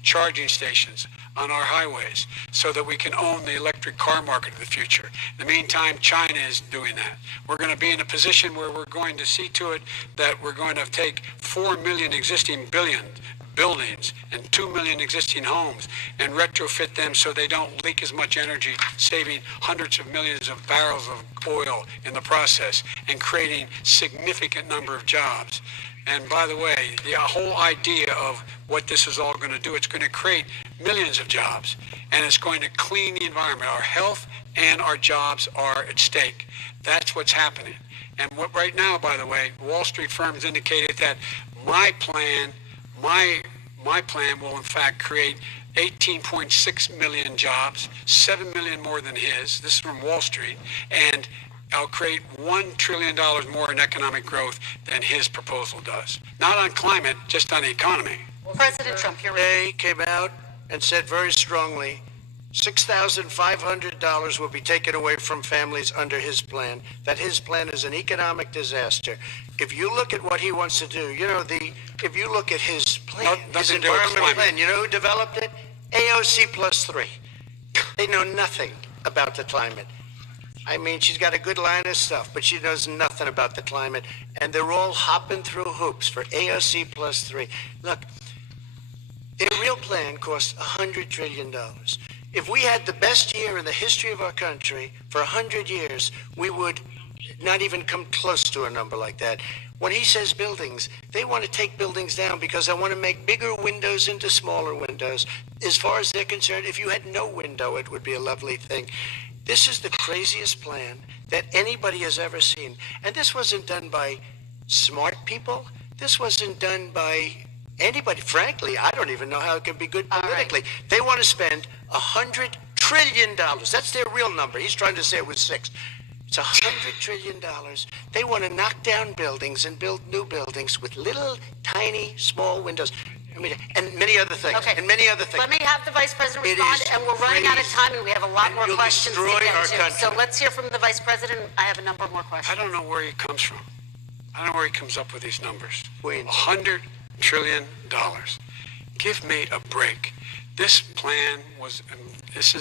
charging stations on our highways so that we can own the electric car market of the future. In the meantime, China is doing that. We're going to be in a position where we're going to see to it that we're going to take 4 million existing buildings and 2 million existing homes and retrofit them so they don't leak as much energy, saving hundreds of millions of barrels of oil in the process and creating significant number of jobs. And by the way, the whole idea of what this is all going to do, it's going to create millions of jobs, and it's going to clean the environment. Our health and our jobs are at stake. That's what's happening. And what right now, by the way, Wall Street firms indicated that my plan will in fact create 18.6 million jobs, 7 million more than his. This is from Wall Street. And I'll create $1 trillion more in economic growth than his proposal does. Not on climate, just on the economy. President Trump, you're They came out and said very strongly, $6,500 will be taken away from families under his plan. That his plan is an economic disaster. If you look at what he wants to do, if you look at his plan, his environmental plan, you know who developed it? AOC +3. They know nothing about the climate. I mean, she's got a good line of stuff, but she knows nothing about the climate. And they're all hopping through hoops for AOC +3. Look, their real plan cost $100 trillion. If we had the best year in the history of our country for 100 years, we would not even come close to a number like that. When he says buildings, they want to take buildings down because they want to make bigger windows into smaller windows. As far as they're concerned, if you had no window, it would be a lovely thing. This is the craziest plan that anybody has ever seen. And this wasn't done by smart people. This wasn't done by anybody. Frankly, I don't even know how it can be good politically. Right. They want to spend $100 trillion. That's their real number. He's trying to say it was 6. It's $100 trillion. They want to knock down buildings and build new buildings with little, tiny, small windows. I mean, and many other things. Okay. And many other things. Let me have the Vice President respond, and we're running out of time, and we have a lot more questions to get to. So let's hear from the Vice President. I have a number more questions. I don't know where he comes from. I don't know where he comes up with these numbers. Queens. $100 trillion. Give me a break. This plan is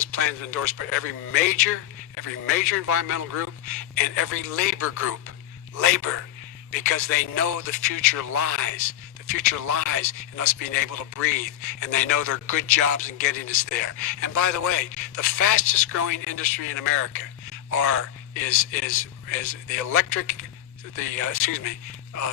endorsed by every major environmental group and every labor group. Labor, because they know the future lies. The future lies in us being able to breathe, and they know there are good jobs in getting us there. And by the way, the fastest growing industry in America is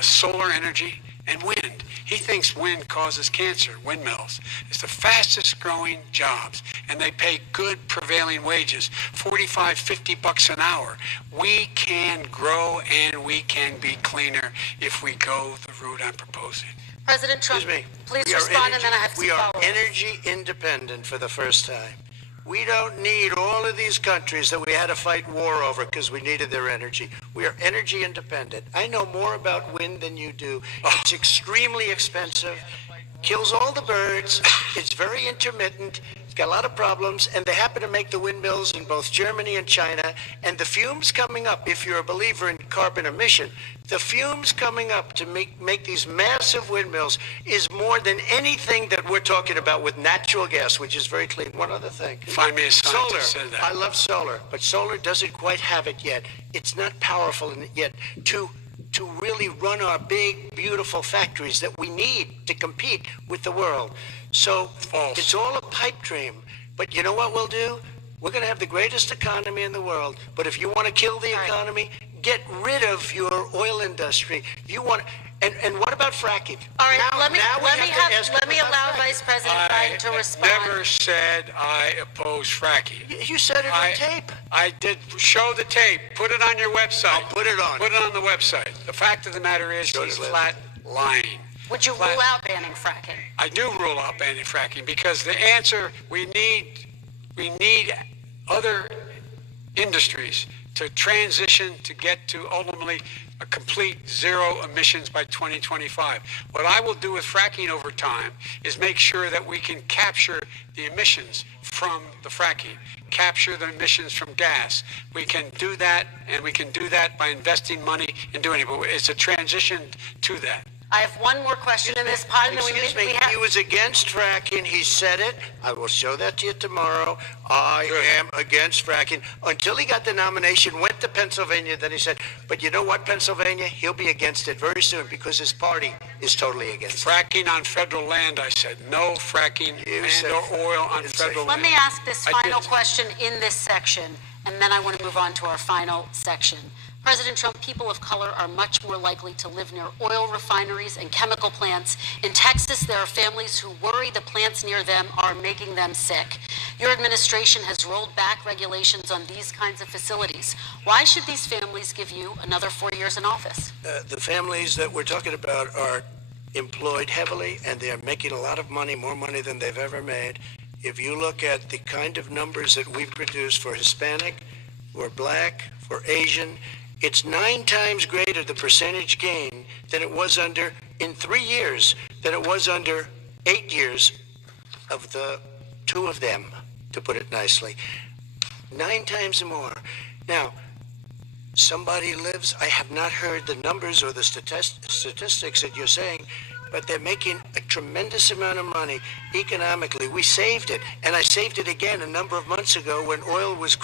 solar energy and wind. He thinks wind causes cancer, windmills. It's the fastest growing jobs, and they pay good prevailing wages, $45, $50 an hour. We can grow and we can be cleaner if we go the route I'm proposing. President Trump, please respond, and then I have some follow-ups. We are energy independent for the first time. We don't need all of these countries that we had to fight war over because we needed their energy. We are energy independent. I know more about wind than you do. It's extremely expensive, kills all the birds, it's very intermittent, it's got a lot of problems, and they happen to make the windmills in both Germany and China, and the fumes coming up, if you're a believer in carbon emission, the fumes coming up to make these massive windmills is more than anything that we're talking about with natural gas, which is very clean. One other thing. Find me a scientist Solar. said that. I love solar, but solar doesn't quite have it yet. It's not powerful yet to really run our big, beautiful factories that we need to compete with the world. So it's all a pipe dream. But you know what we'll do? We're going to have the greatest economy in the world. But if you want to kill the economy, get rid of your oil industry. And what about fracking? All right, let me allow Vice President Biden to respond. I never said I oppose fracking. You said it on tape. I did. Show the tape. Put it on your website. I'll put it on. Put it on the website. The fact of the matter is he's flat lying. Would you rule out banning fracking? I do rule out banning fracking because the answer, we need other industries to transition to get to ultimately a complete zero emissions by 2025. What I will do with fracking over time is make sure that we can capture the emissions from the fracking, capture the emissions from gas. We can do that, and we can do that by investing money in doing it, but it's a transition to that. I have one more question in this part. Excuse me, he was against fracking. He said it. I will show that to you tomorrow. I am against fracking. Until he got the nomination, went to Pennsylvania, then he said, but you know what, Pennsylvania? He'll be against it very soon because his party is totally against it. Fracking on federal land, I said. No fracking or oil on federal land. Let me ask this final question in this section, and then I want to move on to our final section. President Trump, people of color are much more likely to live near oil refineries and chemical plants. In Texas, there are families who worry the plants near them are making them sick. Your administration has rolled back regulations on these kinds of facilities. Why should these families give you another 4 years in office? The families that we're talking about are employed heavily, and they're making a lot of money, more money than they've ever made. If you look at the kind of numbers that we produce for Hispanic, for Black, for Asian, it's 9 times greater, the percentage gain, than it was in 3 years, than it was under 8 years of the 2 of them. to put it nicely. 9 times more. Now, somebody lives, I have not heard the numbers or the statistics that you're saying, but they're making a tremendous amount of money economically. We saved it, and I saved it again a number of months ago when oil was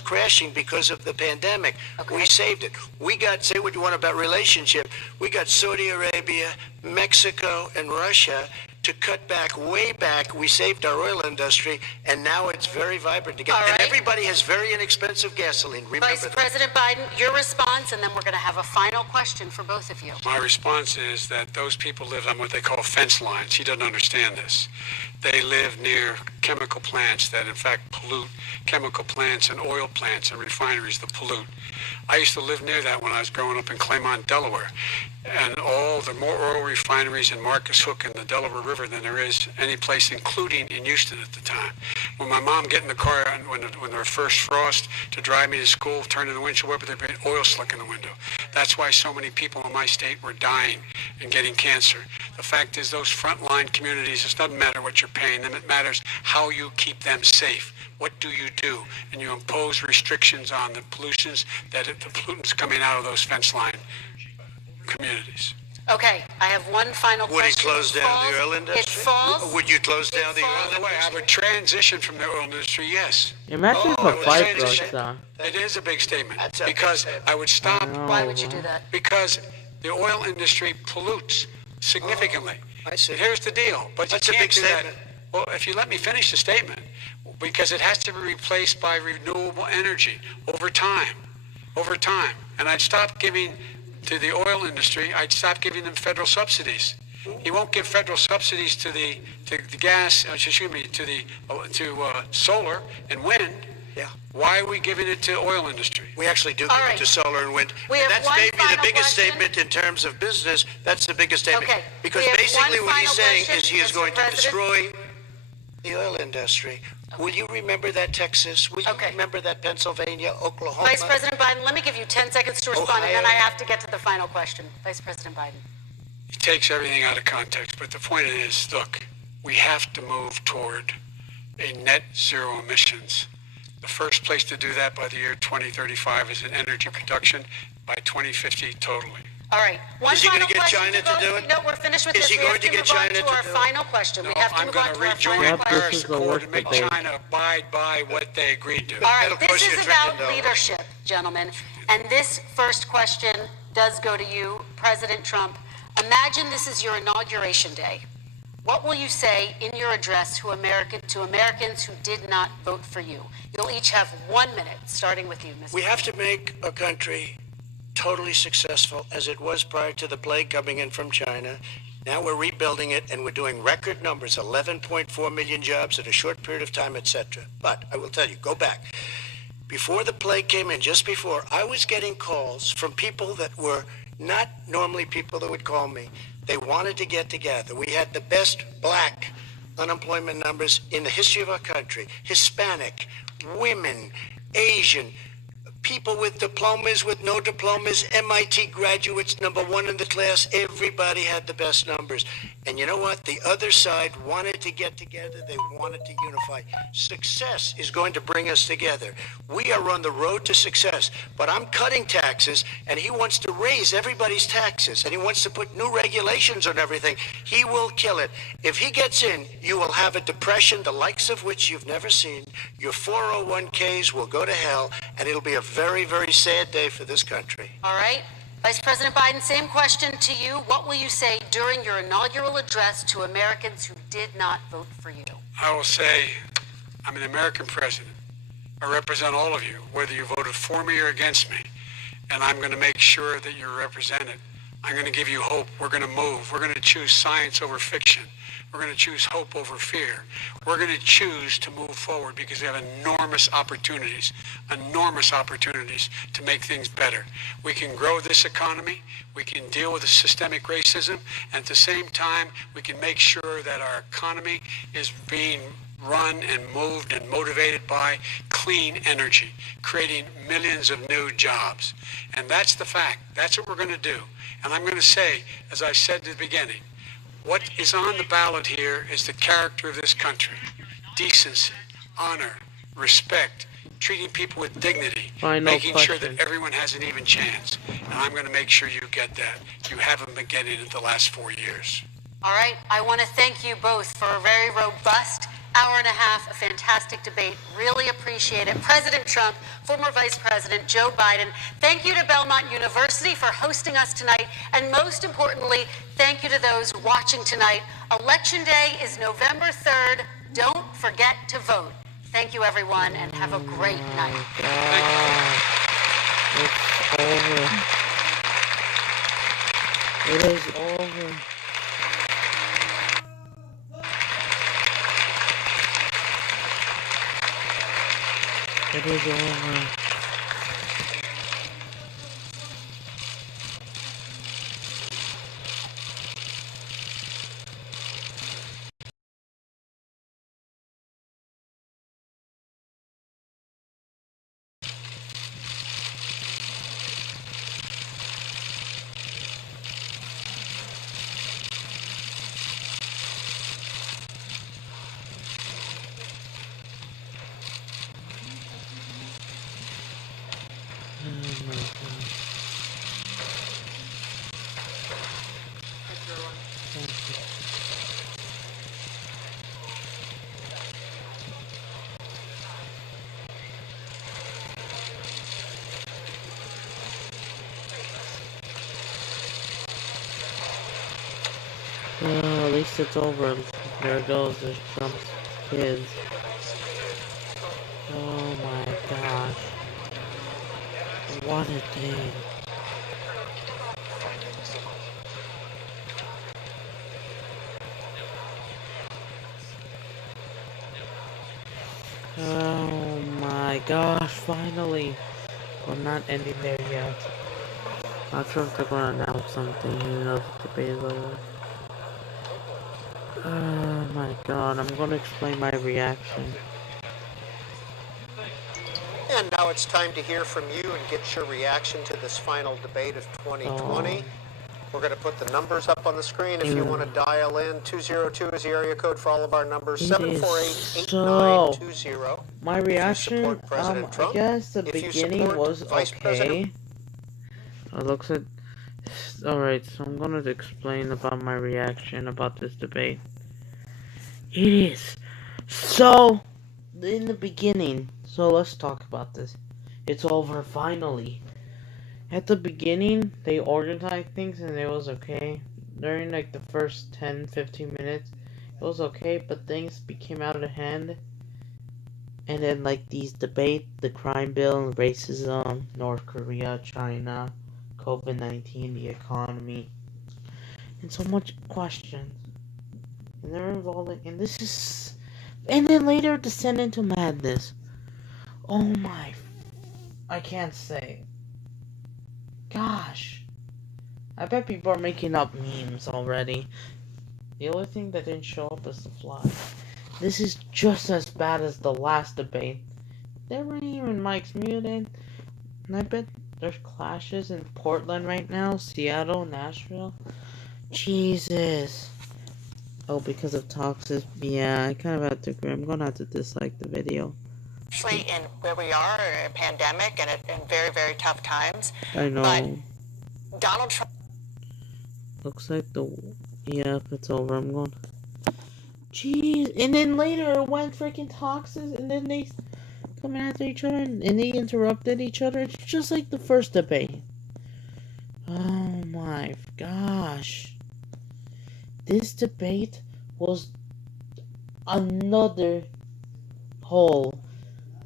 crashing because of the pandemic. Okay. We saved it. We got, say what you want about relationship, we got Saudi Arabia, Mexico, and Russia to cut back, way back. We saved our oil industry, and now it's very vibrant again. All right. And everybody has very inexpensive gasoline. Remember Vice that. President Biden, your response, and then we're going to have a final question for both of you. My response is that those people live on what they call fence lines. He doesn't understand this. They live near chemical plants that in fact pollute, chemical plants and oil plants and refineries that pollute. I used to live near that when I was growing up in Claymont, Delaware. And all the more oil refineries in Marcus Hook and the Delaware River than there is any place, including in Houston at the time. When my mom get in the car and when there was first frost to drive me to school, turning the windshield wiper, there'd be oil slick in the window. That's why so many people in my state were dying and getting cancer. The fact is those frontline communities, it doesn't matter what you're paying them, it matters how you keep them safe. What do you do? And you impose restrictions on the pollutions, the pollutants coming out of those fence line communities. Okay, I have one final question. Would he close down the oil industry? It falls. Would you close down the oil By the way, I would transition from the oil industry, yes. Imagine if a fight broke down. It is a big statement because I would stop. Why would you do that? Because the oil industry pollutes significantly. I see. And here's the deal. But That's you a can't big do statement. that. Well, if you let me finish the statement, because it has to be replaced by renewable energy over time. Over time. And I'd stop giving to the oil industry, I'd stop giving them federal subsidies. He won't give federal subsidies to the gas, excuse me, to solar and wind. Yeah. Why are we giving it to oil industry? We actually do give it to solar and wind. We And have that's one maybe the final biggest question. statement in terms of business. That's the biggest statement. Okay. Because We have basically one what he's final saying question, is he is Mr. going to President. destroy the oil industry. Will you remember that, Texas? Will you Okay. remember that, Pennsylvania, Oklahoma? Vice President Biden, let me give you 10 seconds to respond, and then Ohio. I have to get to the final question. Vice President Biden. He takes everything out of context, but the point is, look, we have to move toward a net zero emissions. The first place to do that by the year 2035 is in energy production, by 2050 totally. All right. One Is he final gonna get question China to vote. do it? No, we're finished with Is this. he We going have to to get move on China to to our do it? final question. No, We have to I'm move going on to to our rejoin final the Yep, this Paris is the Accord worst and make debate. China abide by what they agreed to. All right, That'll this cost you is $1 about trillion. leadership, gentlemen. And this first question does go to you, President Trump. Imagine this is your inauguration day. What will you say in your address to Americans who did not vote for you? You'll each have 1 minute, starting with you, Mr. We have to make a country totally successful as it was prior to the plague coming in from China. Now we're rebuilding it, and we're doing record numbers, 11.4 million jobs in a short period of time, etc. But I will tell you, go back. Before the plague came in, just before, I was getting calls from people that were not normally people that would call me. They wanted to get together. We had the best black unemployment numbers in the history of our country. Hispanic, women, Asian, people with diplomas, with no diplomas, MIT graduates, #1 in the class. Everybody had the best numbers. And you know what? The other side wanted to get together. They wanted to unify. Success is going to bring us together. We are on the road to success. But I'm cutting taxes, and he wants to raise everybody's taxes, and he wants to put new regulations on everything. He will kill it. If he gets in, you will have a depression, the likes of which you've never seen. Your 401ks will go to hell, and it'll be a very, very sad day for this country. All right. Vice President Biden, same question to you. What will you say during your inaugural address to Americans who did not vote for you? I will say, I'm an American president. I represent all of you, whether you voted for me or against me. And I'm going to make sure that you're represented. I'm going to give you hope. We're going to move. We're going to choose science over fiction. We're going to choose hope over fear. We're going to choose to move forward because we have enormous opportunities to make things better. We can grow this economy. We can deal with the systemic racism. And at the same time, we can make sure that our economy is being run and moved and motivated by clean energy, creating millions of new jobs. And that's the fact. That's what we're going to do. And I'm going to say, as I said at the beginning, What is on the ballot here is the character of this country. Decency, honor, respect, treating people with dignity, making sure that everyone has an even chance. And I'm going to make sure you get that. You haven't been getting it the last 4 years. All right, I want to thank you both for a very robust hour and a half, a fantastic debate. Really appreciate it. President Trump, former Vice President Joe Biden, thank you to Belmont University for hosting us tonight. And most importantly, thank you to those watching tonight. Election Day is November 3rd. Don't forget to vote. Thank you, everyone, and have a great night. It's over. It is over. It is over. At least it's over. There goes. There's Trump's kids. Oh my gosh. What a day. Oh my gosh, finally. We're not ending there yet. Not sure if they're gonna announce something. Who knows if the debate is over. Oh my god, I'm gonna explain my reaction. And now it's time to hear from you and get your reaction to this final debate of 2020. We're going to put the numbers up on the screen if you want to dial in. 202 is the area code for all of our numbers. 748-8920. My reaction, I guess the beginning was okay. It looks like... Alright, so I'm going to explain about my reaction about this debate. It is so... In the beginning, so let's talk about this. It's over finally. At the beginning, they organized things and it was okay. During like the first 10-15 minutes, it was okay, but things became out of hand. And then like these debates, the crime bill, racism, North Korea, China, COVID-19, the economy, and so much questions. And they're involving, and this is... And then later descend into madness. Oh my... I can't say. Gosh. I bet people are making up memes already. The only thing that didn't show up is the fly. This is just as bad as the last debate. There weren't even mics muted. And I bet there's clashes in Portland right now. Seattle, Nashville. Jesus. Oh, because of toxic. Yeah, I kind of have to agree. I'm gonna have to dislike the video. Actually, in where we are, in a pandemic and in very, very tough times. I know. But Donald Trump. Looks like the... Yeah, it's over. I'm going... Jeez. And then later it went freaking toxic. And then they come after each other. And they interrupted each other. It's just like the first debate. Oh my gosh. This debate was another hole.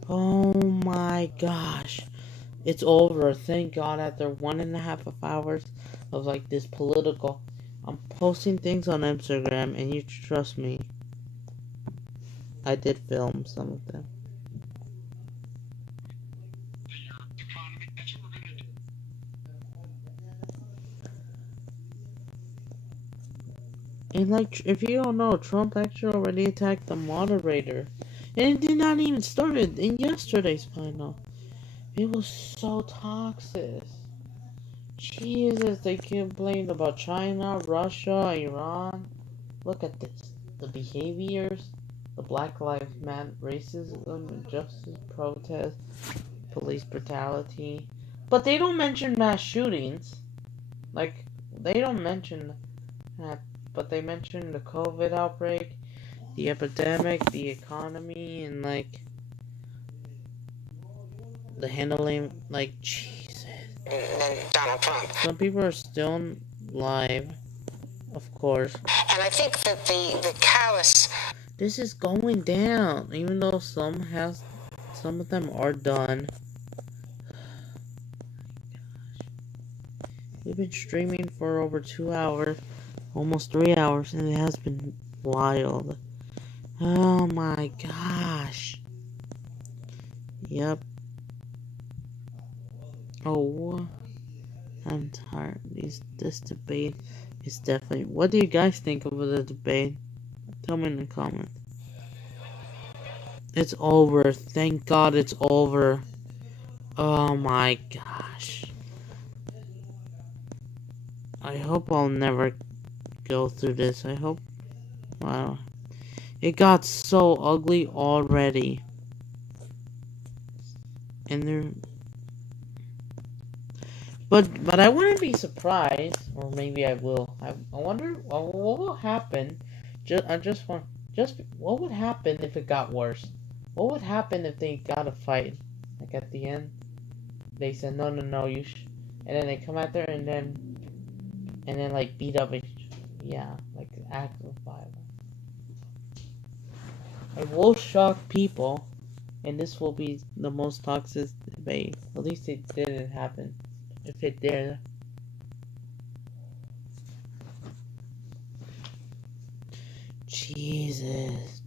Oh my gosh. It's over. Thank God after 1.5 hours of like this political. I'm posting things on Instagram and you trust me. I did film some of them. And like, if you don't know, Trump actually already attacked the moderator. And it did not even start in yesterday's final. It was so toxic. Jesus, they complained about China, Russia, Iran. Look at this. The behaviors, the Black Lives Matter, racism, injustice, protest, police brutality. But they don't mention mass shootings. Like, they don't mention that, but they mention the COVID outbreak, the epidemic, the economy, and like the handling. Like, Jesus. Donald Trump. Some people are still alive, of course. And I think that the callous. This is going down, even though some of them are done. We've been streaming for over 2 hours, almost 3 hours, and it has been wild. Oh my gosh. Yep. Oh, I'm tired. This debate is definitely... What do you guys think of the debate? Tell me in the comments. It's over. Thank God it's over. Oh my gosh. I hope I'll never go through this. I hope... Wow. It got so ugly already. And there... But I wouldn't be surprised, or maybe I will. I wonder what will happen. What would happen if it got worse? What would happen if they got a fight? Like at the end, they said no, and then they come out there and then like beat up like act of violence. It will shock people, and this will be the most toxic debate. At least it didn't happen. If it did. Jesus.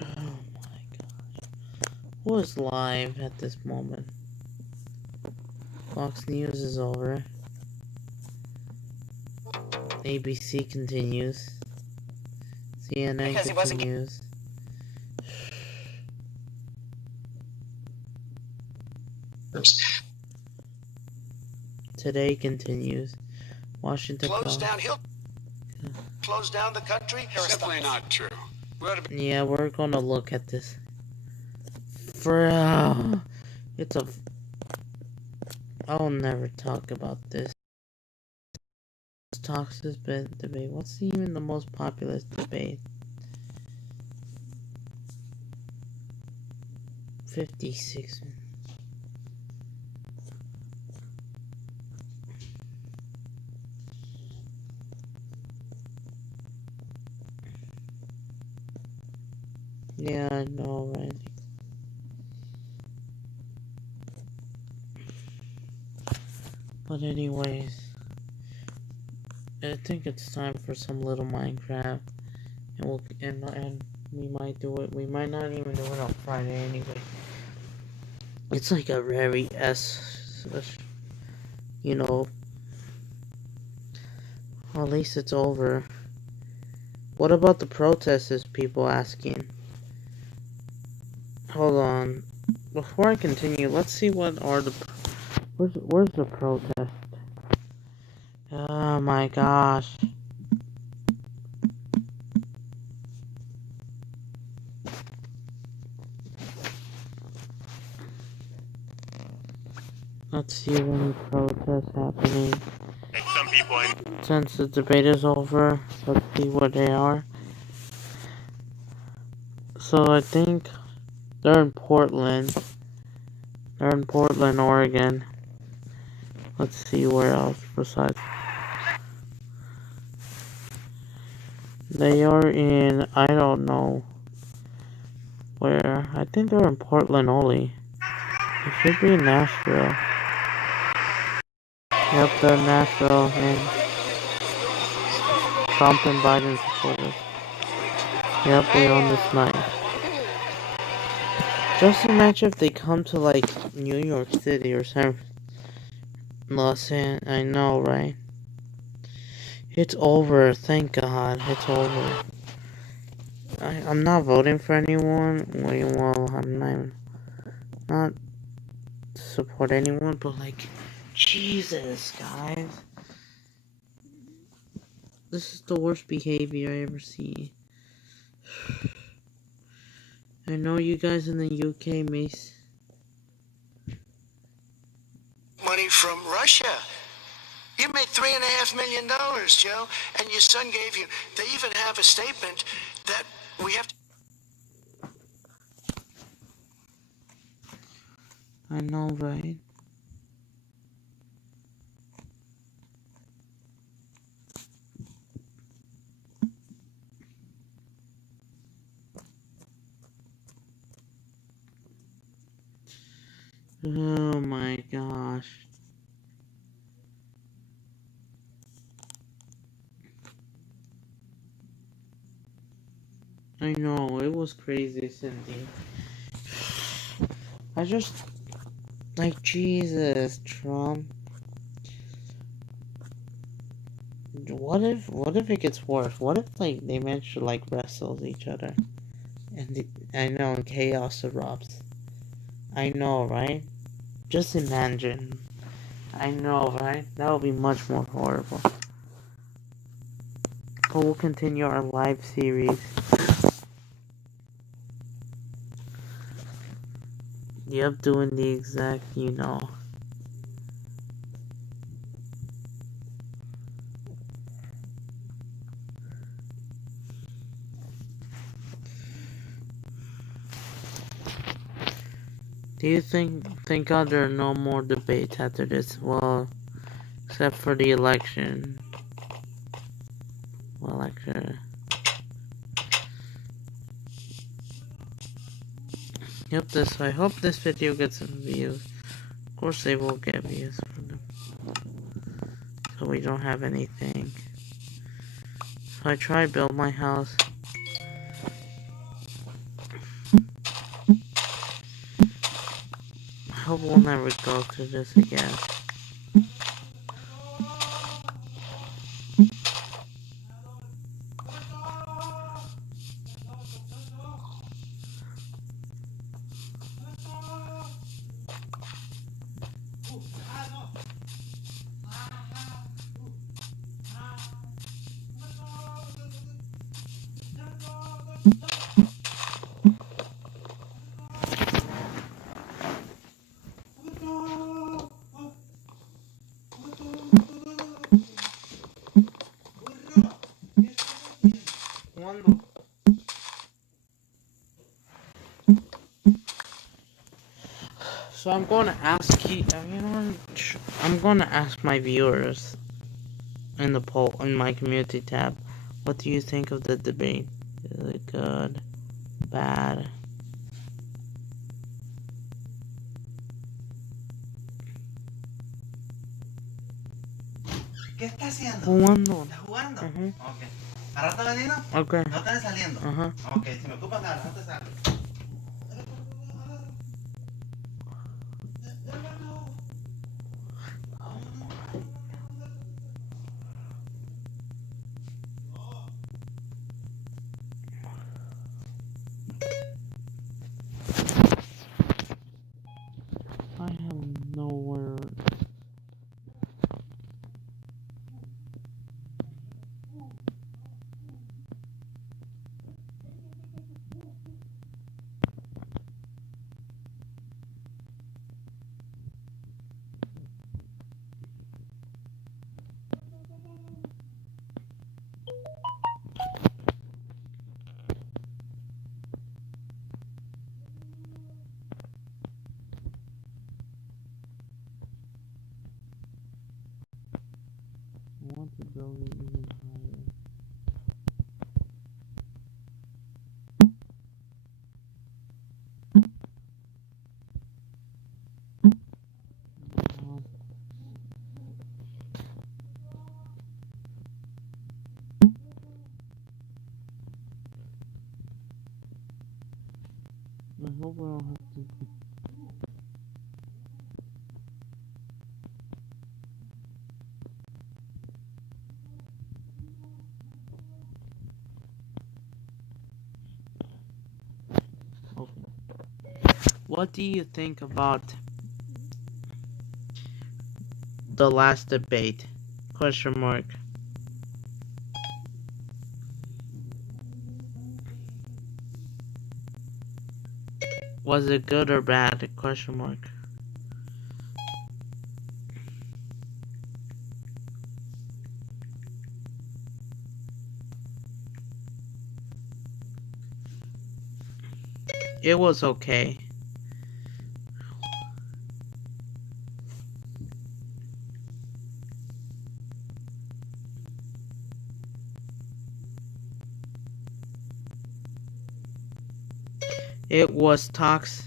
Oh my gosh. Who is live at this moment? Fox News is over. ABC continues. CNN continues. Today continues. Washington Close down close down the country? Simply not true. Yeah, we're gonna look at this. It's a... I'll never talk about this. Toxic debate. What's even the most popular debate? 56. Yeah, I know, right? But anyways, I think it's time for some little Minecraft, and we might do it. We might not even do it on Friday anyway. It's like a very you know. Well, at least it's over. What about the protesters? People asking. Hold on. Before I continue, let's see what are the... Where's the protest? Oh my gosh. Let's see when protests happening. Some people Since the debate is over, let's see what they are. So I think they're in Portland. They're in Portland, Oregon. Let's see where else besides. They are in, I don't know where. I think they're in Portland only. It should be in Nashville. Yep, they're in Nashville and Trump and Biden supporters. Yep, they own this night. Just imagine if they come to like New York City or San Los Angeles. I know, right? It's over, thank God, it's over. I'm not voting for anyone. Well, I'm not support anyone, but like, Jesus, guys. This is the worst behavior I ever see. I know you guys in the UK may... Money from Russia. You made $3.5 million, Joe, and your son gave you. They even have a statement that we have to. I know, right? Oh my gosh. I know, it was crazy, Cindy. I just... Like, Jesus, Trump. What if it gets worse? What if, like, they manage to, like, wrestle each other? And I know, chaos erupts. I know, right? Just imagine. I know, right? That would be much more horrible. But we'll continue our live series. Yep, doing the exact, you know. Do you thank God there are no more debates after this? Well, except for the election. Well, actually. Yep, I hope this video gets some views. Of course they will get views from them. So we don't have anything. So I try to build my house. I hope we'll never go through this again. So I'm going to ask you, I'm going to ask my viewers in the poll, in my community tab, what do you think of the debate? Is it good? Bad? ¿Qué está haciendo? Jugando. ¿Está jugando? Uh-huh. Ok. ¿A rato venido? Okay. ¿No estás saliendo? Uh-huh. Ok, si me ocupas, a rato salgo. I have no word. I want to build it even higher. I hope I don't have to. What do you think about the last debate? Question mark. Was it good or bad? Question mark. It was okay. It was toxic.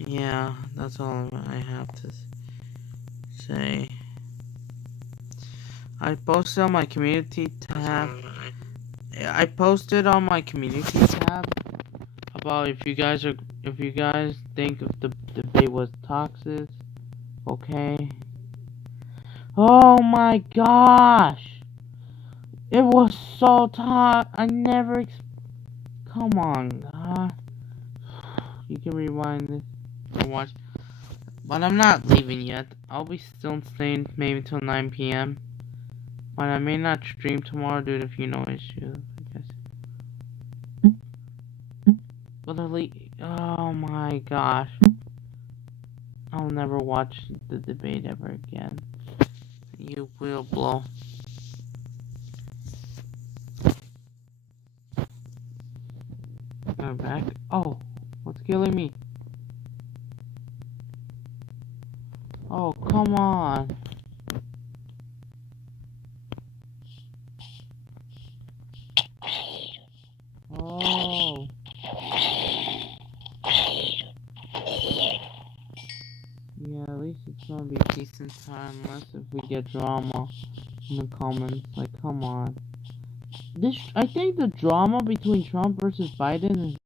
Yeah, that's all I have to say. I posted on my community tab. I posted on my community tab about if you guys think if the debate was toxic. Okay. Oh my gosh! It was so toxic. I never. Come on, God. You can rewind this and watch. But I'm not leaving yet. I'll be still staying maybe till 9 p.m. But I may not stream tomorrow due to a few issues, I guess. But at least, oh my gosh. I'll never watch the debate ever again. You will blow. I'm back. Oh, what's killing me? Oh, come on. Oh. Yeah, at least it's gonna be a decent time, unless if we get drama in the comments. Like, come on. I think the drama between Trump versus Biden is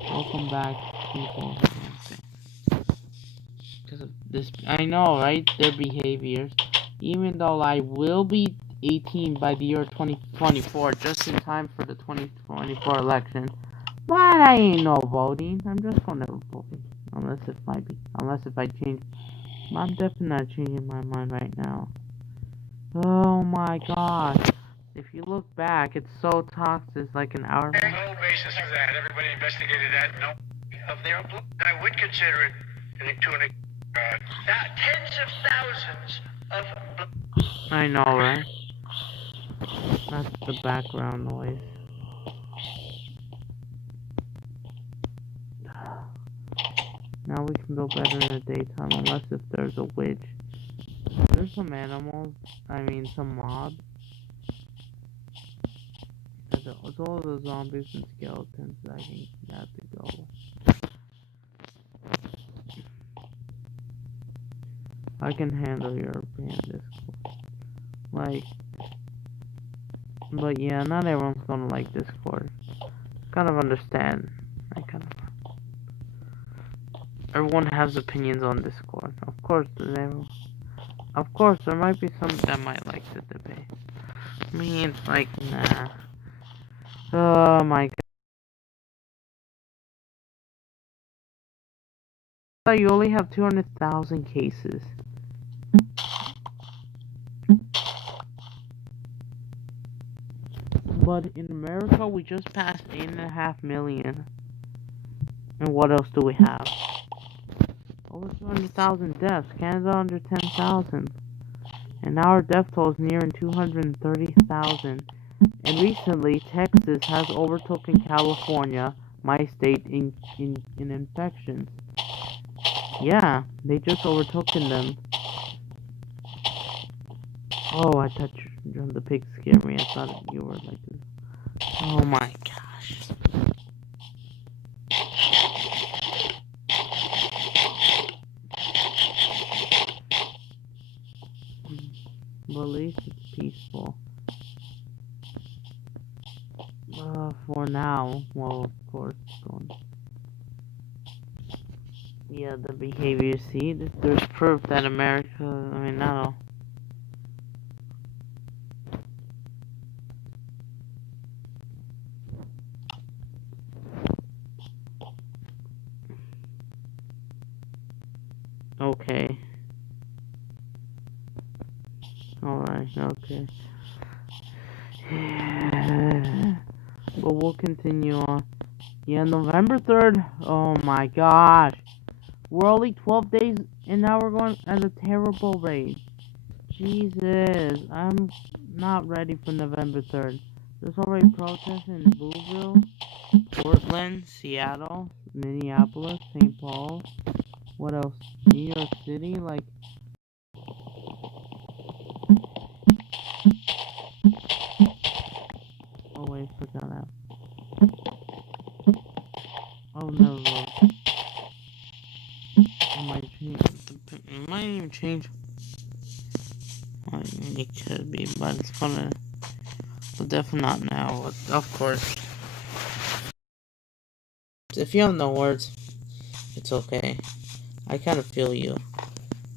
welcome back, people. Because of this, I know, right? Their behaviors. Even though I will be 18 by the year 2024, just in time for the 2024 election. But I ain't no voting. I'm just gonna vote. Unless if I change. I'm definitely not changing my mind right now. Oh my god. If you look back, it's so toxic. It's like an hour. There's no basis for that. Everybody investigated that. No, of their I would consider it tens of thousands of. I know, right? That's the background noise. Now we can build better in the daytime, unless if there's a witch. There's some animals, some mobs. It's all the zombies and skeletons that I think have to go. I can handle European Discord. But yeah, not everyone's gonna like Discord. Kind of understand. Everyone has opinions on Discord. Of course, there might be some that might like the debate. It's like, nah. Oh my god. You only have 200,000 cases. But in America, we just passed 8.5 million. And what else do we have? Over 200,000 deaths. Canada under 10,000. And now our death toll is nearing 230,000. And recently, Texas has overtaken California, my state, in infections. Yeah, they just overtaken them. Oh, I thought the pig scared me. I thought you were like this. Oh my gosh. Well, at least it's peaceful. For now. Well, of course, going. Yeah, the behavior. See, there's proof that America. I mean, not all. Okay. Alright, okay. But we'll continue on. Yeah, November 3rd. Oh my gosh. We're only 12 days and now we're going at a terrible rate. Jesus. I'm not ready for November 3rd. There's already protests in Louisville, Portland, Seattle, Minneapolis, St. Paul. What else? New York City? Like, oh wait, I forgot that. Oh no, Lord. It might even change. Well, it could be, but it's gonna. But definitely not now, of course. If you have no words, it's okay. I kind of feel you.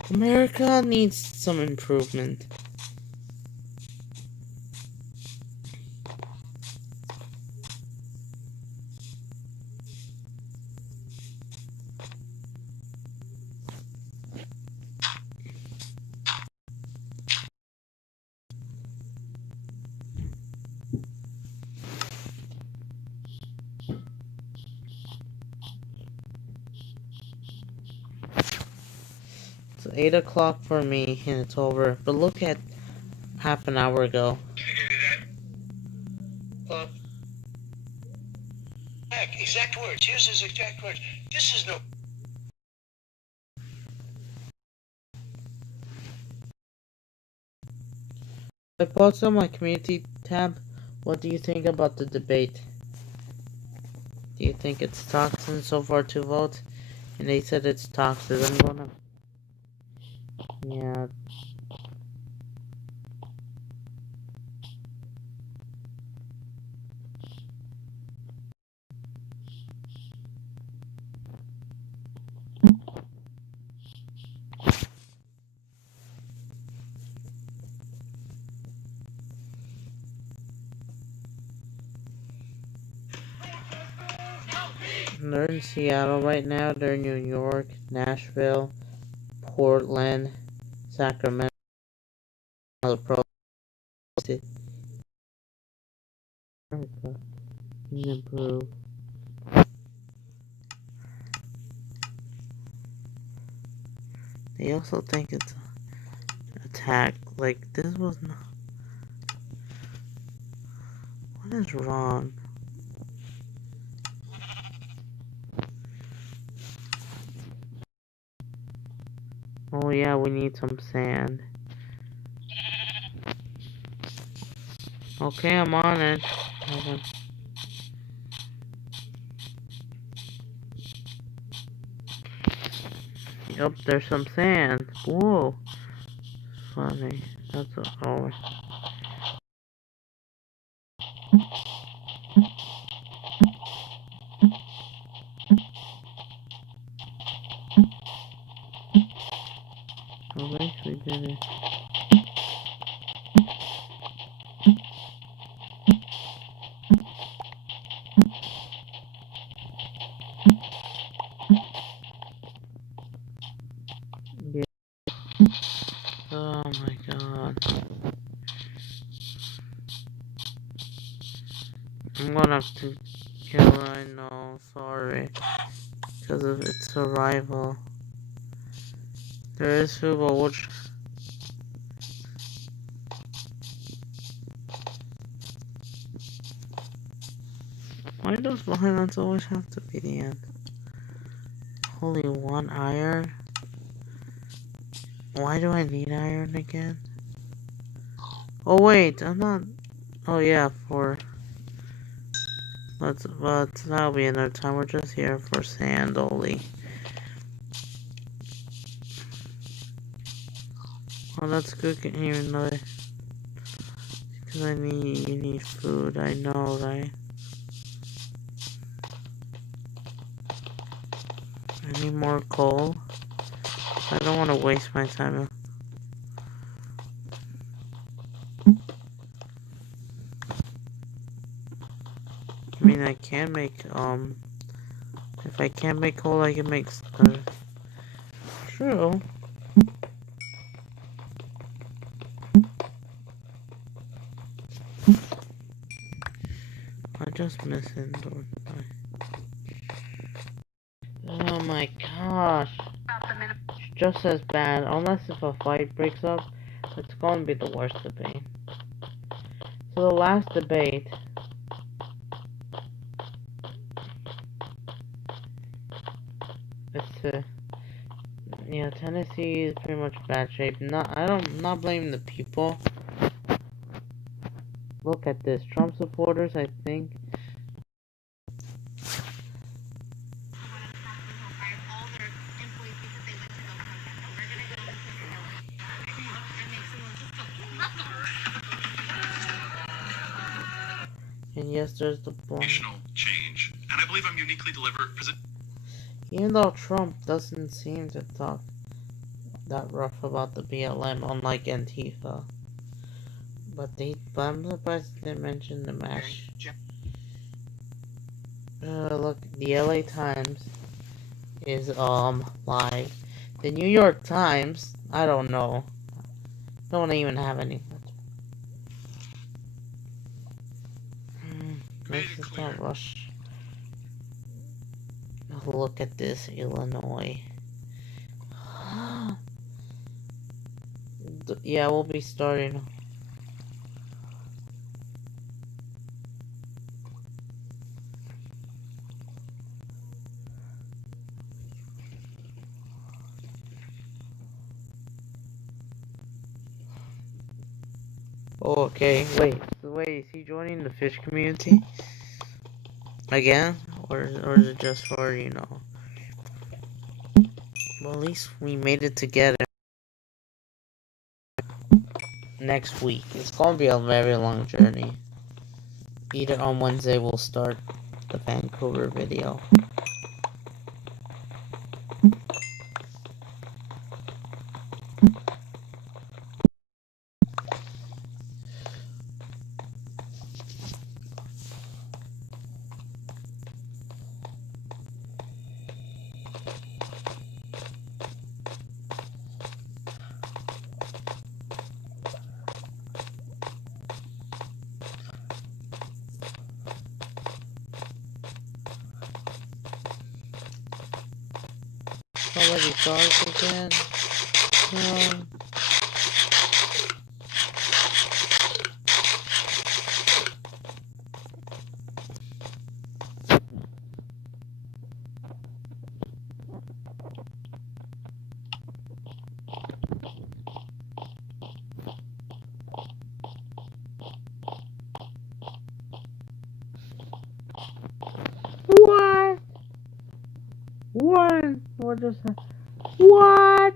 America needs some improvement. It's 8 o'clock for me, and it's over. But look at half an hour ago. Exact words. Here's his exact words. This is no. I posted on my community tab. What do you think about the debate? Do you think it's toxic so far 2 votes? And they said it's toxic. I'm gonna. Yeah. They're in Seattle right now. They're in New York, Nashville, Portland, Sacramento. America can improve. They also think it's an attack. Like, this was not. What is wrong? Oh yeah, we need some sand. Okay, I'm on it. Yep, there's some sand. Whoa. Funny. That's oh. At least we did it. Yeah. Oh my god. I'm gonna have to kill her, I know, sorry. Because of its survival. There is food, but which... Why does violence always have to be the end? Only 1 iron? Why do I need iron again? Oh wait, I'm not. Oh yeah, but that'll be another time. We're just here for sand only. Oh, that's good. Getting even another. Because you need food. I know, right? I need more coal. I don't want to waste my time. I mean, I can make, if I can't make coal, I can make stuff. True. I just miss indoor. Oh my gosh. Just as bad. Unless if a fight breaks up, it's gonna be the worst debate. So the last debate. It's yeah, Tennessee is pretty much bad shape. Not blaming the people. Look at this. Trump supporters, I think. And yes, there's the change, and I believe I'm uniquely delivered. Even though Trump doesn't seem to talk that rough about the BLM, unlike Antifa. But I'm surprised they didn't mention the MASH. Look, the LA Times is, live. The New York Times, I don't know. Don't even have any. Let's just not rush. Look at this, Illinois. Yeah, we'll be starting. Oh, okay, wait, is he joining the fish community? Again? Or is it just for, you know? Well, at least we made it together. Next week. It's gonna be a very long journey. Either on Wednesday we'll start the Vancouver video. Already started again? No. What? What just happened? What?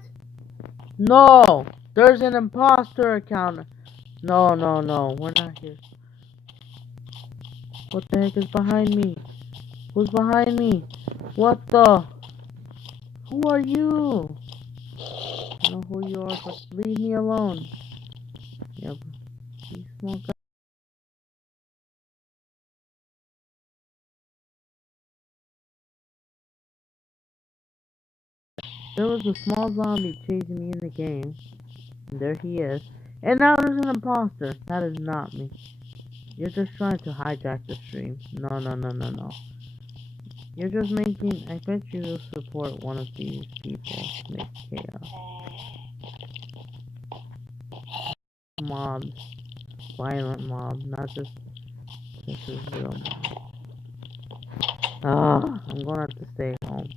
No! There's an imposter account. No, we're not here. What the heck is behind me? Who's behind me? What the? Who are you? I know who you are, but leave me alone. Yep. You small guy. There was a small zombie chasing me in the game. And there he is. And now there's an imposter. That is not me. You're just trying to hijack the stream. No. You're just making... I bet you will support one of these people. Make chaos. Mobs. Violent mob. Not just... This is real mob. I'm gonna have to stay home.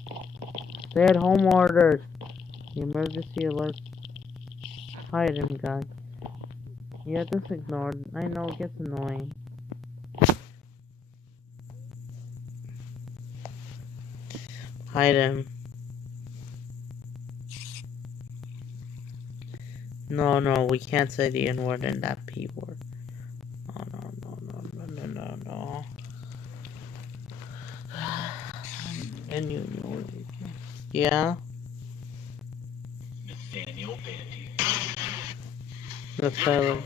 Stay at home orders. The emergency alert. Hide him, guys. Yeah, just ignore it. I know it gets annoying. Hide him. No, we can't say the N word in that P word. No. And you know, yeah. Nathaniel Bandy. Nathaniel.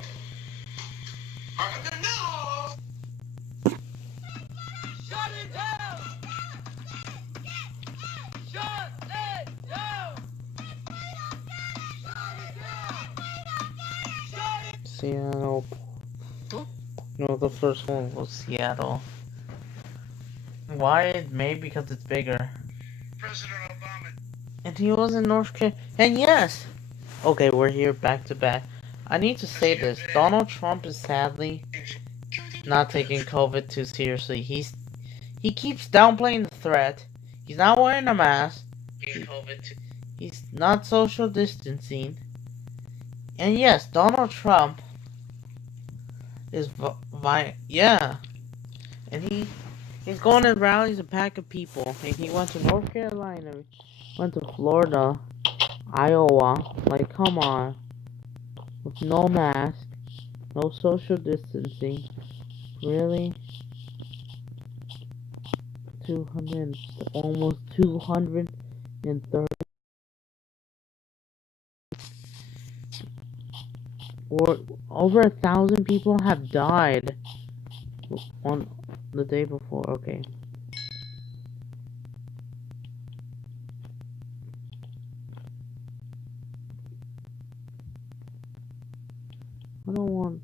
Shut it down! Shut it down! Seattle. No, the first one was Seattle. Why? Maybe because it's bigger. President Obama. And he was in North Carolina. And yes! Okay, we're here back to back. I need to say this. Donald Trump is sadly not taking COVID too seriously. He keeps downplaying the threat. He's not wearing a mask. He's not social distancing. And yes, Donald Trump is yeah. And he's going to rallies a pack of people. And he went to North Carolina, went to Florida, Iowa. Like, come on. With no mask, no social distancing. Really? Almost 230. Or over 1,000 people have died on the day before. Okay. I don't want.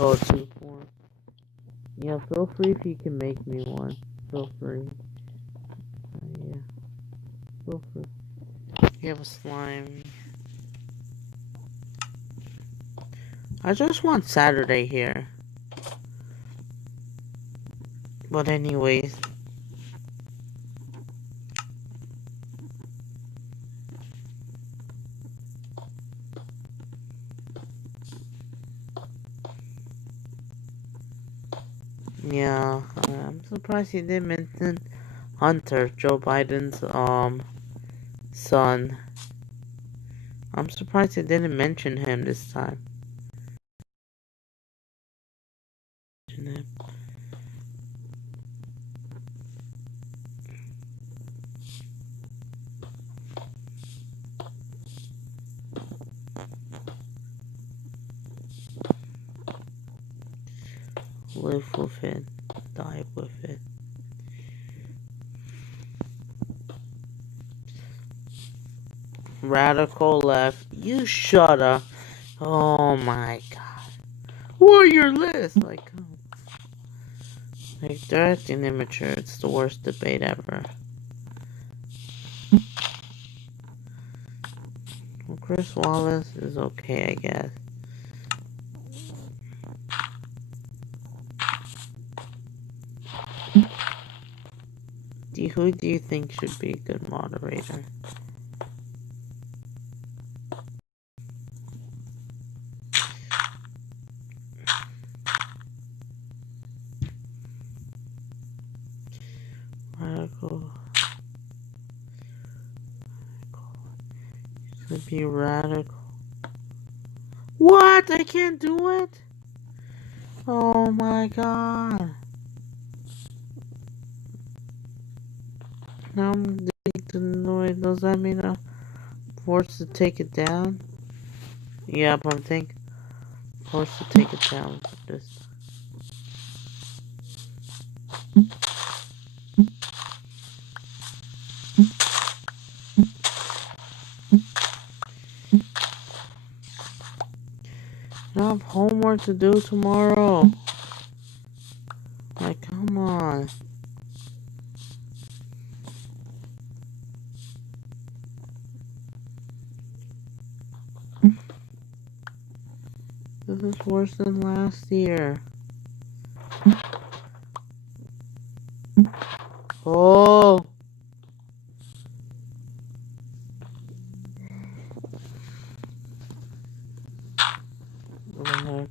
Oh, 2-4. Yeah, feel free if you can make me one. Feel free. Yeah. Feel free. You have a slime. I just want Saturday here. But anyways. Yeah, I'm surprised he didn't mention Hunter, Joe Biden's son. I'm surprised he didn't mention him this time. Live with it, die with it. Radical left. You shut up. Oh my god. Warrior list! Like direct and immature. It's the worst debate ever. Well, Chris Wallace is okay, I guess. Who do you think should be a good moderator? Radical. Should be radical. What? I can't do it? Oh my god. Now I'm annoyed. Does that mean I'm forced to take it down? Yep, I'm forced to take it down for this. I have homework to do tomorrow. Like, come on. This is worse than last year. Oh! What the heck?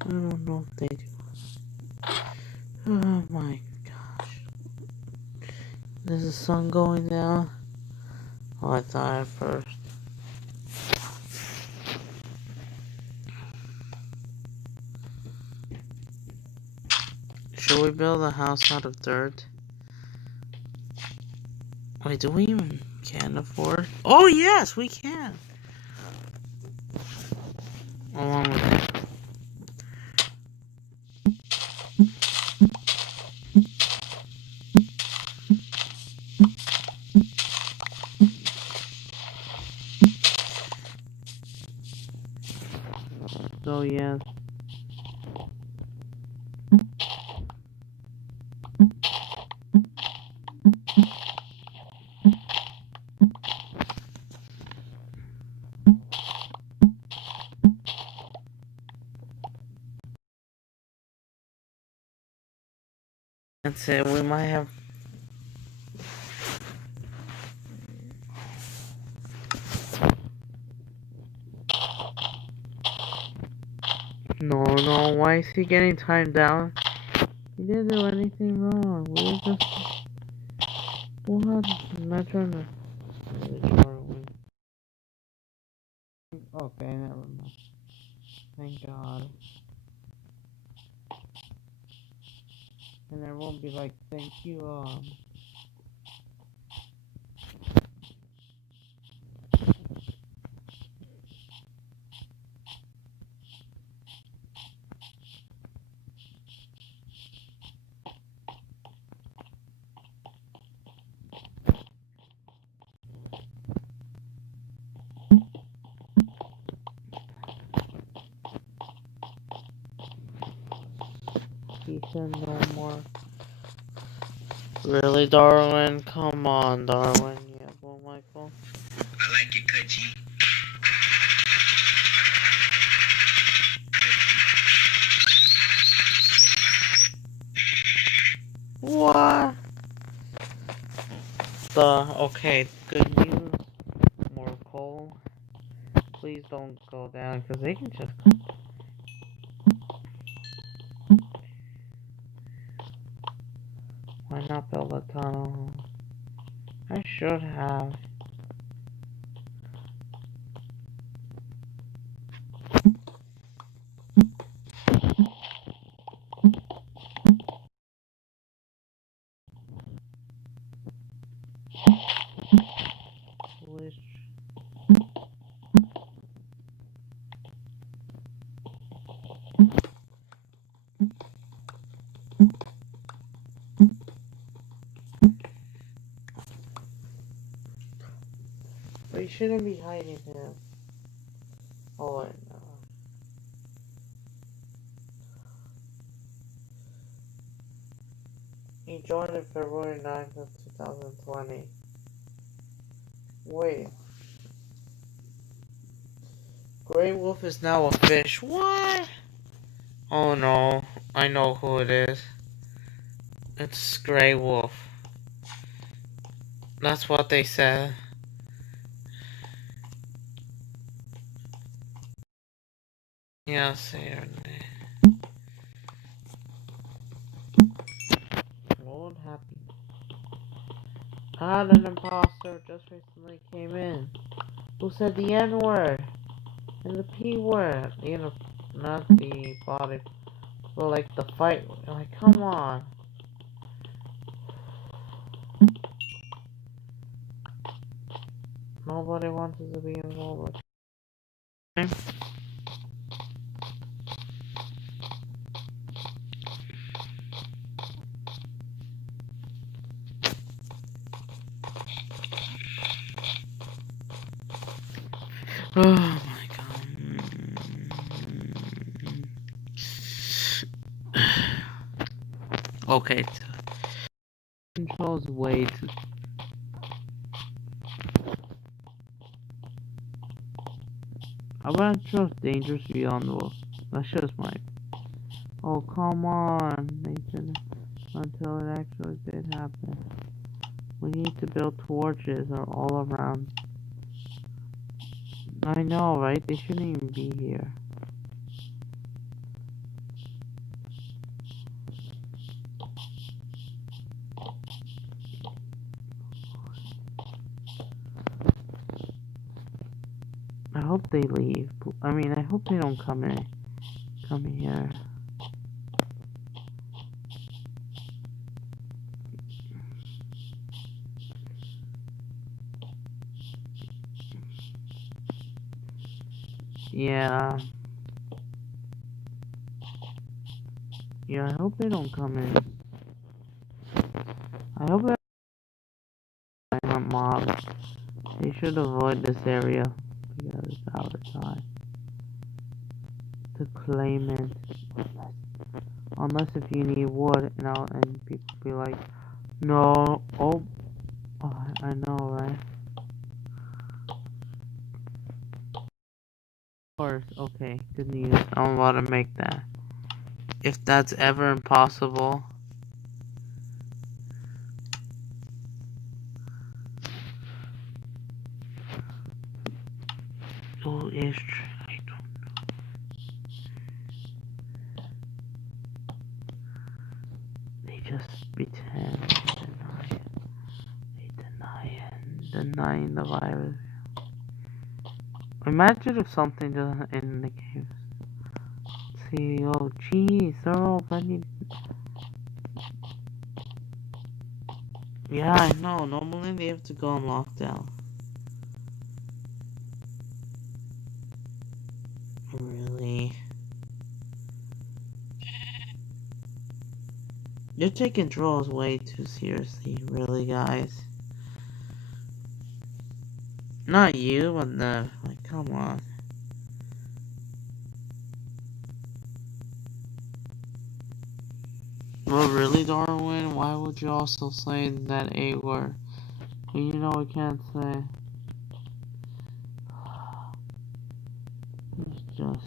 I don't know if they do. Oh my gosh. Is the sun going down? Oh, I thought at first. Should we build a house out of dirt? Wait, do we even can afford? Oh yes, we can! Along with it. So yes. That's it, we might have... No, why is he getting timed out? He didn't do anything wrong, we were just... What? I'm not trying to... Okay, never mind. Thank God. And there won't be like, thank you, he said no more. Really, Darwin? Come on, Darwin. Yeah, well, Michael. I like your cut, G. What? Okay, good news. More coal. Please don't go down, because they can just... Why not build a tunnel? I should have. Wish. But you shouldn't be hiding him. Oh, wait, no. He joined on February 9th of 2020. Wait. Grey Wolf is now a fish. What? Oh no. I know who it is. It's Grey Wolf. That's what they said. Yeah, say her name. Lord happy. God, an imposter just recently came in. Who said the N word? And the P word? You know, not the body, but like the fight. Like, come on. Nobody wants to be involved. Oh my god. Okay. Controls way too. I wouldn't trust dangerous beyond the world. That's just my. Oh, come on, Nathan. Until it actually did happen. We need to build torches all around. I know, right? They shouldn't even be here. I hope they leave. I mean, I hope they don't come here. Yeah. Yeah, I hope they don't come in. I hope they're not mobs. They should avoid this area because it's our time to claim it. Unless if you need wood, and people be like, no, oh I know, right? Of course, okay, good news. I'm about to make that. If that's ever impossible. Who is I don't know. They just pretend they deny it, denying the virus. Imagine if something doesn't end in the game. See, oh jeez, they're all funny. Yeah, I know. Normally they have to go on lockdown. Really? You're taking trolls way too seriously, really, guys. Not you, but like, come on. Well, really, Darwin? Why would you also say that A word? You know I can't say. It's just.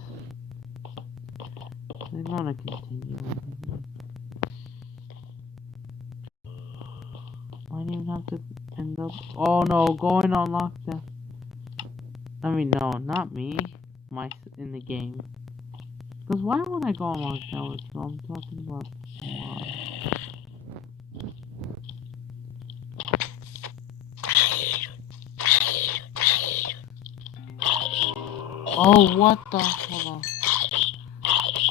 I want to continue. I didn't even have to end up. Oh no, going on lockdown. I mean, no, not me. In the game. Because why would I go on lockdown with you? I'm talking about. Oh, what the? Hold on.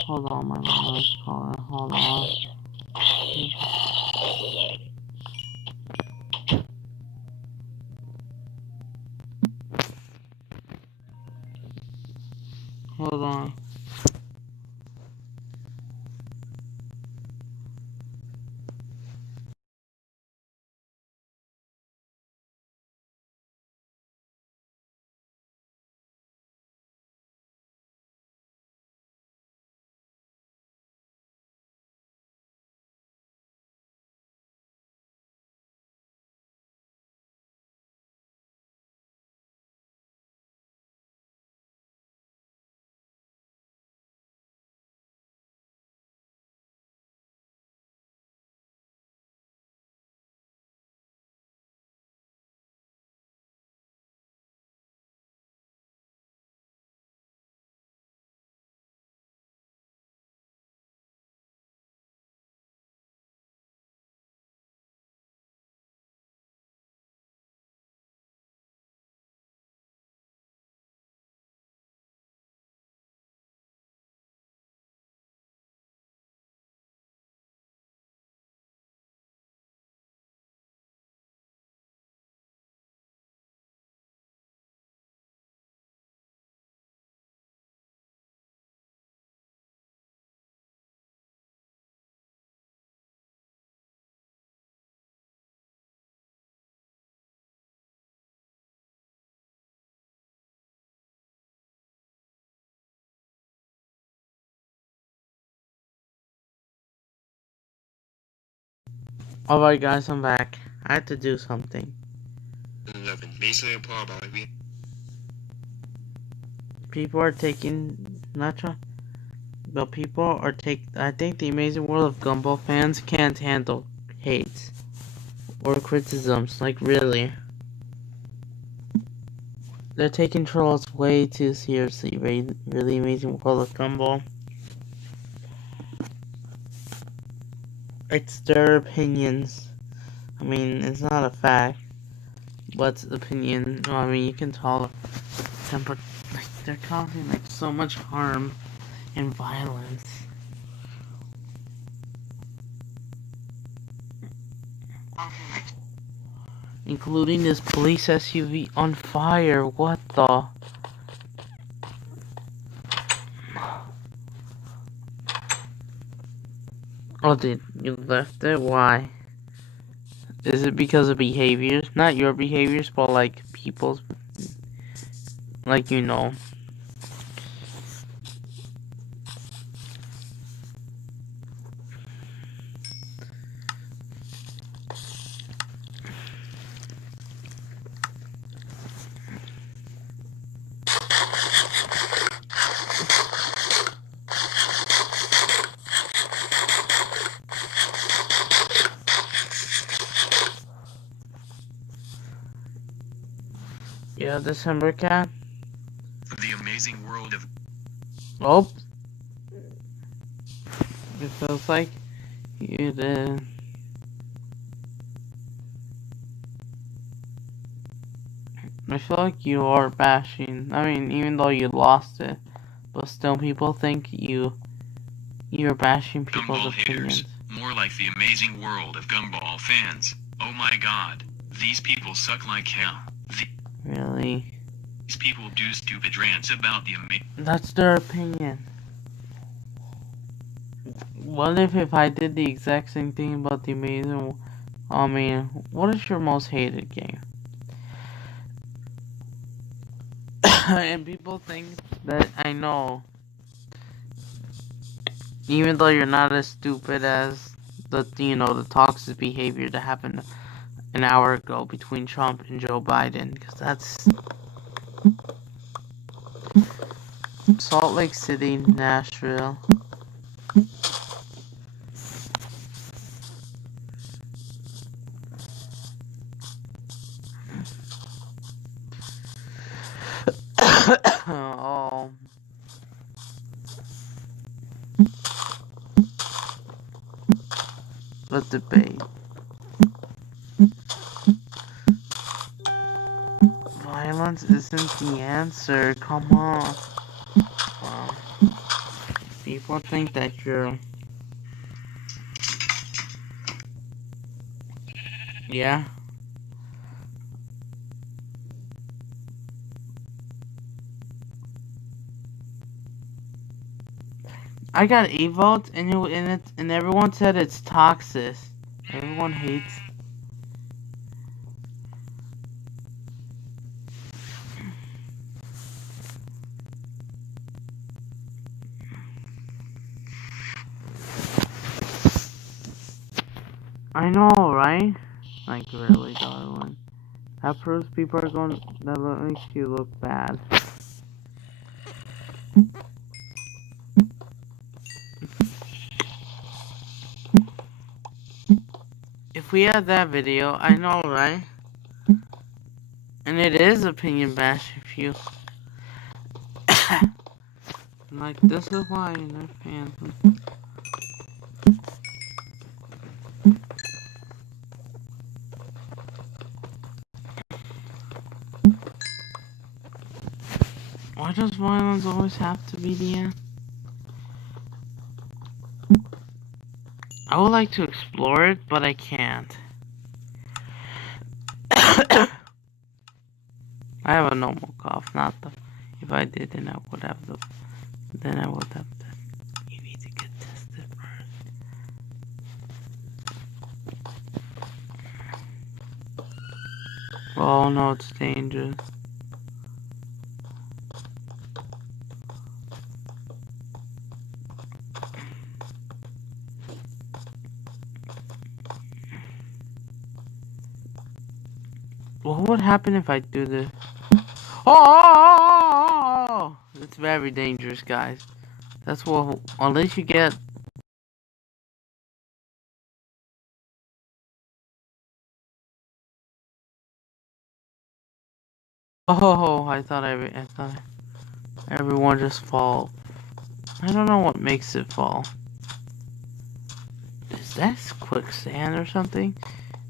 Hold on, my mom is calling. Hold on. Hold on. Alright, guys, I'm back. I had to do something. people are taking not trying, but people are I think the Amazing World of Gumball fans can't handle hate or criticisms. Like really, they're taking trolls way too seriously. Really Amazing World of Gumball. It's their opinions. I mean, it's not a fact, but it's opinion. No, I mean, you can tell temper. Like, they're causing like so much harm and violence. Including this police SUV on fire. What the? Oh, you left it? Why? Is it because of behaviors? Not your behaviors, but like people's. Like, you know. Yeah, December cat. The Amazing World of... Oh. It feels like you did. I feel like you are bashing. I mean, even though you lost it, but still people think you're bashing people's Gumball opinions. haters. More like the Amazing World of Gumball fans. Oh my god. These people suck like hell. Really? These people do stupid rants about the That's their opinion. What if I did the exact same thing about the Amazing... I mean, what is your most hated game? And people think that I know. Even though you're not as stupid as the toxic behavior that happened an hour ago between Trump and Joe Biden, because that's Salt Lake City, Nashville. Oh. The debate. Violence isn't the answer. Come on. People think that you're... Yeah. I got 8 votes, and everyone said it's toxic. Everyone hates. I know, right? Like, really, darling. That proves people are going. That makes you look bad. If we had that video, I know, right? And it is opinion bash if you... Like, this is why you're not fans. Why does violence always have to be the end? I would like to explore it, but I can't. I have a normal cough, not the... If I did, then I would have the... Then I would have the... You need to get tested first. Oh no, it's dangerous. What would happen if I do this? Oh! Oh, it's very dangerous, guys. That's what, unless you get... Oh, I thought everyone just fall. I don't know what makes it fall. Is that quicksand or something?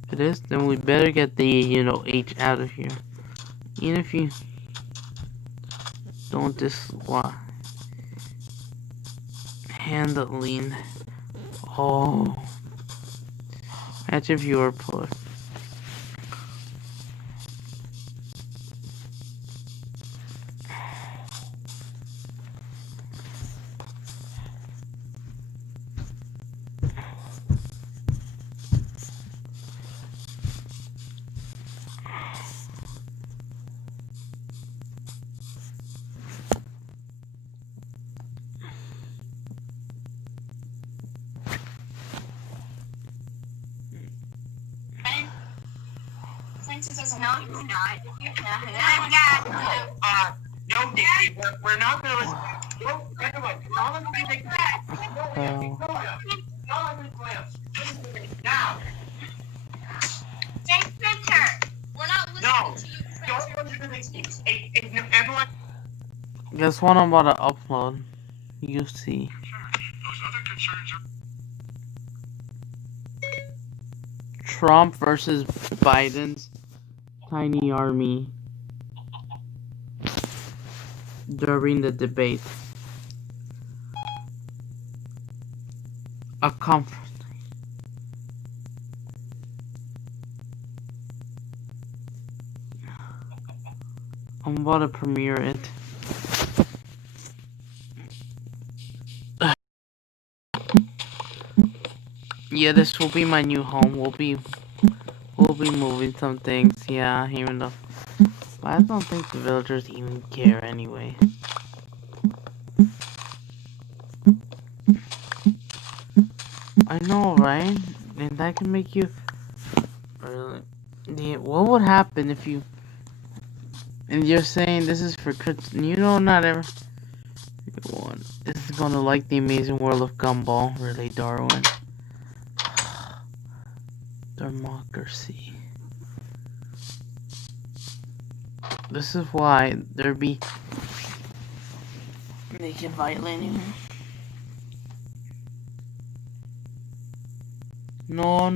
If it is, then we better get the, H out of here. Even if you don't handling. Oh. Imagine if you were put. No, you're not. No, Dixie, we're not going to listen. No, everyone, all of you take now. Take picture. We're not listening to you. Don't listen to these. Everyone. Guess what I'm about to upload. You see. Those other concerns are... Trump versus Biden's tiny army during the debate. A conference. I'm about to premiere it. Yeah, this will be my new home. We'll be moving some things. Yeah, even though I don't think the villagers even care anyway. I know, right? And that can make you really. Yeah, what would happen if you? And you're saying this is for not everyone is gonna like the amazing world of Gumball, really, Darwin. Democracy. This is why there be naked violating. No.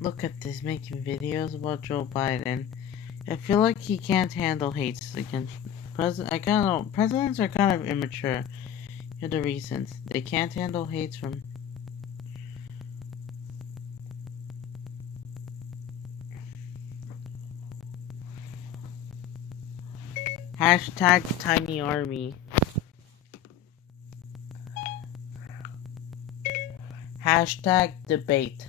Look at this, making videos about Joe Biden. I feel like he can't handle hates against presidents are kind of immature. Here are the reasons. They can't handle hates from hashtag tiny army. Hashtag debate.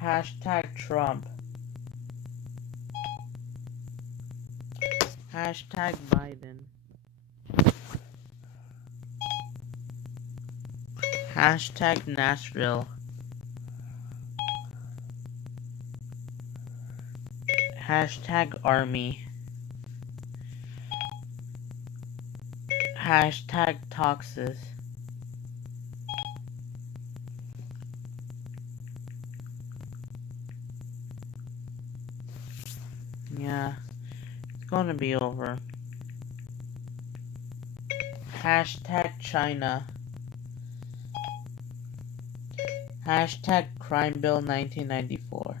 Hashtag Trump. Hashtag Biden. Hashtag Nashville. Hashtag Army. Hashtag Toxis. Yeah, it's gonna be over. Hashtag China. Hashtag Crime Bill 1994.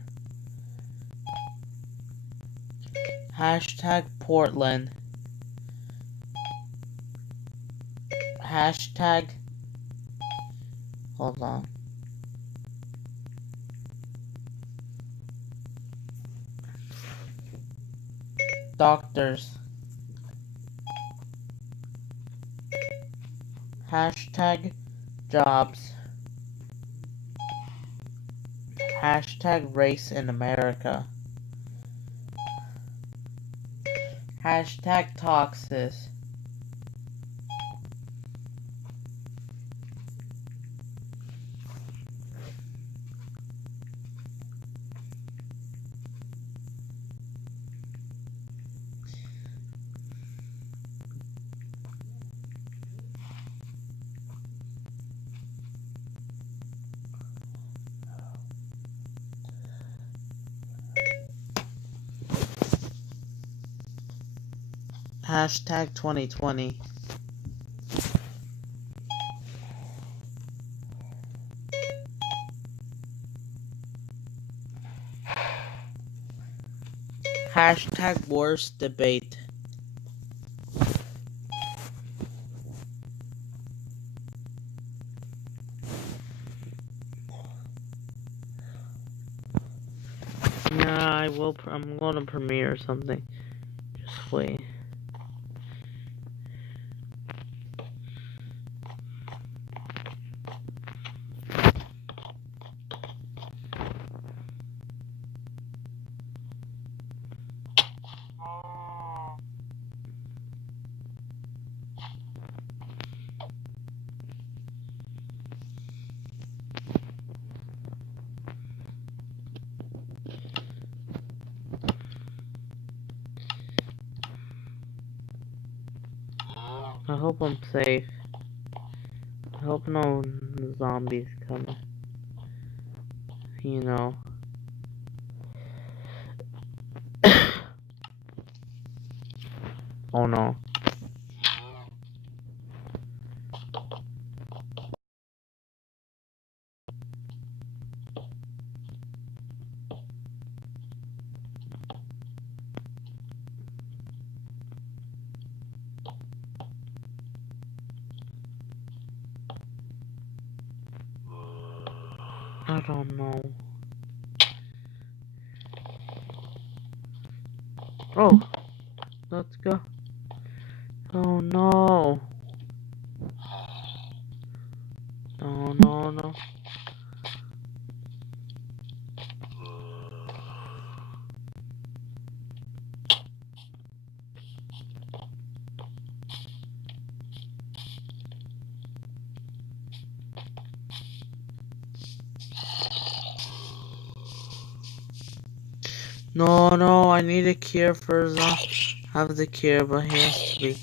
Hashtag Portland. Hashtag... Hold on. Doctors. Hashtag jobs. Hashtag race in America. Hashtag toxic. Hashtag 2020. Hashtag worst debate. Yeah, I will. I'm gonna premiere something. Just wait. I hope I'm safe. I hope no zombies come. You know. Oh no. I don't know. Oh, let's go. Oh no. Oh no, no. No, no, I need a cure for have the cure, but he has to be.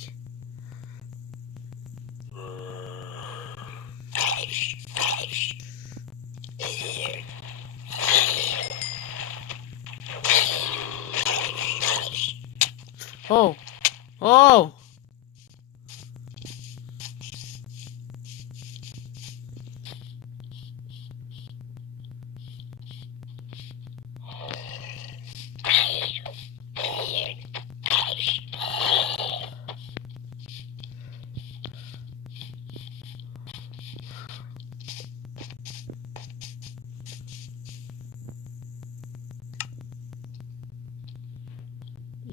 Oh! Oh!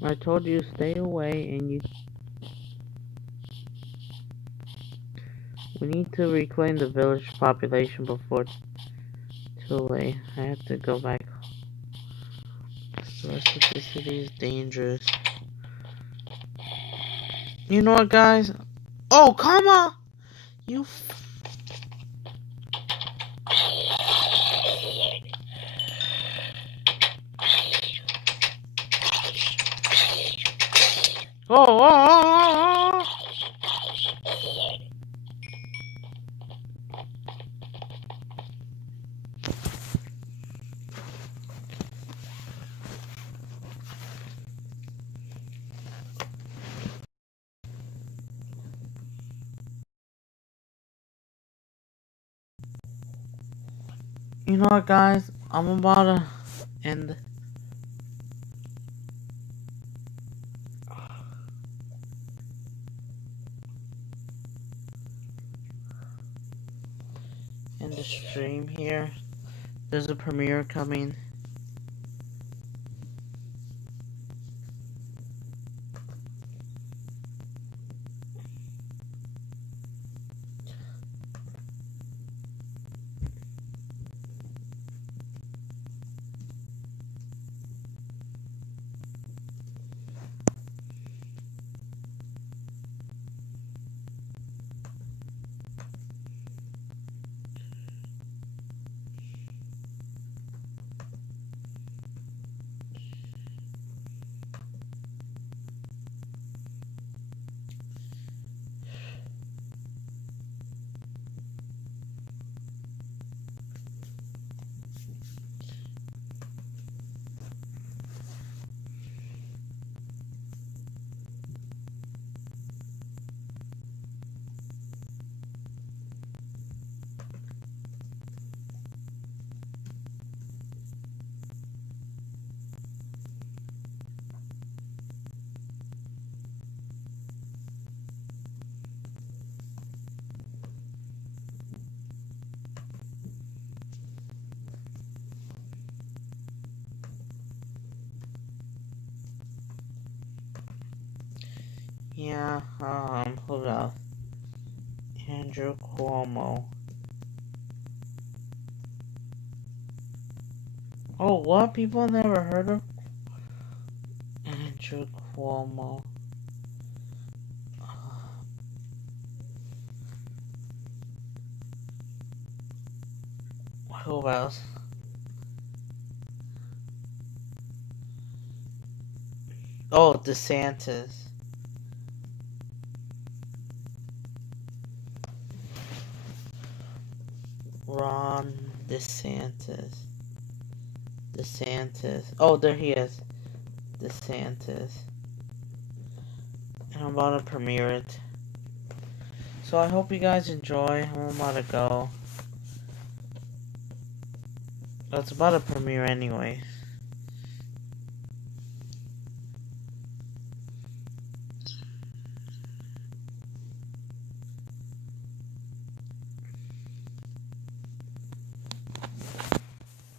I told you stay away and you... We need to reclaim the village population before it's too late. I have to go back. The rest of the city is dangerous. You know what, guys? Oh, come on! You... Oh! You know what, guys? I'm about to end the stream here. There's a premiere coming. Yeah, who else? Andrew Cuomo. Oh, what? People never heard of Andrew Cuomo. Who else? Oh, DeSantis. Ron DeSantis. DeSantis. Oh, there he is. DeSantis. And I'm about to premiere it. So I hope you guys enjoy. I'm about to go. It's about to premiere anyway.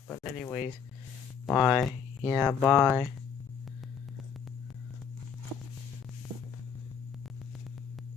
But anyways, bye. Yeah, bye.